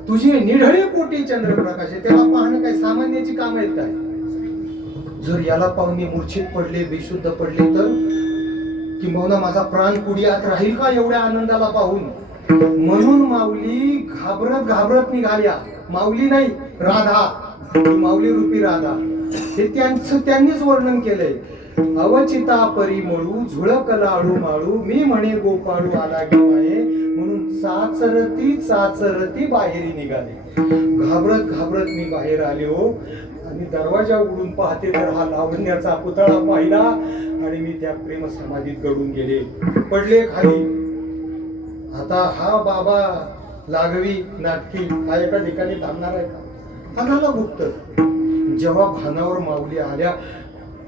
तुझे निढळे पोटी चंद्रप्रकाश. त्याला पाहणं काय सामान्याची काम आहेत काय? जर याला पाहून मी मूर्छित पडले, बेशुद्ध पडले तर किंबहुना माझा प्राण पुढ्यात राहील का एवढ्या आनंदाला पाहून? म्हणून माऊली घाबरत घाबरत निघाल्या. माऊली नाही, राधा, माऊली रूपी राधा. हे त्यांनीच वर्णन केलंय. अवचिता परिमळू झुळकला आळू माळू, मी म्हणे गोपाळू आला की माये, म्हणून चाचरती चाचरती बाहेरी निघाले. घाबरत घाबरत मी बाहेर आले हो, आणि दरवाजा उघडून पाहते तर हा लावण्याचा पुतळा पाहिला, आणि मी त्या प्रेम समाधीत गडून गेले, पडले खाली. आता हा बाबा लागवी नाटकी हा एका ठिकाणी थांबणार आहे का? हा झाला गुप्त. जेव्हा भानावर माऊली आल्या,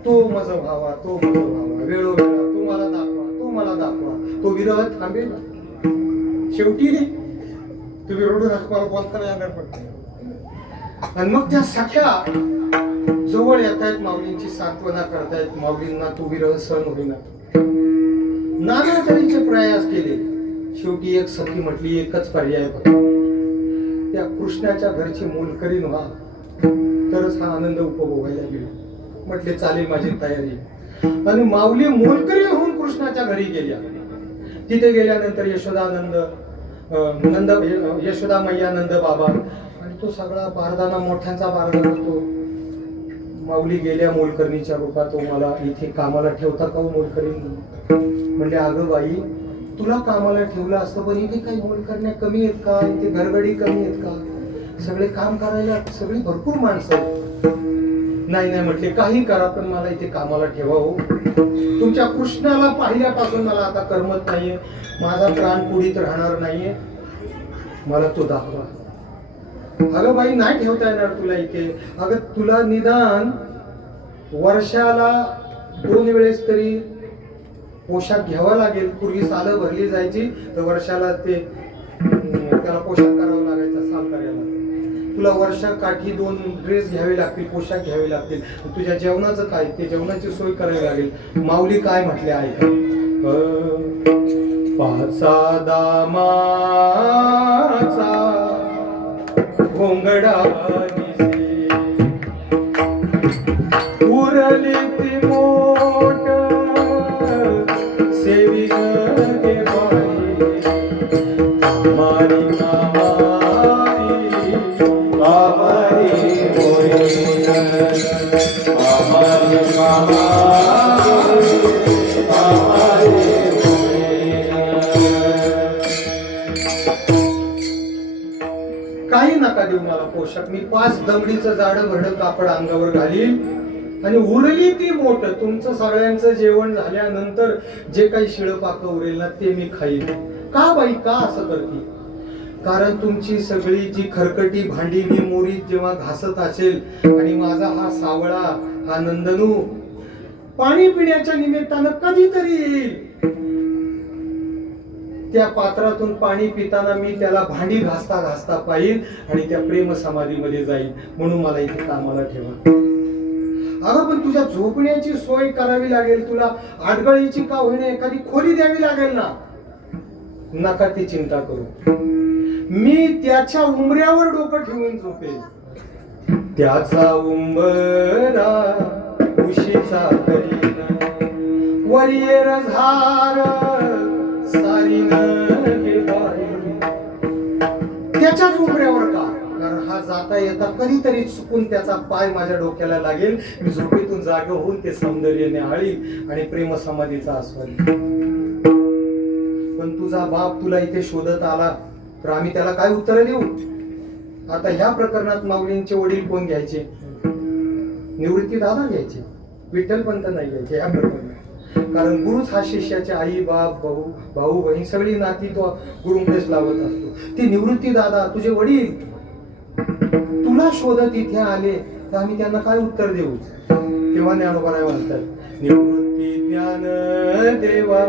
तो मज व्हावा, तो मज व्हावा, वेळोवेळा तो मला दाखवा, तो मला दाखवा, तो विरह थांबेल ना? शेवटी तुम्ही रडू नका, मला बोलता नाही येणार पडते. आणि मग त्या सख्या जवळ येत आहेत, माऊलींची सांत्वना करतायत. माऊलींना तो विरह सहन होईना, नाना तऱ्हेचे प्रयास केले. शेवटी एक सखी म्हटली, एकच पर्याय होता, त्या कृष्णाच्या घरची मोलकरीण व्हा, तरच हा आनंद उपभोगायला मिळेल. म्हटले चालेल, माझी तयारी. आणि माऊली मोलकरीण होऊन कृष्णाच्या घरी गेल्या. तिथे गेल्यानंतर यशोदानंद यशोदा मैया नंद बाबा, आणि तो सगळा बारदाना, मोठ्यांचा बारदाना. तो माऊली गेल्या मोलकरणीच्या रूपात, तो मला इथे कामाला ठेवता का मोलकरीण? म्हणजे अगं बाई, तुला कामाला ठेवलं असतं, पण इथे काही मोलकरण्या कमी आहेत का? इथे घरगडी कमी आहेत का? सगळे काम करायला सगळी भरपूर माणसं. नाही नाही म्हटले, काही करा, पण मला इथे कामाला ठेवा हो. तुमच्या कृष्णाला पाहिल्यापासून मला आता करमत नाहीये, माझा प्राण पुढीत राहणार नाहीये, मला तो दाखवा. अगं बाई, नाही ठेवता येणार तुला इथे. अगं तुला निदान वर्षाला 2 वेळेस तरी पोशाख घ्यावा लागेल. पूर्वी सालं भरली जायची, तर वर्षाला त्याला पोशाख करावा लागायचा साल करायला. तुला वर्षाकाठी 2 ड्रेस घ्यावे लागतील, पोशाख घ्यावे लागतील. तुझ्या जेवणाचं काय, ते जेवणाची सोय करावी लागेल. माऊली काय म्हटले ऐका, पाचा दामाचा घोंगडा उरली ती मोठ सेवी गे बाई, मारी काही नका देऊ मला पोशाख. मी 5 दमडीचं जाडं भरडं कापड अंगावर घालील, आणि उरली ती मोठ. तुमचं सगळ्यांचं जेवण झाल्यानंतर जे काही शिळपाक उरेल ना, ते मी खाईन. का बाई, का असं करते? कारण तुमची सगळी जी खरकटी भांडी मी मोरीत जेव्हा घासत असेल, आणि माझा हा सावळा, हा नंदनू पाणी पिण्याच्या निमित्तानं कधीतरी येईल, त्या पात्रातून पाणी पिताना मी त्याला भांडी घासता घासता पाहिल, आणि त्या प्रेम समाधीमध्ये जाईल. म्हणून मला इथे कामाला ठेवा. अगं पण तुझ्या झोपण्याची सोय करावी लागेल, तुला आडगळीची का होईना एखादी खोली द्यावी लागेल ना. नका ती चिंता करू, मी त्याच्या उमऱ्यावर डोकं ठेवून झोपेल. त्याचा उंबरा उशीचा करीना वरियर झार सारीन गे बाई. त्याच्याच उंबऱ्यावर का? कारण हा जाता येता कधीतरी चुकून त्याचा पाय माझ्या डोक्याला लागेल. मी झोपेतून जागे होऊन ते सौंदर्य न्याहाळील आणि प्रेम समाधीचा आस्वाद घेईन. पण तुझा बाप तुला इथे शोधत आला तर आम्ही त्याला काय उत्तर देऊ? आता ह्या प्रकरणात माऊलींचे वडील कोण घ्यायचे? निवृत्ती दादा घ्यायचे, विठ्ठल पंत नाही घ्यायचे ह्या प्रकरणात. कारण गुरुच हा शिष्याचे आई बाप भाऊ भाऊ बहीण सगळी नाती तो गुरुंकडेच लावत असतो. ती निवृत्ती दादा तुझे वडील तुला शोधत इथे आले तर आम्ही त्यांना काय उत्तर देऊ? तेव्हा ज्ञानोबा म्हणतात निवृत्ती ज्ञान देवा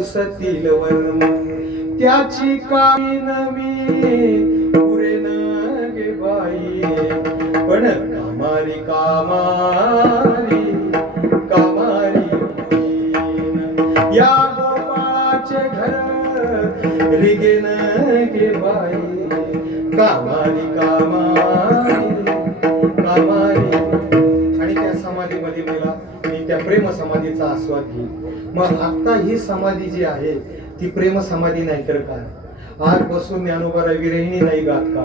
उसतील वर्म त्याची कामी नमी पुरेन गे बाई. पण कामारी कामारी कामारी या गोपाळाचे घर रिगेन गे बाई. कामारी कामारी कामारी. आणि त्या समाधीमध्ये मी त्या प्रेम समाधीचा आस्वाद घेईन. मग आता ही समाधी जी आहे ती प्रेम समाधी नाही तर काय? आज बसून ज्ञानोबा विरहिणी नाही गात का?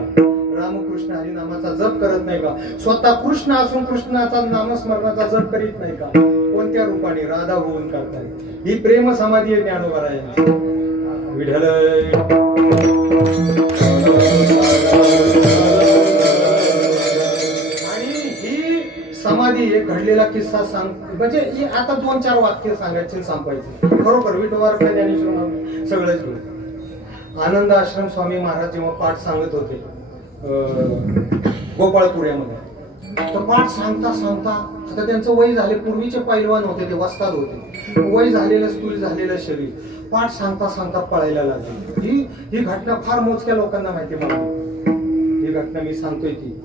रामकृष्ण हरिनामाचा जप करत नाही का? स्वतः कृष्ण असून कृष्णाचा नामस्मरणाचा जप करीत नाही का? कोणत्या रूपाने? राधा होऊन करताय. ही प्रेम समाधी आहे ज्ञानोबा यांची. विठ्ठल समाधी एक घडलेला किस्सा सांग. म्हणजे आता 2-4 वाक्य सांगायचे संपायचे. खरोखर विठोबार ज्ञानेश्वर सगळंच बोल. आनंद आश्रम स्वामी महाराज जेव्हा पाठ सांगत होते गोपाळपुऱ्यामध्ये, तर पाठ सांगता सांगता आता त्यांचं वय झाले. पूर्वीचे पैलवान होते, ते वस्ताद होते. वय झालेलं स्थूल झालेलं शरीर पाठ सांगता सांगता पळायला लागले. ही घटना फार मोजक्या लोकांना माहिती. मला ही घटना मी सांगतोय ती.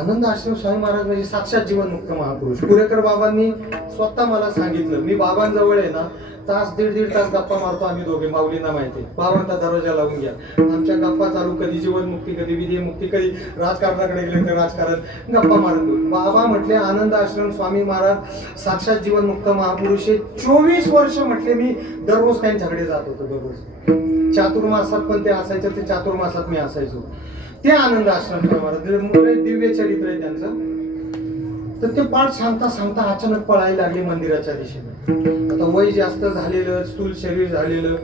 आनंद आश्रम स्वामी महाराज म्हणजे साक्षात जीवनमुक्त महापुरुष. पुरेकर बाबांनी स्वतः मला सांगितलं. मी बाबांजवळ आहे ना तास दीड तास गप्पा मारतो आम्ही दोघे. माऊलींना माहिती, बाबांचा दरवाजा लावून घ्या. आमच्या गप्पा चालू, कधी जीवनमुक्ती, कधी विधेयमुक्ती, कधी राजकारणाकडे गेले तर राजकारण, गप्पा मारतो. बाबा म्हटले आनंद आश्रम स्वामी महाराज साक्षात जीवनमुक्त महापुरुष आहे. 24 वर्ष म्हटले मी दररोज त्यांच्याकडे जात होतो. दररोज चातुर्मासात पण ते असायचे, ते चातुर्मासात मी असायचो. ते आनंद आश्रम स्वामी महाराज दिव्य चरित्र आहे त्यांचं. तर ते पाठ सांगता सांगता अचानक पळायला लागले मंदिराच्या दिशेने. आता वय जास्त झालेलं, स्थूल शरीर झालेलं,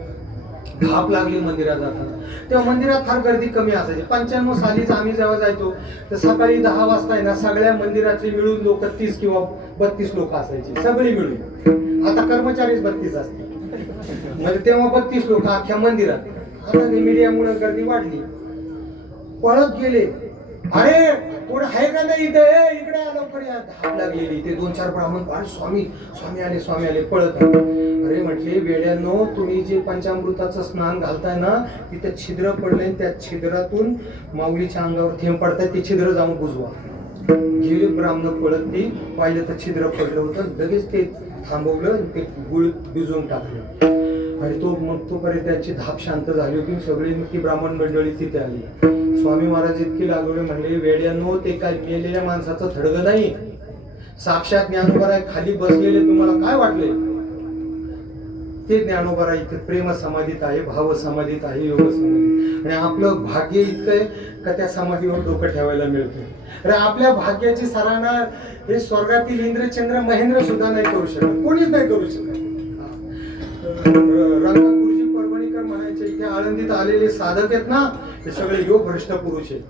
धाप लागली मंदिरात जाताना. तेव्हा मंदिरात फार गर्दी कमी असायची. 95 सालीच आम्ही जेव्हा जायचो तर सकाळी 10 वाजता आहे ना सगळ्या मंदिरातली मिळून लोक 30 किंवा 32 लोक असायची, सगळी मिळून. आता कर्मचारीच 32 असतात, म्हणजे तेव्हा 32 लोक अख्ख्या मंदिरात. आता ते मीडियामुळे गर्दी वाढली. पळत गेले, अरे कोण आहे का नाही इथे, इकडे लवकर या. धाप लागलेली. ते 2-4 ब्राह्मण, अरे स्वामी स्वामी आले पळत. अरे म्हटले वेड्यांनो, तुम्ही जे पंचामृताचं स्नान घालताय ना तिथे छिद्र पडले, त्या छिद्रातून माऊलीच्या अंगावर थेंब पडताय, ते छिद्र जाऊन बुजवा. गेले ब्राह्मण पळत. ती पाहिलं तर छिद्र पडलं होतं. लगेच ते थांबवलं, ते गुळ भिजवून टाकलं. आणि तोपर्यंत त्यांची धाप शांत झाली होती. सगळी ती ब्राह्मण मंडळी तिथे आली. स्वामी महाराज इतके लागले, म्हणले वेड्यांनो, ते काय मेलेल्या माणसाचं थडगं नाही, साक्षात ज्ञानोबा खाली बसलेले. तुम्हाला काय वाटले? ते ज्ञानोबा इथे प्रेम समाधीत आहे, भाव समाधीत आहे, योग समाधीत. आणि आपलं भाग्य इतकं आहे का त्या समाधीवर डोकं ठेवायला मिळतं. अरे आपल्या भाग्याची सराहना हे स्वर्गातील इंद्र चंद्र महेंद्र सुद्धा नाही करू शकत, कोणीच नाही करू शकत. रंगपुरजी परभणीकर म्हणायचे, इथे आळंदीत आलेले साधक आहेत ना, ते सगळे योग भ्रष्ट पुरुष आहेत.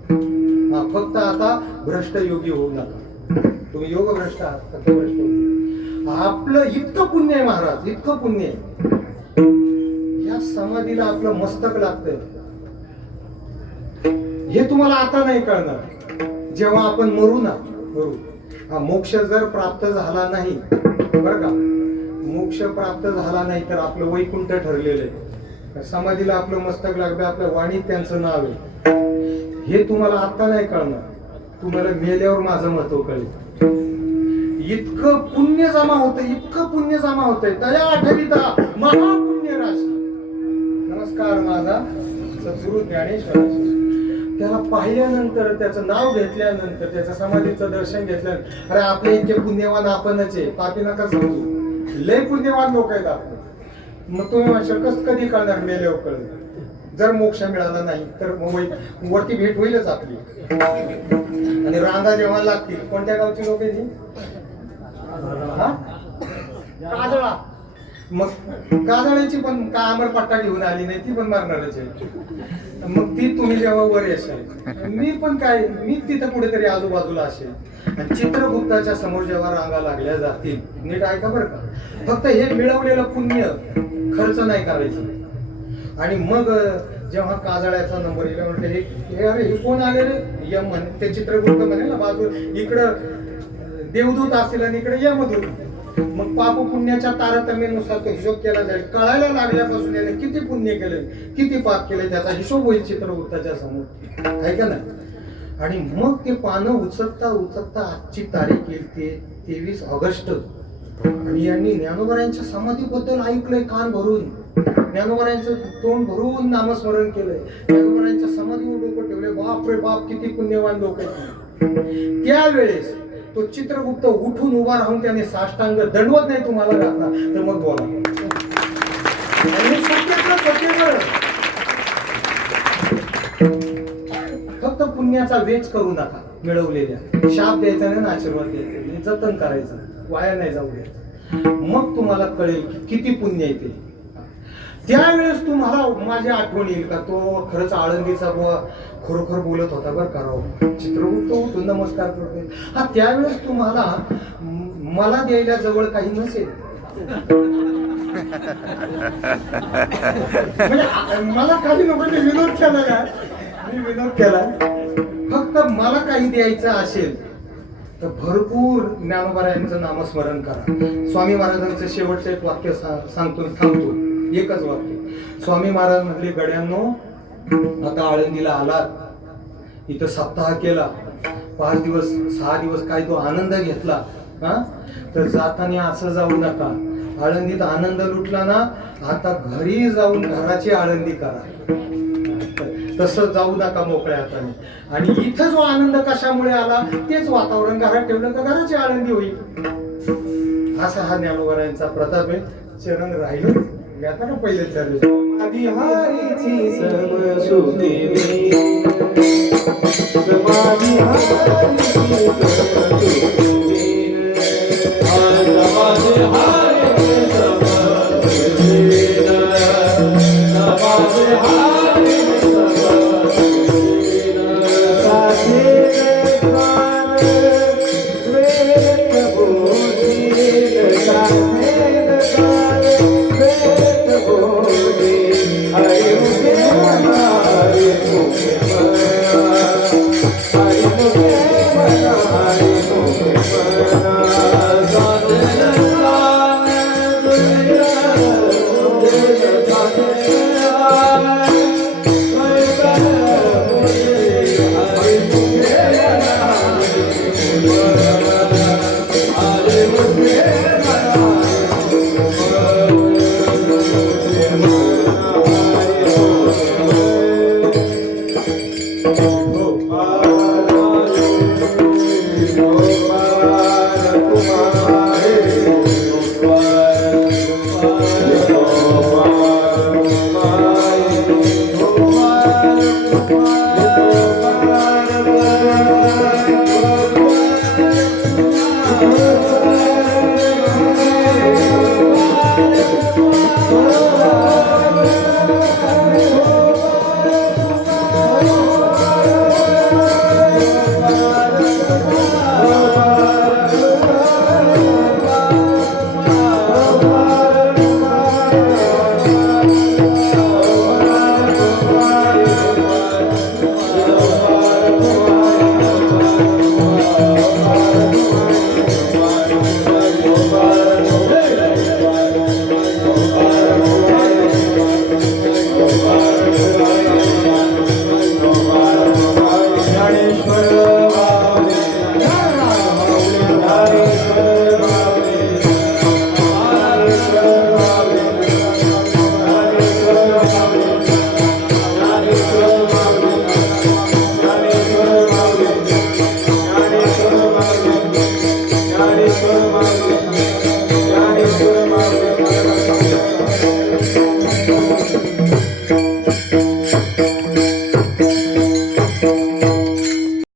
फक्त आता भ्रष्ट योगी होऊ नका. तुम्ही योग भ्रष्ट आहात, फक्त भ्रष्ट होऊ. आपलं इतकं पुण्य आहे महाराज, इतकं पुण्य आहे. या समाधीला आपलं मस्तक लागतंय. हे तुम्हाला आता नाही कळणार, जेव्हा आपण मरू ना. मोक्ष जर प्राप्त झाला नाही, बरं का, मोक्ष प्राप्त झाला नाही तर आपलं वैकुंठ ठरलेलं आहे. समाधीला आपलं मस्तक लागतं, आपल्या वाणीत त्यांचं नाव आहे. हे तुम्हाला आता नाही कळणार, तुम्हाला मेल्यावर माझं महत्व कळेल. इतकं पुण्य जमा होतं, इतकं पुण्य जमा होतंय. दया आठविता महापुण्य राशी. नमस्कार माझा सद्गुरु ज्ञानेश्वराशी. त्याला पाहिल्यानंतर, त्याचं नाव घेतल्यानंतर, त्याच्या समाधीचं दर्शन घेतल्यानंतर, अरे आपले इतके पुण्यवान आपणच आहे, पापी नका समजू, लय पुण्यवान लोक आहेत आपण. मग तुम्ही म्हणशाल कसं कधी कळणार, मेल्यावर कळलं. जर मोक्ष मिळाला नाही तर मग वरती भेट होईलच आपली. आणि रांगा जेव्हा लागतील, कोणत्या गावची लोक आहे ती? काजळा. मग काजळाची पण का अमरपट्टा घेऊन आली नाही, ती पण मारणारच आहे. मग ती तुम्ही जेव्हा वर येशाल, मी पण काय, मी तिथं कुठेतरी आजूबाजूला असेल. आणि चित्रगुप्ताच्या समोर जेव्हा रांगा लागल्या जातील, नीट ऐका बरं का, फक्त हे मिळवलेलं पुण्य खर्च नाही करायचं. आणि मग जेव्हा काजळ्याचा नंबर येईल, म्हटलं हे अरे हे कोण आले रे, यम म्हणे. ते चित्रगुप्त म्हणेल ना, बाजू इकडं देवदूत असेल आणि इकडे यमदूत. मग पाप पुण्याच्या तारतम्यानुसार तो हिशोब केला जाईल. कळायला लागल्यापासून याने किती पुण्य केले, किती पाप केले, त्याचा हिशोब होईल चित्रगुप्ताच्या समोर, आहे का नाही. आणि मग ते पानं उचकता उचकता आजची तारीख येईल, ते 23 ऑगस्ट. आणि यांनी ज्ञानोबरायांच्या समाधीबद्दल ऐकलंय कान भरून, ज्ञानोबरायांचं तोंड भरून नामस्मरण केलंय, ज्ञानोबरायांच्या समाधीवर डोकं ठेवले. बाप रे बाप, किती पुण्यवान लोक आहेत. त्यावेळेस तो चित्रगुप्त उठून उभा राहून त्याने साष्टांग दंडवत नाही तुम्हाला घातला तर मग बोला. फक्त पुण्याचा वेच करू नका, मिळवलेल्या शाप द्यायचा नाही, आशीर्वाद द्यायचा, जतन करायचं, वाया नाही जाऊ द्यायचं. मग तुम्हाला कळेल की किती पुण्य येते. त्यावेळेस तुम्हाला माझी आठवण येईल का तो खरंच आळंदीचा बुवा खरोखर बोलत होता बरं का राव. चित्रगुप्त उठून नमस्कार करतोय. हा त्यावेळेस तुम्हाला मला द्यायला जवळ काही नसेल. म्हणजे मला काही नको, विनोद केला का, मी विनोद केला. फक्त मला काही द्यायचं असेल तर भरपूर ज्ञानोबरायांचं नामस्मरण करा. स्वामी महाराजांचं शेवटचं एक वाक्य सांगतो, थांबतो. एकच वाक्य. स्वामी महाराज म्हटले, गड्यांनो आता आळंदीला आलात, इथं सप्ताह केला, 5 दिवस 6 दिवस काय तो आनंद घेतला, हा, तर जाताना असं जाऊ नका. आळंदीत आनंद लुटला ना, आता घरी जाऊन घराची आळंदी करा. तसं जाऊ नका मोकळ्या हाताने. आणि इथं जो आनंद कशामुळे आला, तेच वातावरण घरात ठेवलं तर घराची आळंदी होईल. असा हा ज्ञानोबरायांचा प्रताप आहे. चरण राहिलं आता ना पहिले चालू हरीची समसुखी समाधी हरीची समसुखी